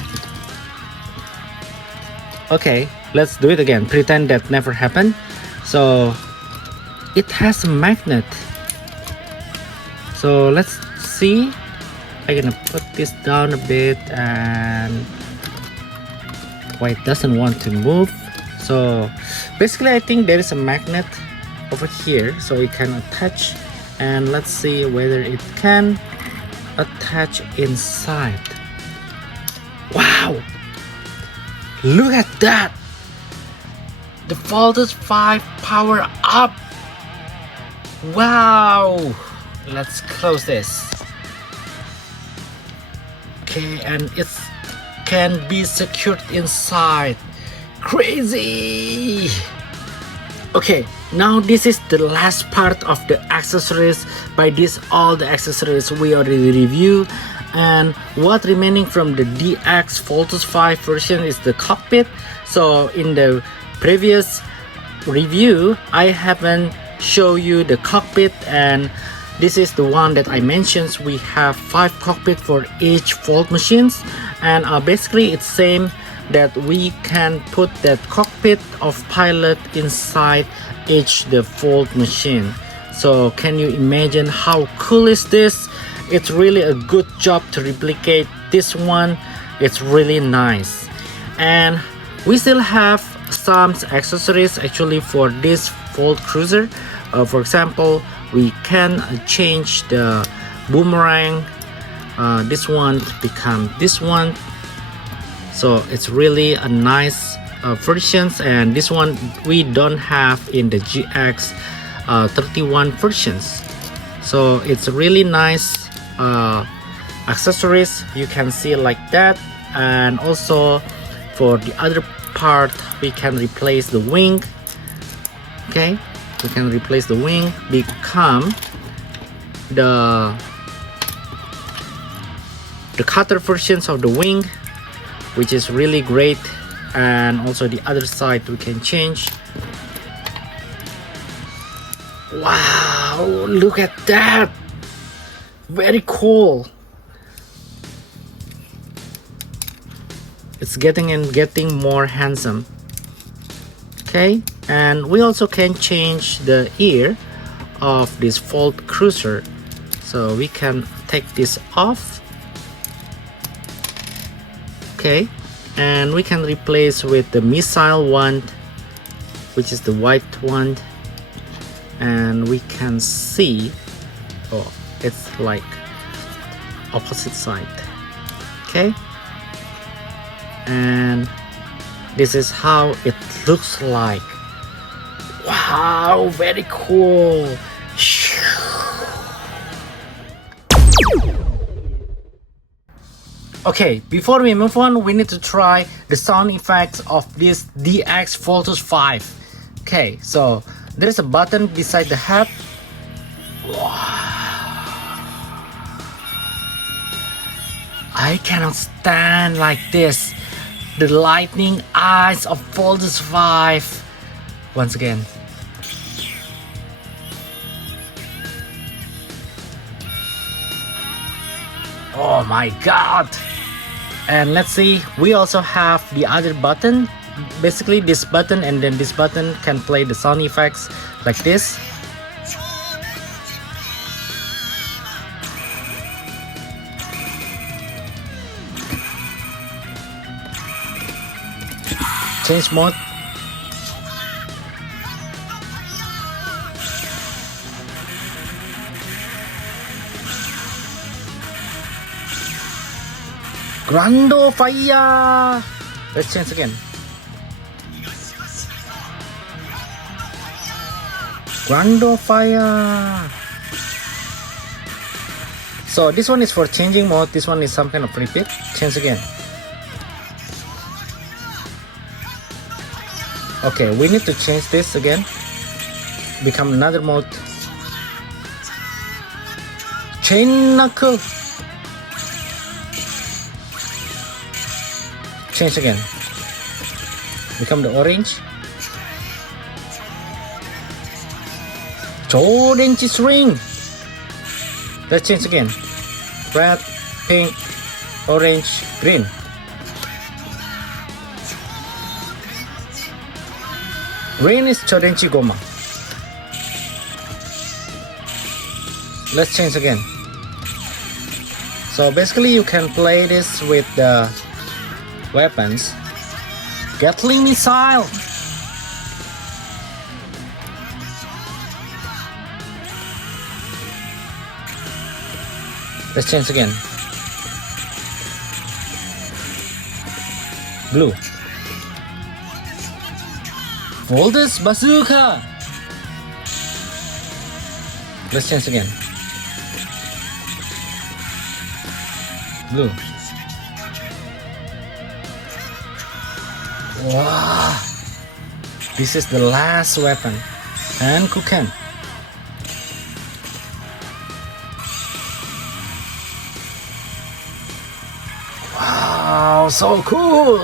Okay, let's do it again, pretend that never happened. So it has a magnet, so let's see. I'm gonna put this down a bit, and why it doesn't want to move. So basically I think there is a magnet over here, so it can attach. And let's see whether it can attach inside. Wow, look at that, the Voltes V power up. Wow, let's close this. Okay, and it can be secured inside. Crazy. Okay, now this is the last part of the accessories. By this, all the accessories we already reviewed, and what remaining from the DX Voltes V version is the cockpit. So in the previous review I haven't show you the cockpit, and this is the one that I mentioned. We have 5 cockpit for each Volt machines, and basically it's same that we can put that cockpit of pilot inside each the Volt machine. So can you imagine how cool is this? It's really a good job to replicate this one. It's really nice. And we still have some accessories actually for this Volt Cruiser. For example, we can change the boomerang, this one to become this one. So it's really a nice versions, and this one we don't have in the GX-31 versions. So it's really nice accessories, you can see like that. And also for the other part we can replace the wing. Okay, we can replace the wing, become the cutter versions of the wing, which is really great. And also the other side we can change. Wow, look at that, very cool. It's getting more handsome. Okay, and we also can change the ear of this Volt Cruiser, so we can take this off. Okay, and we can replace with the missile one, which is the white one. And we can see, oh, it's like opposite side. Okay, and this is how it looks like. Wow, very cool. Okay, before we move on, we need to try the sound effects of this DX Voltes V. Okay, so there is a button beside the head. I cannot stand like this. The lightning eyes of Voltes V. Once again. Oh my god! And let's see, we also have the other button. Basically this button and then this button can play the sound effects like this. Change mode. Grando Fire! Let's change again. Grando Fire! So this one is for changing mode, this one is some kind of repeat. Change again. Okay, we need to change this again. Become another mode. Chain knuckle. Change again. Become the orange. Chodenji string. Let's change again. Red, pink, orange, green. Green is Chodenji Goma. Let's change again. So basically you can play this with the weapons. Gattling missile. Let's change again. Blue. Voltes Bazooka. Let's change again. Blue. Wow. This is the last weapon. Tenkuken. Wow, so cool.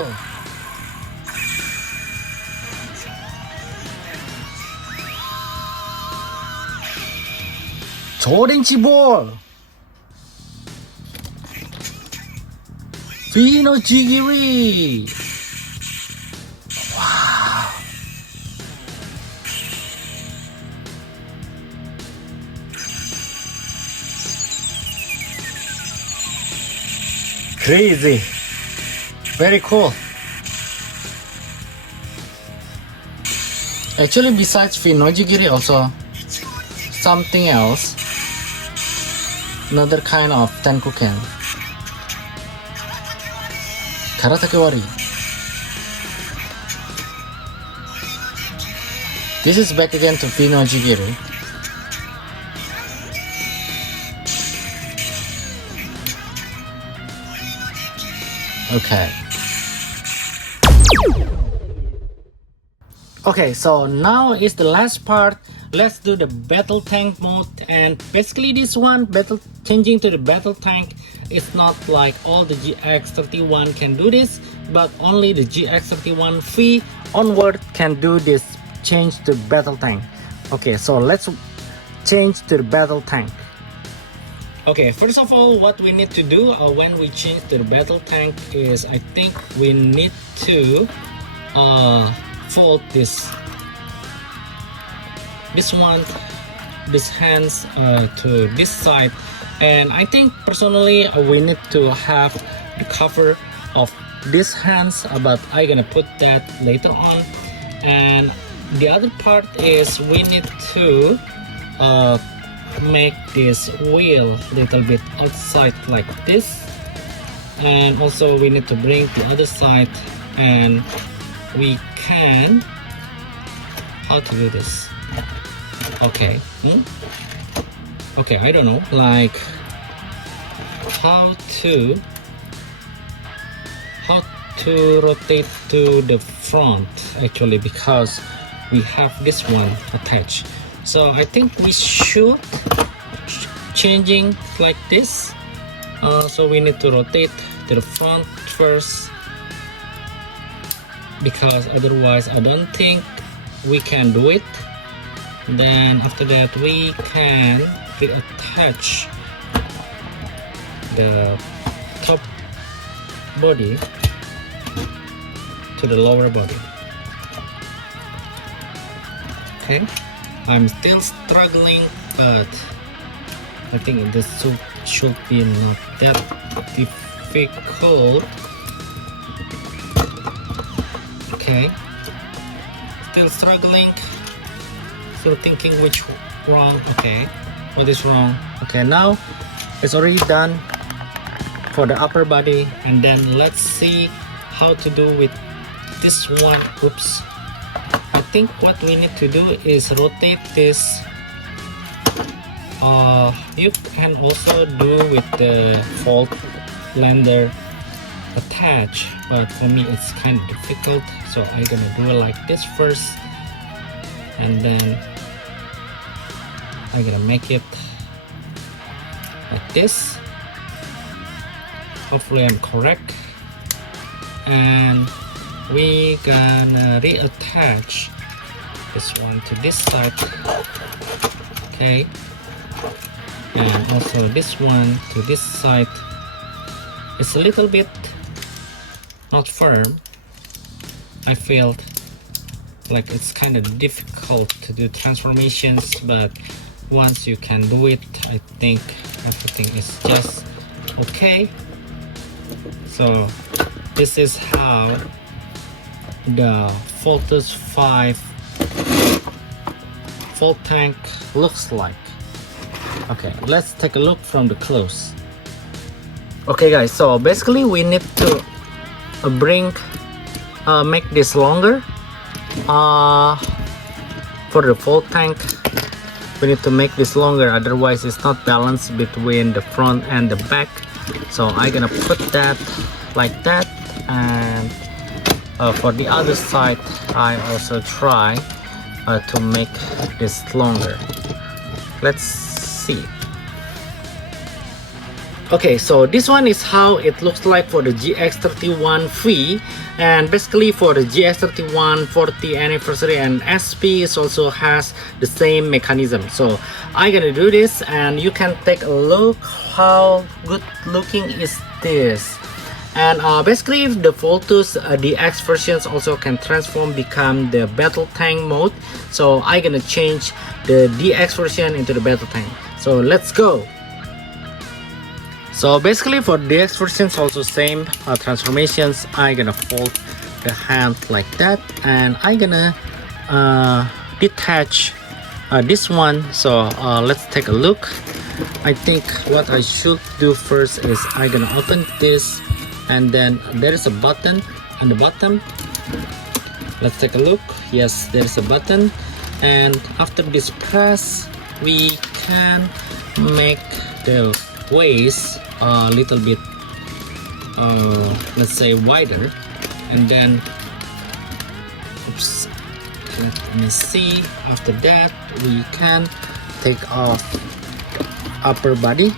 Chodenji ball. Fino Jigiri. Wow. Crazy. Very cool. Actually, besides Fino Jigiri, also something else. Another kind of Tenkuken. Karatakewari. This is back again to Fino Jigiri. Okay. Okay, so now is the last part. Let's do the battle tank mode, and basically this one changing to the battle tank is not like all the GX-31 can do this, but only the GX-31V onward can do this change to battle tank. Okay, so let's change to the battle tank. Okay, first of all, what we need to do when we change to the battle tank is, I think we need to fold this one, this hands to this side, and I think personally we need to have the cover of these hands, but I'm gonna put that later on. And the other part is we need to make this wheel little bit outside like this, and also we need to bring the other side, and we can, how to do this? Okay, okay, I don't know, like how to how to rotate to the front actually, because we have this one attached. So I think we should changing like this. So we need to rotate to the front first, because otherwise I don't think we can do it. Then after that we can reattach the top body to the lower body. Okay, I'm still struggling, but I think this should be not that difficult. Okay, still struggling, still thinking which wrong. Okay, what is wrong? Okay, now it's already done for the upper body, and then let's see how to do with this one. Oops, I think what we need to do is rotate this. You can also do with the fault lander attach, but for me it's kind of difficult, so I'm gonna do it like this first, and then I'm gonna make it like this. Hopefully I'm correct, and we gonna reattach this one to this side. Okay, and also this one to this side. It's a little bit not firm. I felt like it's kind of difficult to do transformations, but once you can do it, I think everything is just okay. So this is how the Voltes V full tank looks like. Okay, let's take a look from the close. Okay guys, so basically we need to make this longer. For the full tank we need to make this longer, otherwise it's not balanced between the front and the back. So I'm gonna put that like that, and for the other side I also try to make this longer. Let's see. Okay, so this one is how it looks like for the GX-31V, and basically for the GX-31 40th anniversary and SP it also has the same mechanism. So I'm gonna do this, and you can take a look how good looking is this. And basically the Voltes DX versions also can transform become the battle tank mode. So I'm gonna change the DX version into the battle tank. So let's go. So basically for DX versions also same transformations. I'm gonna fold the hand like that, and I'm gonna detach this one. So let's take a look. I think what I should do first is I'm gonna open this, and then there is a button on the bottom. Let's take a look. Yes, there is a button, and after this press we can make the waist a little bit let's say wider, and then oops, let me see. After that we can take off the upper body.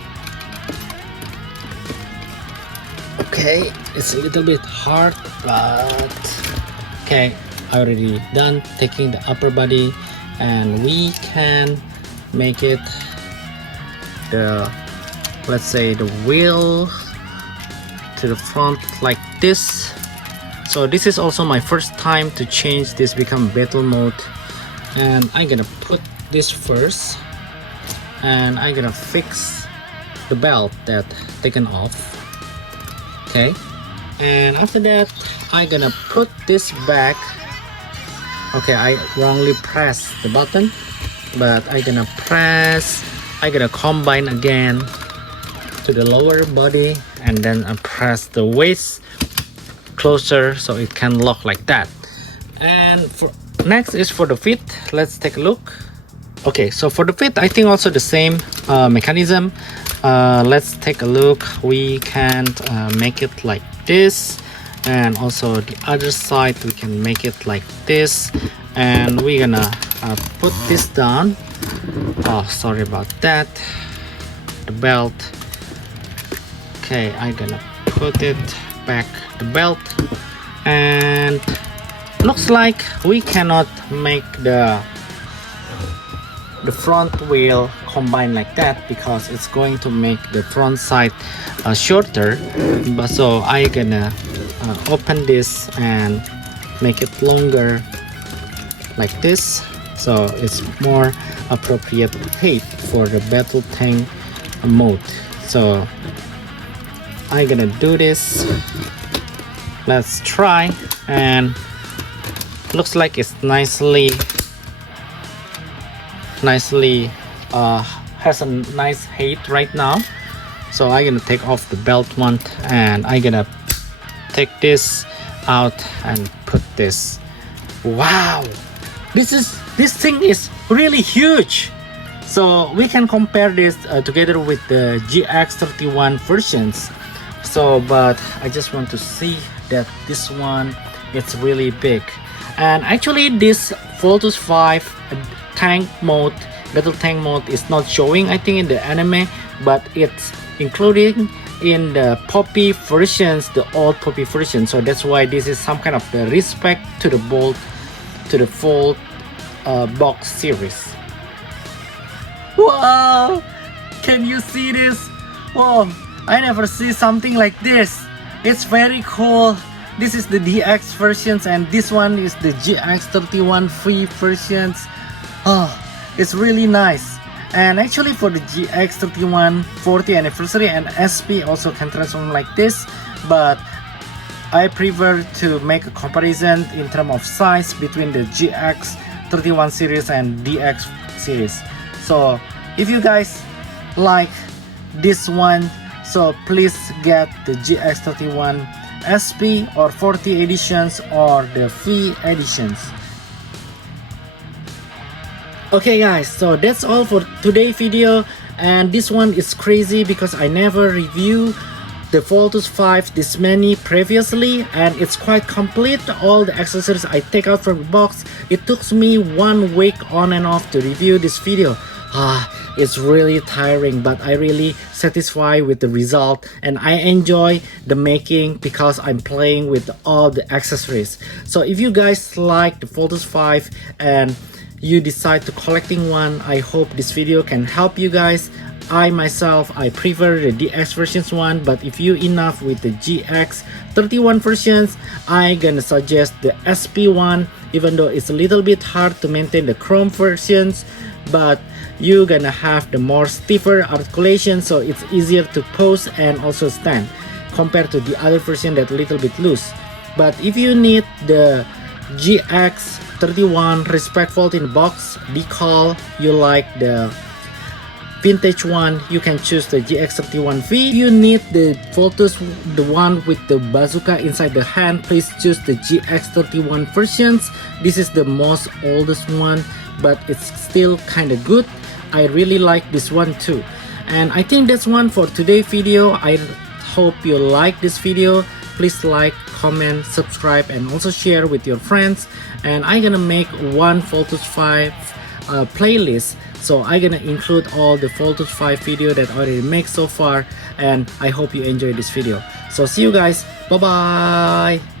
Okay, it's a little bit hard, but okay, I already done taking the upper body, and we can make it the, let's say, the wheel to the front like this. So this is also my first time to change this become battle mode, and I'm gonna put this first, and I'm gonna fix the belt that taken off. Okay, and after that I'm gonna put this back. Okay, I wrongly pressed the button, but I'm gonna combine again to the lower body, and then I press the waist closer so it can lock like that. And for next is for the feet. Let's take a look. Okay, so for the feet I think also the same mechanism. Let's take a look. We can make it like this, and also the other side we can make it like this, and we're gonna put this down. Oh, sorry about that. The belt. Okay, I'm gonna put it back the belt, and looks like we cannot make the front wheel combine like that because it's going to make the front side shorter. But so I gonna open this and make it longer like this, so it's more appropriate height for the battle tank mode. So I'm gonna do this. Let's try, and looks like it's nicely has a nice height right now. So I'm gonna take off the belt one, and I'm gonna take this out and put this. Wow, this thing is really huge. So we can compare this together with the GX-31 versions. So but I just want to see that this one, it's really big. And actually this Voltes V tank mode, battle tank mode, is not showing I think in the anime, but it's including in the Poppy versions, the old Poppy version. So that's why this is some kind of the respect to the Volt box series. Wow, can you see this? Wow, I never see something like this. It's very cool. This is the DX versions, and this one is the GX-31V versions. Oh, it's really nice. And actually for the GX-31 40th anniversary and SP also can transform like this, but I prefer to make a comparison in terms of size between the GX-31 series and DX series. So if you guys like this one, so please get the GX-31 SP or 40 editions or the V editions. Okay guys, so that's all for today's video, and this one is crazy because I never reviewed the Voltes V this many previously, and it's quite complete. All the accessories I take out from the box. It took me 1 week on and off to review this video. It's really tiring, but I really satisfied with the result, and I enjoy the making because I'm playing with all the accessories. So if you guys like the Voltes V and you decide to collecting one, I hope this video can help you guys. I myself, I prefer the DX versions one, but if you enough with the GX-31 versions, I gonna suggest the SP one, even though it's a little bit hard to maintain the chrome versions, but you're gonna have the more stiffer articulation, so it's easier to pose and also stand compared to the other version that little bit loose. But if you need the GX-31 respectful in the box decal, you like the vintage one, you can choose the GX-31V. If you need the Voltes, the one with the bazooka inside the hand, please choose the GX-31 versions. This is the most oldest one, but it's still kind of good. I really like this one too. And I think that's one for today's video. I hope you like this video. Please like, comment, subscribe, and also share with your friends. And I'm gonna make one Voltes V playlist, so I'm gonna include all the Voltes V video that I already make so far, and I hope you enjoy this video. So see you guys, bye bye.